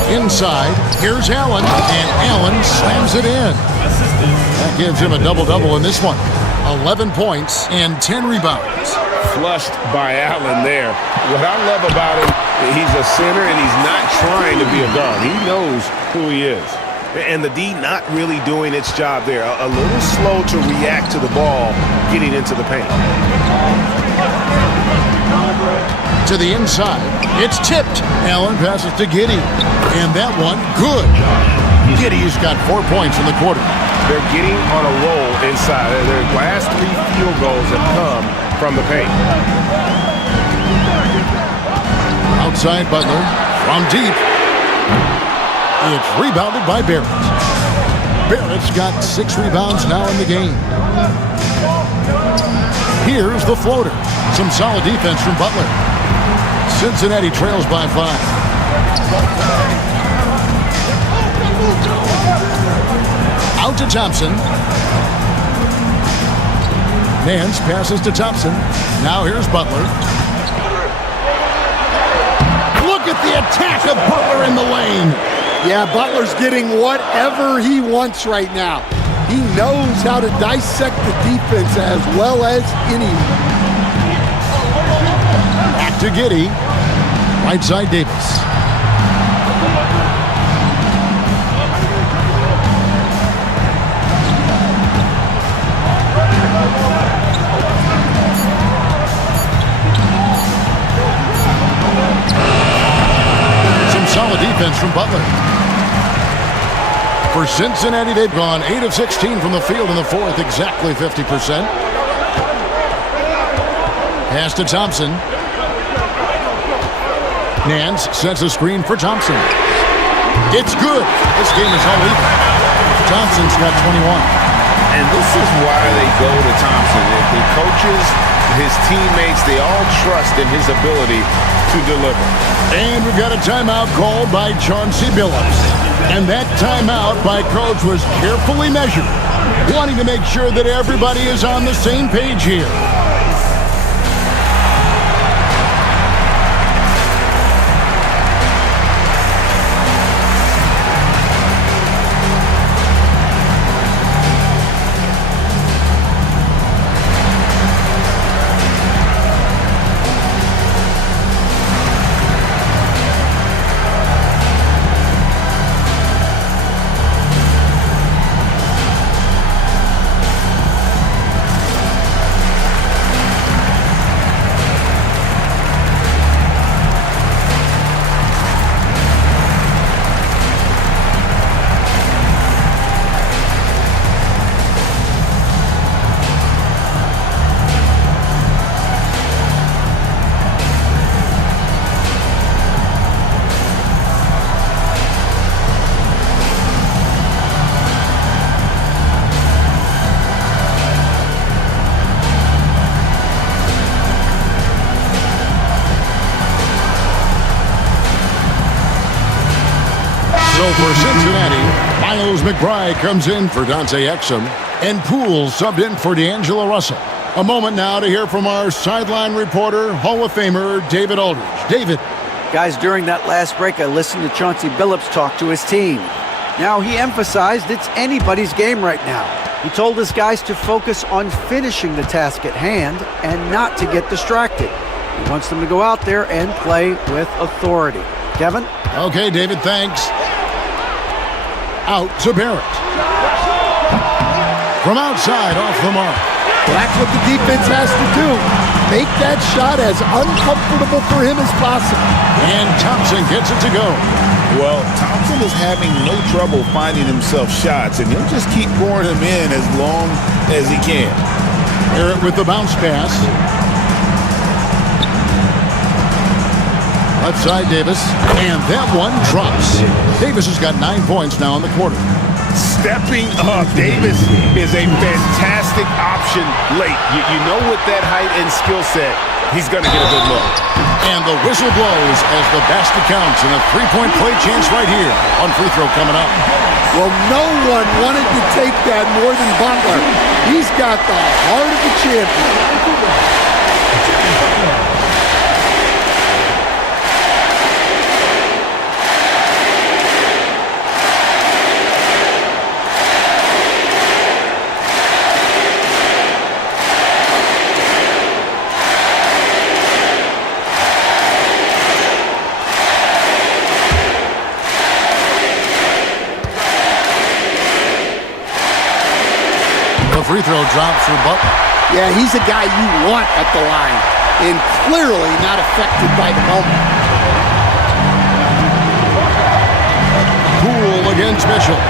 Inside, here's Allen, and Allen slams it in. That gives him a double-double in this one. 11 points and 10 rebounds. Flushed by Allen there. What I love about him, he's a center and he's not trying to be a guard. He knows who he is. And the D not really doing its job there. A little slow to react to the ball getting into the paint. To the inside, it's tipped. Allen passes to Giddey, and that one, good. Giddey's got 4 points in the quarter. They're getting on a roll inside. Their last 3 field goals have come from the paint. Outside Butler, from deep. It's rebounded by Barrett. Barrett's got 6 rebounds now in the game. Here's the floater. Some solid defense from Butler. Cincinnati trails by 5. Out to Thompson. Nance passes to Thompson. Now here's Butler. Look at the attack of Butler in the lane. Yeah, Butler's getting whatever he wants right now. He knows how to dissect the defense as well as anyone. Back to Giddey. Right side Davis. Some solid defense from Butler. For Cincinnati, they've gone 8 of 16 from the field in the fourth, exactly 50%. Pass to Thompson. Nance sets a screen for Thompson. It's good. This game is all even. Thompson's got 21. And this is why they go to Thompson. The coaches, his teammates, they all trust in his ability to deliver. And we've got a timeout called by Chauncey Billups. And that timeout by Coach was carefully measured, wanting to make sure that everybody is on the same page here. So for Cincinnati, Miles McBride comes in for Dante Exum, and Poole subbed in for D'Angelo Russell. A moment now to hear from our sideline reporter, Hall of Famer David Aldridge. David. Guys, during that last break, I listened to Chauncey Billups talk to his team. Now, he emphasized it's anybody's game right now. He told his guys to focus on finishing the task at hand and not to get distracted. He wants them to go out there and play with authority. Kevin? Okay, David, thanks. Out to Barrett. From outside, off the mark. Well, that's what the defense has to do. Make that shot as uncomfortable for him as possible. And Thompson gets it to go. Well, Thompson is having no trouble finding himself shots, and he'll just keep pouring them in as long as he can. Barrett with the bounce pass. Left side Davis, and that one drops. Davis has got 9 points now in the quarter. Stepping up. Davis is a fantastic option late. You know with that height and skill set, he's going to get a good look. And the whistle blows as the basket counts, and a three-point play chance right here on free throw coming up. Well, no one wanted to take that more than Butler. He's got the heart of the champion. Free throw drops for Butler. Yeah, he's a guy you want at the line, and clearly not affected by the moment. Poole against Mitchell.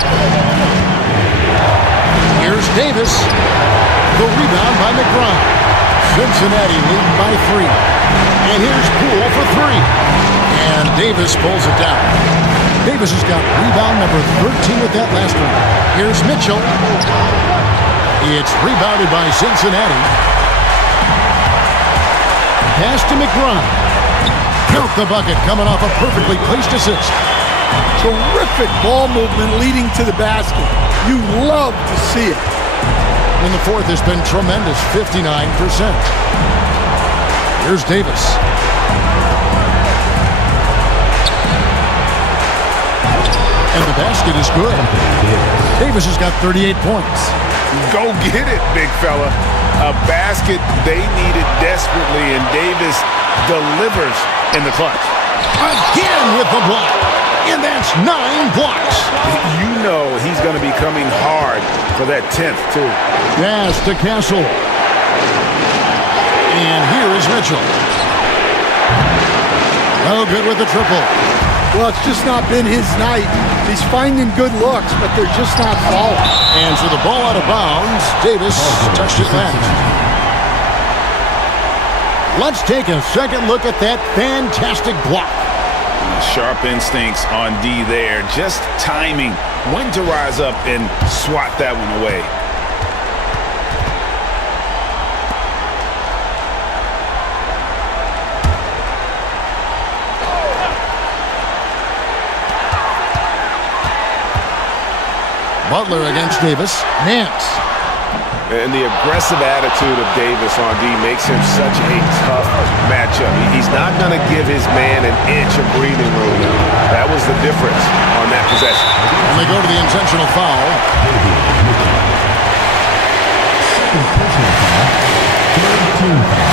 Here's Davis. The rebound by McBride. Cincinnati lead by 3. And here's Poole for 3. And Davis pulls it down. Davis has got rebound number 13 with that last one. Here's Mitchell. It's rebounded by Cincinnati. Pass to McBride. Count the bucket coming off a perfectly placed assist. Terrific ball movement leading to the basket. You love to see it. In the fourth has been tremendous, 59%. Here's Davis. And the basket is good. Davis has got 38 points. Go get it, big fella. A basket they needed desperately, and Davis delivers in the clutch. Again with the block. And that's 9 blocks. You know he's going to be coming hard for that 10th, too. Pass to Castle. And here is Mitchell. No good with the triple. Well, it's just not been his night. He's finding good looks, but they're just not falling. And for the ball out of bounds, Davis touched it last. Let's take a second look at that fantastic block. Sharp instincts on D there. Just timing when to rise up and swat that one away. Butler against Davis. Nance. And the aggressive attitude of Davis on D makes him such a tough matchup. He's not going to give his man an inch of breathing room. That was the difference on that possession. And they go to the intentional foul. Intentional foul. Third team foul.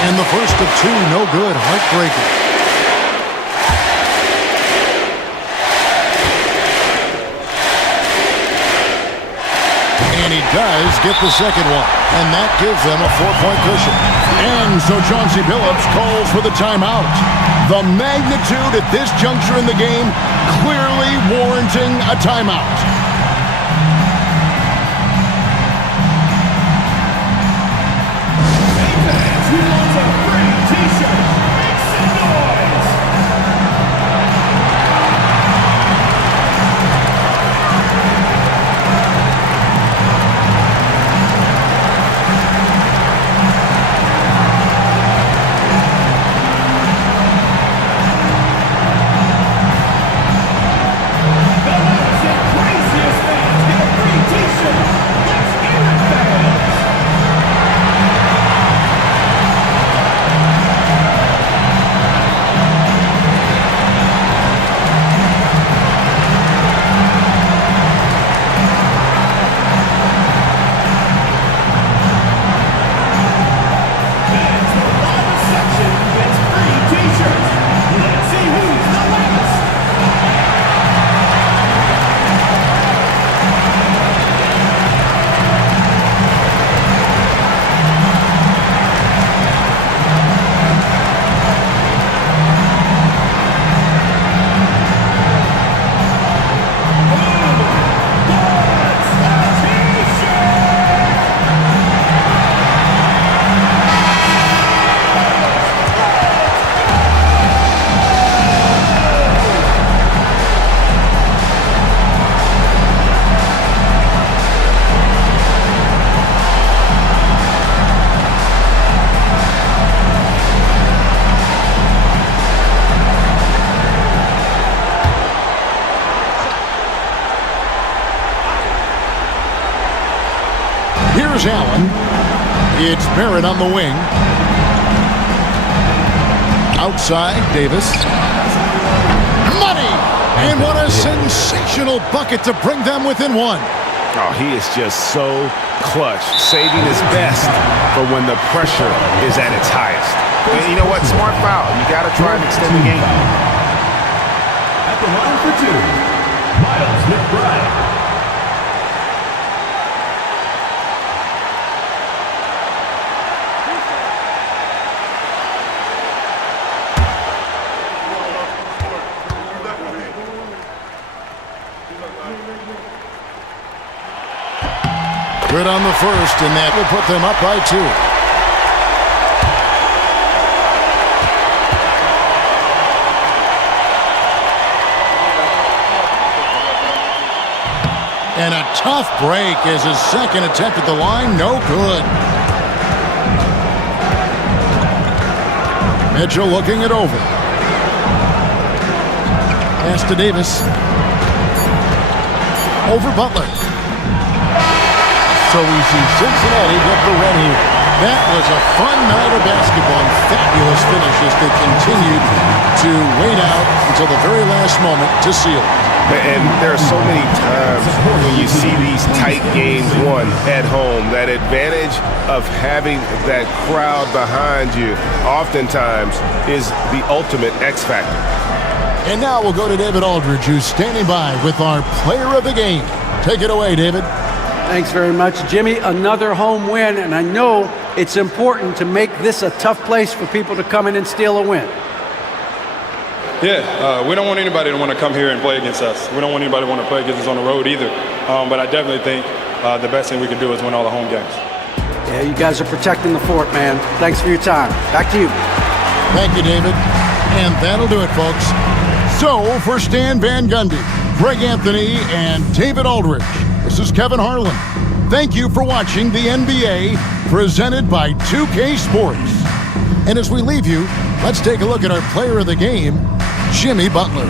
And the first of 2, no good. Heartbreaking. And he does get the second one. And that gives them a 4-point cushion. And so Chauncey Billups calls for the timeout. The magnitude at this juncture in the game clearly warranting a timeout. It's Barrett on the wing. Outside, Davis. Money! And what a sensational bucket to bring them within one. Oh, he is just so clutch, saving his best for when the pressure is at its highest. And you know what? Smart foul. You got to try and extend the game. At the line for two, Miles McBride. Good on the first, and that will put them up by 2. And a tough break as his second attempt at the line, no good. Mitchell looking it over. Pass to Davis. Over Butler. So we see Cincinnati get the win here. That was a fun night of basketball and fabulous finishes that continued to wait out until the very last moment to seal it. And there are so many times when you see these tight games won at home, that advantage of having that crowd behind you oftentimes is the ultimate X factor. And now we'll go to David Aldridge, who's standing by with our player of the game. Take it away, David. Thanks very much, Jimmy. Another home win, and I know it's important to make this a tough place for people to come in and steal a win. Yeah, we don't want anybody to want to come here and play against us. We don't want anybody to want to play against us on the road either. But I definitely think the best thing we can do is win all the home games. Yeah, you guys are protecting the fort, man. Thanks for your time. Back to you. Thank you, David. And that'll do it, folks. So, for Stan Van Gundy, Greg Anthony, and David Aldridge, this is Kevin Harlan. Thank you for watching the NBA, presented by 2K Sports. And as we leave you, let's take a look at our player of the game, Jimmy Butler.